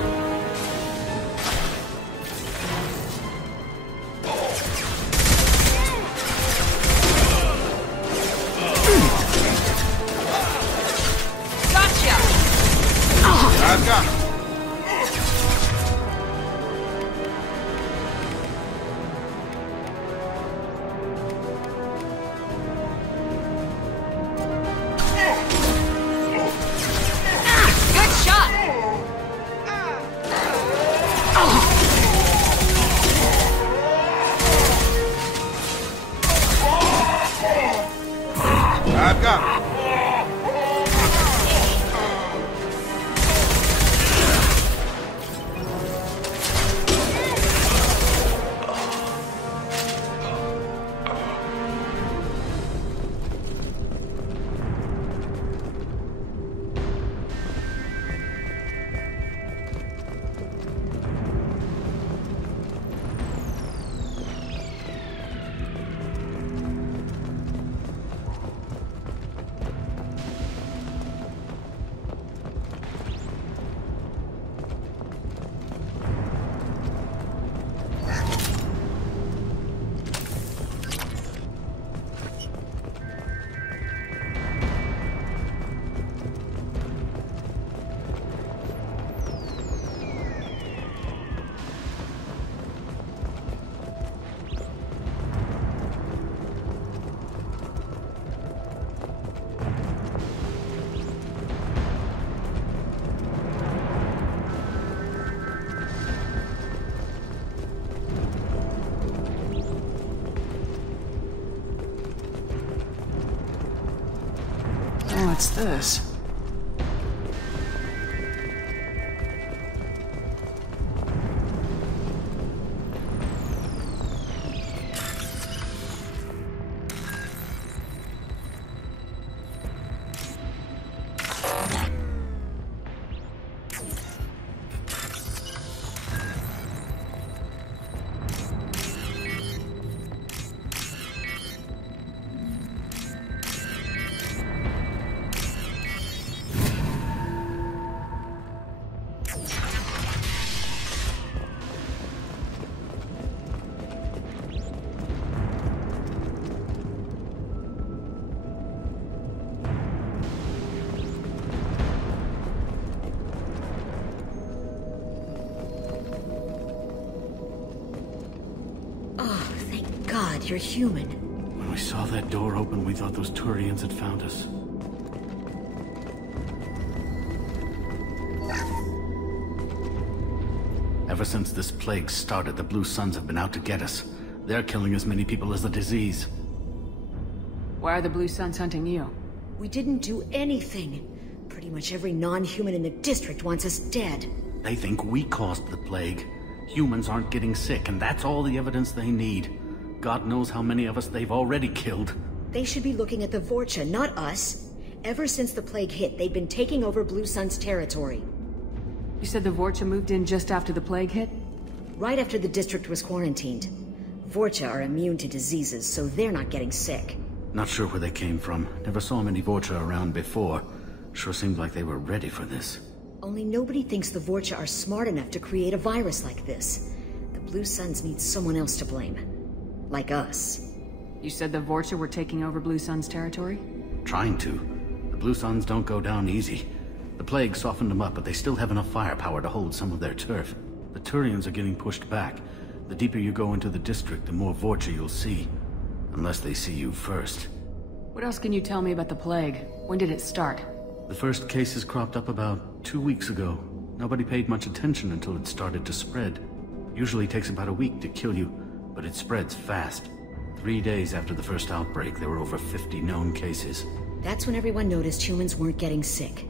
What's this? You're human. When we saw that door open, we thought those Turians had found us. Ever since this plague started, the Blue Suns have been out to get us. They're killing as many people as the disease. Why are the Blue Suns hunting you? We didn't do anything. Pretty much every non-human in the district wants us dead. They think we caused the plague. Humans aren't getting sick, and that's all the evidence they need. God knows how many of us they've already killed. They should be looking at the Vorcha, not us. Ever since the plague hit, they've been taking over Blue Sun's territory. You said the Vorcha moved in just after the plague hit? Right after the district was quarantined. Vorcha are immune to diseases, so they're not getting sick. Not sure where they came from. Never saw many Vorcha around before. Sure seemed like they were ready for this. Only nobody thinks the Vorcha are smart enough to create a virus like this. The Blue Suns need someone else to blame. Like us. You said the Vorcha were taking over Blue Sun's territory? Trying to. The Blue Suns don't go down easy. The plague softened them up, but they still have enough firepower to hold some of their turf. The Turians are getting pushed back. The deeper you go into the district, the more Vorcha you'll see. Unless they see you first. What else can you tell me about the plague? When did it start? The first cases cropped up about 2 weeks ago. Nobody paid much attention until it started to spread. Usually takes about a week to kill you, but it spreads fast. 3 days after the first outbreak, there were over 50 known cases. That's when everyone noticed humans weren't getting sick.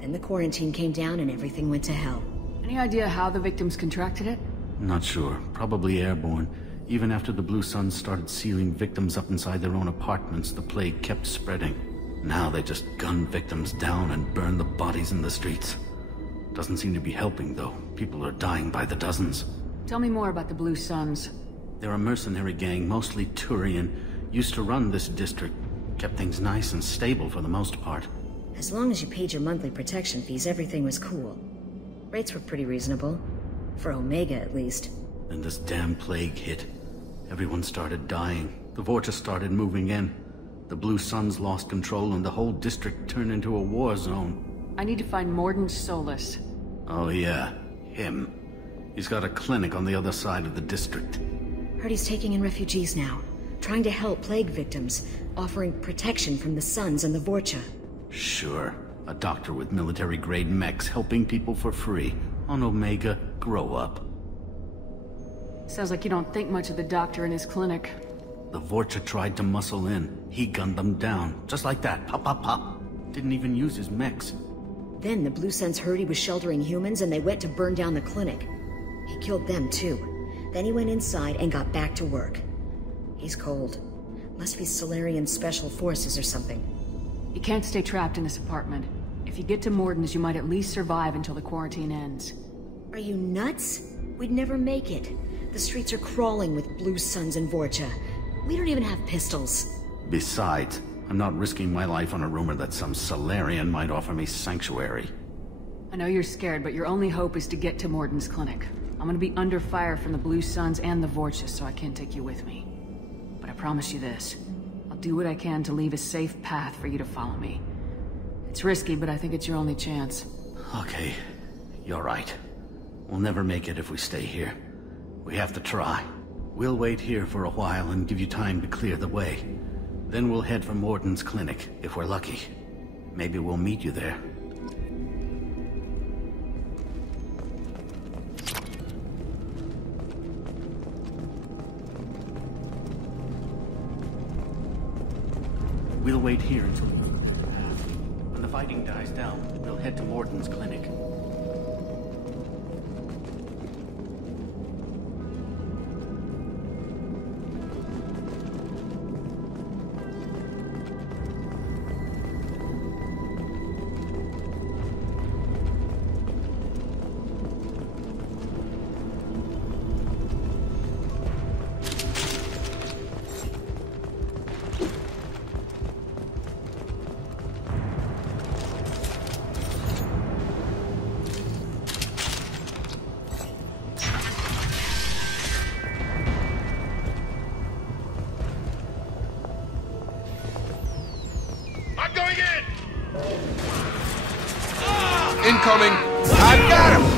Then the quarantine came down and everything went to hell. Any idea how the victims contracted it? Not sure. Probably airborne. Even after the Blue Suns started sealing victims up inside their own apartments, the plague kept spreading. Now they just gun victims down and burn the bodies in the streets. Doesn't seem to be helping, though. People are dying by the dozens. Tell me more about the Blue Suns. They're a mercenary gang, mostly Turian. Used to run this district. Kept things nice and stable for the most part. As long as you paid your monthly protection fees, everything was cool. Rates were pretty reasonable. For Omega, at least. Then this damn plague hit. Everyone started dying. The Vorcha started moving in. The Blue Suns lost control and the whole district turned into a war zone. I need to find Mordin Solus. Oh yeah, him. He's got a clinic on the other side of the district. Heard he's taking in refugees now. Trying to help plague victims. Offering protection from the Suns and the Vorcha. Sure. A doctor with military-grade mechs helping people for free. On Omega, grow up. Sounds like you don't think much of the doctor in his clinic. The Vorcha tried to muscle in. He gunned them down. Just like that. Pop, pop, pop. Didn't even use his mechs. Then the Blue Suns heard he was sheltering humans and they went to burn down the clinic. He killed them too. Then he went inside and got back to work. He's cold. Must be Solarian Special Forces or something. You can't stay trapped in this apartment. If you get to Mordin's, you might at least survive until the quarantine ends. Are you nuts? We'd never make it. The streets are crawling with Blue Suns and Vorcha. We don't even have pistols. Besides, I'm not risking my life on a rumor that some Solarian might offer me sanctuary. I know you're scared, but your only hope is to get to Mordin's clinic. I'm gonna be under fire from the Blue Suns and the Vorcha, so I can't take you with me. But I promise you this. I'll do what I can to leave a safe path for you to follow me. It's risky, but I think it's your only chance. Okay, you're right. We'll never make it if we stay here. We have to try. We'll wait here for a while and give you time to clear the way. Then we'll head for Mordin's clinic, if we're lucky. Maybe we'll meet you there. We'll wait here until... fighting dies down, we'll head to Morden's clinic. Incoming! I've got him!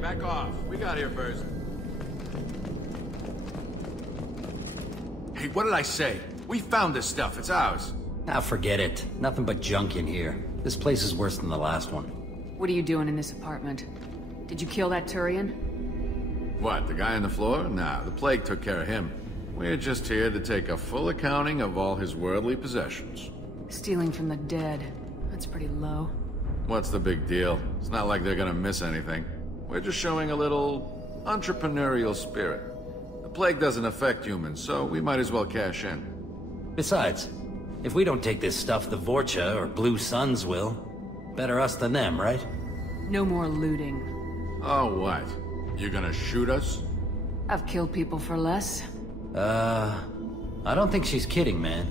Back off. We got here first. Hey, what did I say? We found this stuff. It's ours. Ah, forget it. Nothing but junk in here. This place is worse than the last one. What are you doing in this apartment? Did you kill that Turian? What, the guy on the floor? Nah, the plague took care of him. We're just here to take a full accounting of all his worldly possessions. Stealing from the dead. That's pretty low. What's the big deal? It's not like they're gonna miss anything. We're just showing a little entrepreneurial spirit. The plague doesn't affect humans, so we might as well cash in. Besides, if we don't take this stuff, the Vorcha or Blue Suns will. Better us than them, right? No more looting. Oh, what? You gonna shoot us? I've killed people for less. I don't think she's kidding, man.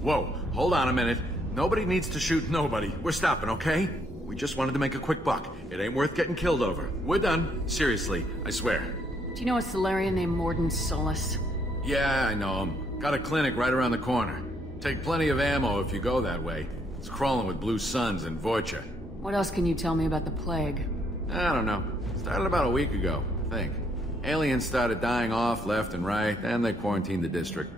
Whoa, hold on a minute. Nobody needs to shoot nobody. We're stopping, okay? We just wanted to make a quick buck. It ain't worth getting killed over. We're done. Seriously, I swear. Do you know a Salarian named Morden Solis? Yeah, I know him. Got a clinic right around the corner. Take plenty of ammo if you go that way. It's crawling with Blue Suns and Vorcha. What else can you tell me about the plague? I don't know. Started about a week ago, I think. Aliens started dying off left and right, and they quarantined the district.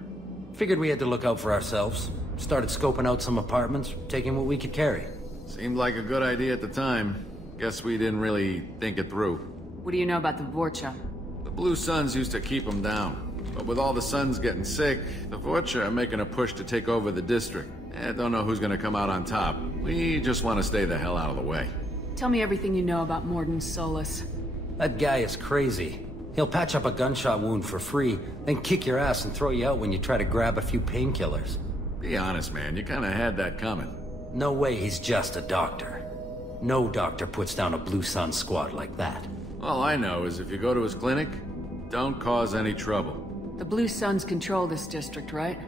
Figured we had to look out for ourselves. Started scoping out some apartments, taking what we could carry. Seemed like a good idea at the time. Guess we didn't really think it through. What do you know about the Vorcha? The Blue Suns used to keep them down. But with all the Suns getting sick, the Vorcha are making a push to take over the district. Don't know who's gonna come out on top. We just want to stay the hell out of the way. Tell me everything you know about Mordin Solus. That guy is crazy. He'll patch up a gunshot wound for free, then kick your ass and throw you out when you try to grab a few painkillers. Be honest, man. You kinda had that coming. No way he's just a doctor. No doctor puts down a Blue Sun squad like that. All I know is if you go to his clinic, don't cause any trouble. The Blue Suns control this district, right?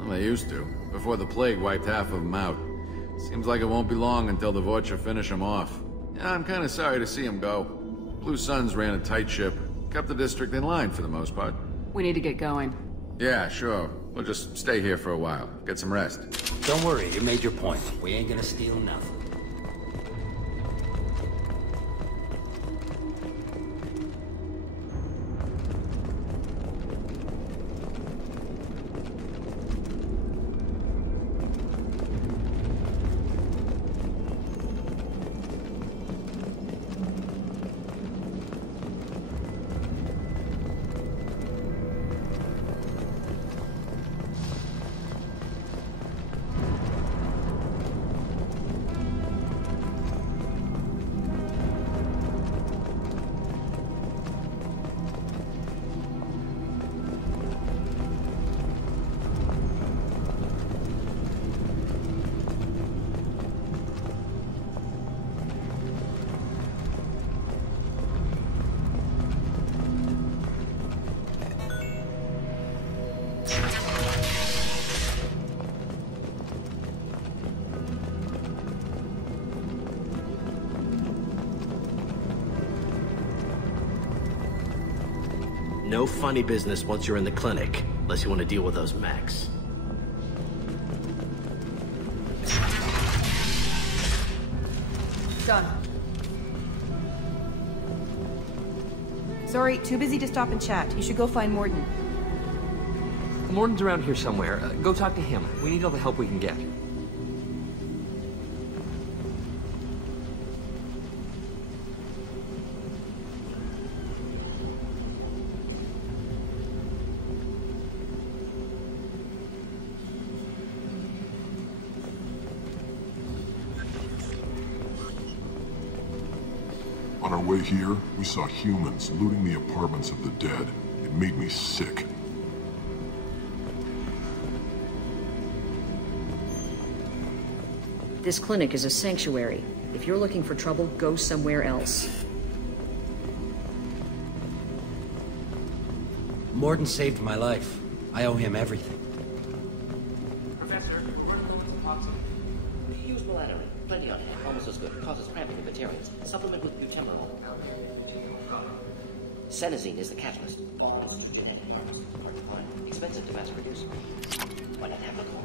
Well, they used to, before the plague wiped half of them out. Seems like it won't be long until the Vorcha finish them off. Yeah, I'm kinda sorry to see them go. Blue Suns ran a tight ship, kept the district in line for the most part. We need to get going. Yeah, sure. We'll just stay here for a while. Get some rest. Don't worry, you made your point. We ain't gonna steal nothing. No funny business once you're in the clinic, unless you want to deal with those mechs. Done. Sorry, too busy to stop and chat. You should go find Mordin. Mordin's around here somewhere. Go talk to him. We need all the help we can get. On our way here, we saw humans looting the apartments of the dead. It made me sick. This clinic is a sanctuary. If you're looking for trouble, go somewhere else. Mordin saved my life. I owe him everything. Professor, use Melanorin. Plenty on hand. Almost as good. Causes cramping of materials. Supplement with butemol. Senazine is the catalyst. Bonds to genetic parts. Hard to find. Expensive to mass produce. Why not have a call?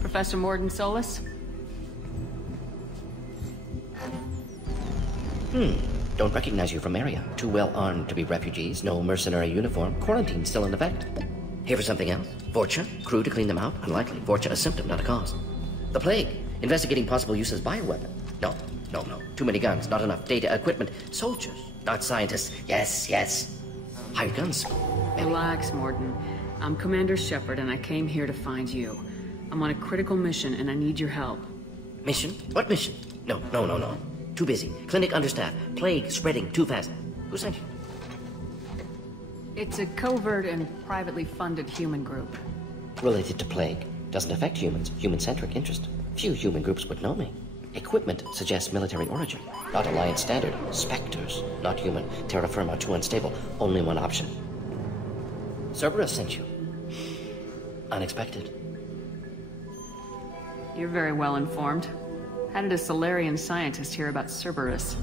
Professor Mordin Solus? Don't recognize you from area. Too well armed to be refugees, no mercenary uniform, quarantine still in effect. Here for something else? Vorcha? Crew to clean them out? Unlikely. Vorcha a symptom, not a cause. The plague? Investigating possible use as bioweapon? No. Too many guns, not enough data, equipment. Soldiers, not scientists. Yes. Hired guns. Relax, Mordin. I'm Commander Shepard, and I came here to find you. I'm on a critical mission, and I need your help. Mission? What mission? No. Too busy. Clinic understaffed. Plague spreading too fast. Who sent you? It's a covert and privately funded human group. Related to Plague. Doesn't affect humans. Human-centric interest. Few human groups would know me. Equipment suggests military origin. Not Alliance standard. Spectres. Not human. Terra firma, too unstable. Only one option. Cerberus sent you. Unexpected. You're very well informed. How did a Solarian scientist hear about Cerberus?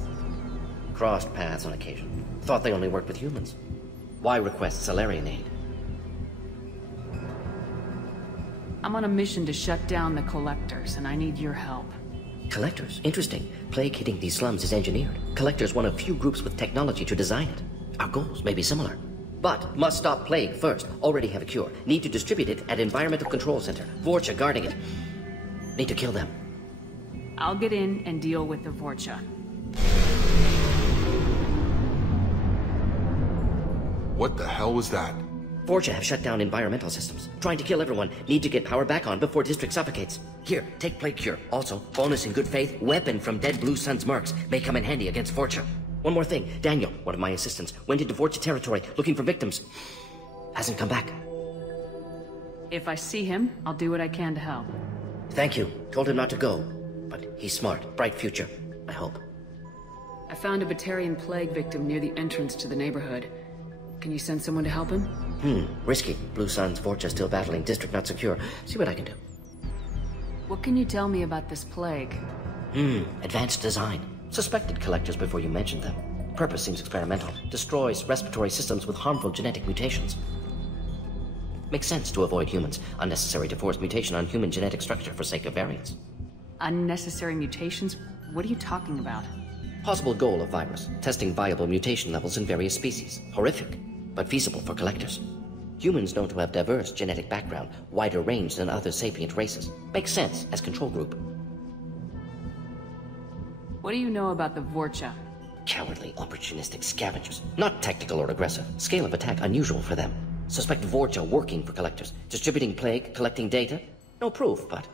Crossed paths on occasion. Thought they only worked with humans. Why request Solarian aid? I'm on a mission to shut down the Collectors, and I need your help. Collectors? Interesting. Plague hitting these slums is engineered. Collectors one of few groups with technology to design it. Our goals may be similar. But must stop Plague first. Already have a cure. Need to distribute it at Environmental Control Center. Vorcha guarding it. Need to kill them. I'll get in and deal with the Vorcha. What the hell was that? Vorcha have shut down environmental systems. Trying to kill everyone. Need to get power back on before District suffocates. Here, take Plague Cure. Also, bonus in good faith, weapon from dead Blue Sun's mercs. May come in handy against Vorcha. One more thing. Daniel, one of my assistants, went into Vorcha territory looking for victims. Hasn't come back. If I see him, I'll do what I can to help. Thank you. Told him not to go. But he's smart. Bright future. I hope. I found a Batarian plague victim near the entrance to the neighborhood. Can you send someone to help him? Risky. Blue Sun's Vorcha still battling. District not secure. See what I can do. What can you tell me about this plague? Advanced design. Suspected collectors before you mentioned them. Purpose seems experimental. Destroys respiratory systems with harmful genetic mutations. Makes sense to avoid humans. Unnecessary to force mutation on human genetic structure for sake of variance. Unnecessary mutations? What are you talking about? Possible goal of virus. Testing viable mutation levels in various species. Horrific, but feasible for collectors. Humans known to have diverse genetic background, wider range than other sapient races. Makes sense as control group. What do you know about the Vorcha? Cowardly, opportunistic scavengers. Not tactical or aggressive. Scale of attack unusual for them. Suspect Vorcha working for collectors. Distributing plague, collecting data. No proof, but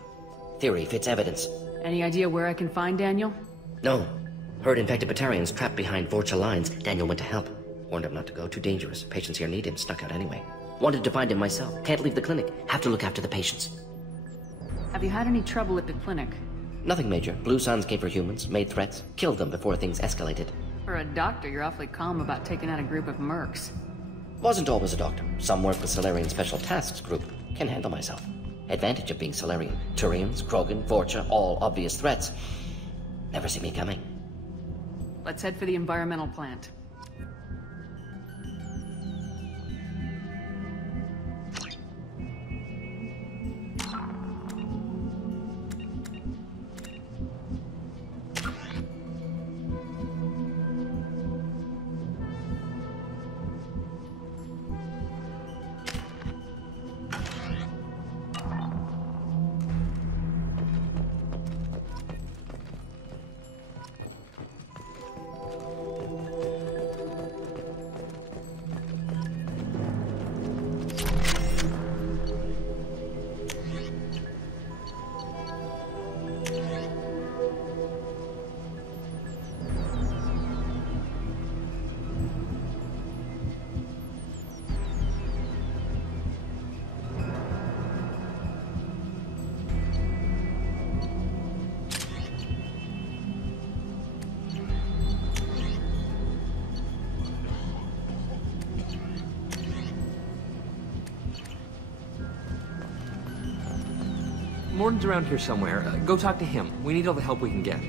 theory fits evidence. Any idea where I can find Daniel? No. Heard infected Batarians trapped behind Vorcha lines. Daniel went to help. Warned him not to go, too dangerous. Patients here need him, snuck out anyway. Wanted to find him myself. Can't leave the clinic. Have to look after the patients. Have you had any trouble at the clinic? Nothing major. Blue Suns came for humans, made threats, killed them before things escalated. For a doctor, you're awfully calm about taking out a group of mercs. Wasn't always a doctor. Some work with Solarian Special Tasks Group. Can handle myself. Advantage of being Solarian. Turians, Krogan, Vorcha, all obvious threats. Never see me coming. Let's head for the environmental plant. Morden's around here somewhere. Go talk to him. We need all the help we can get.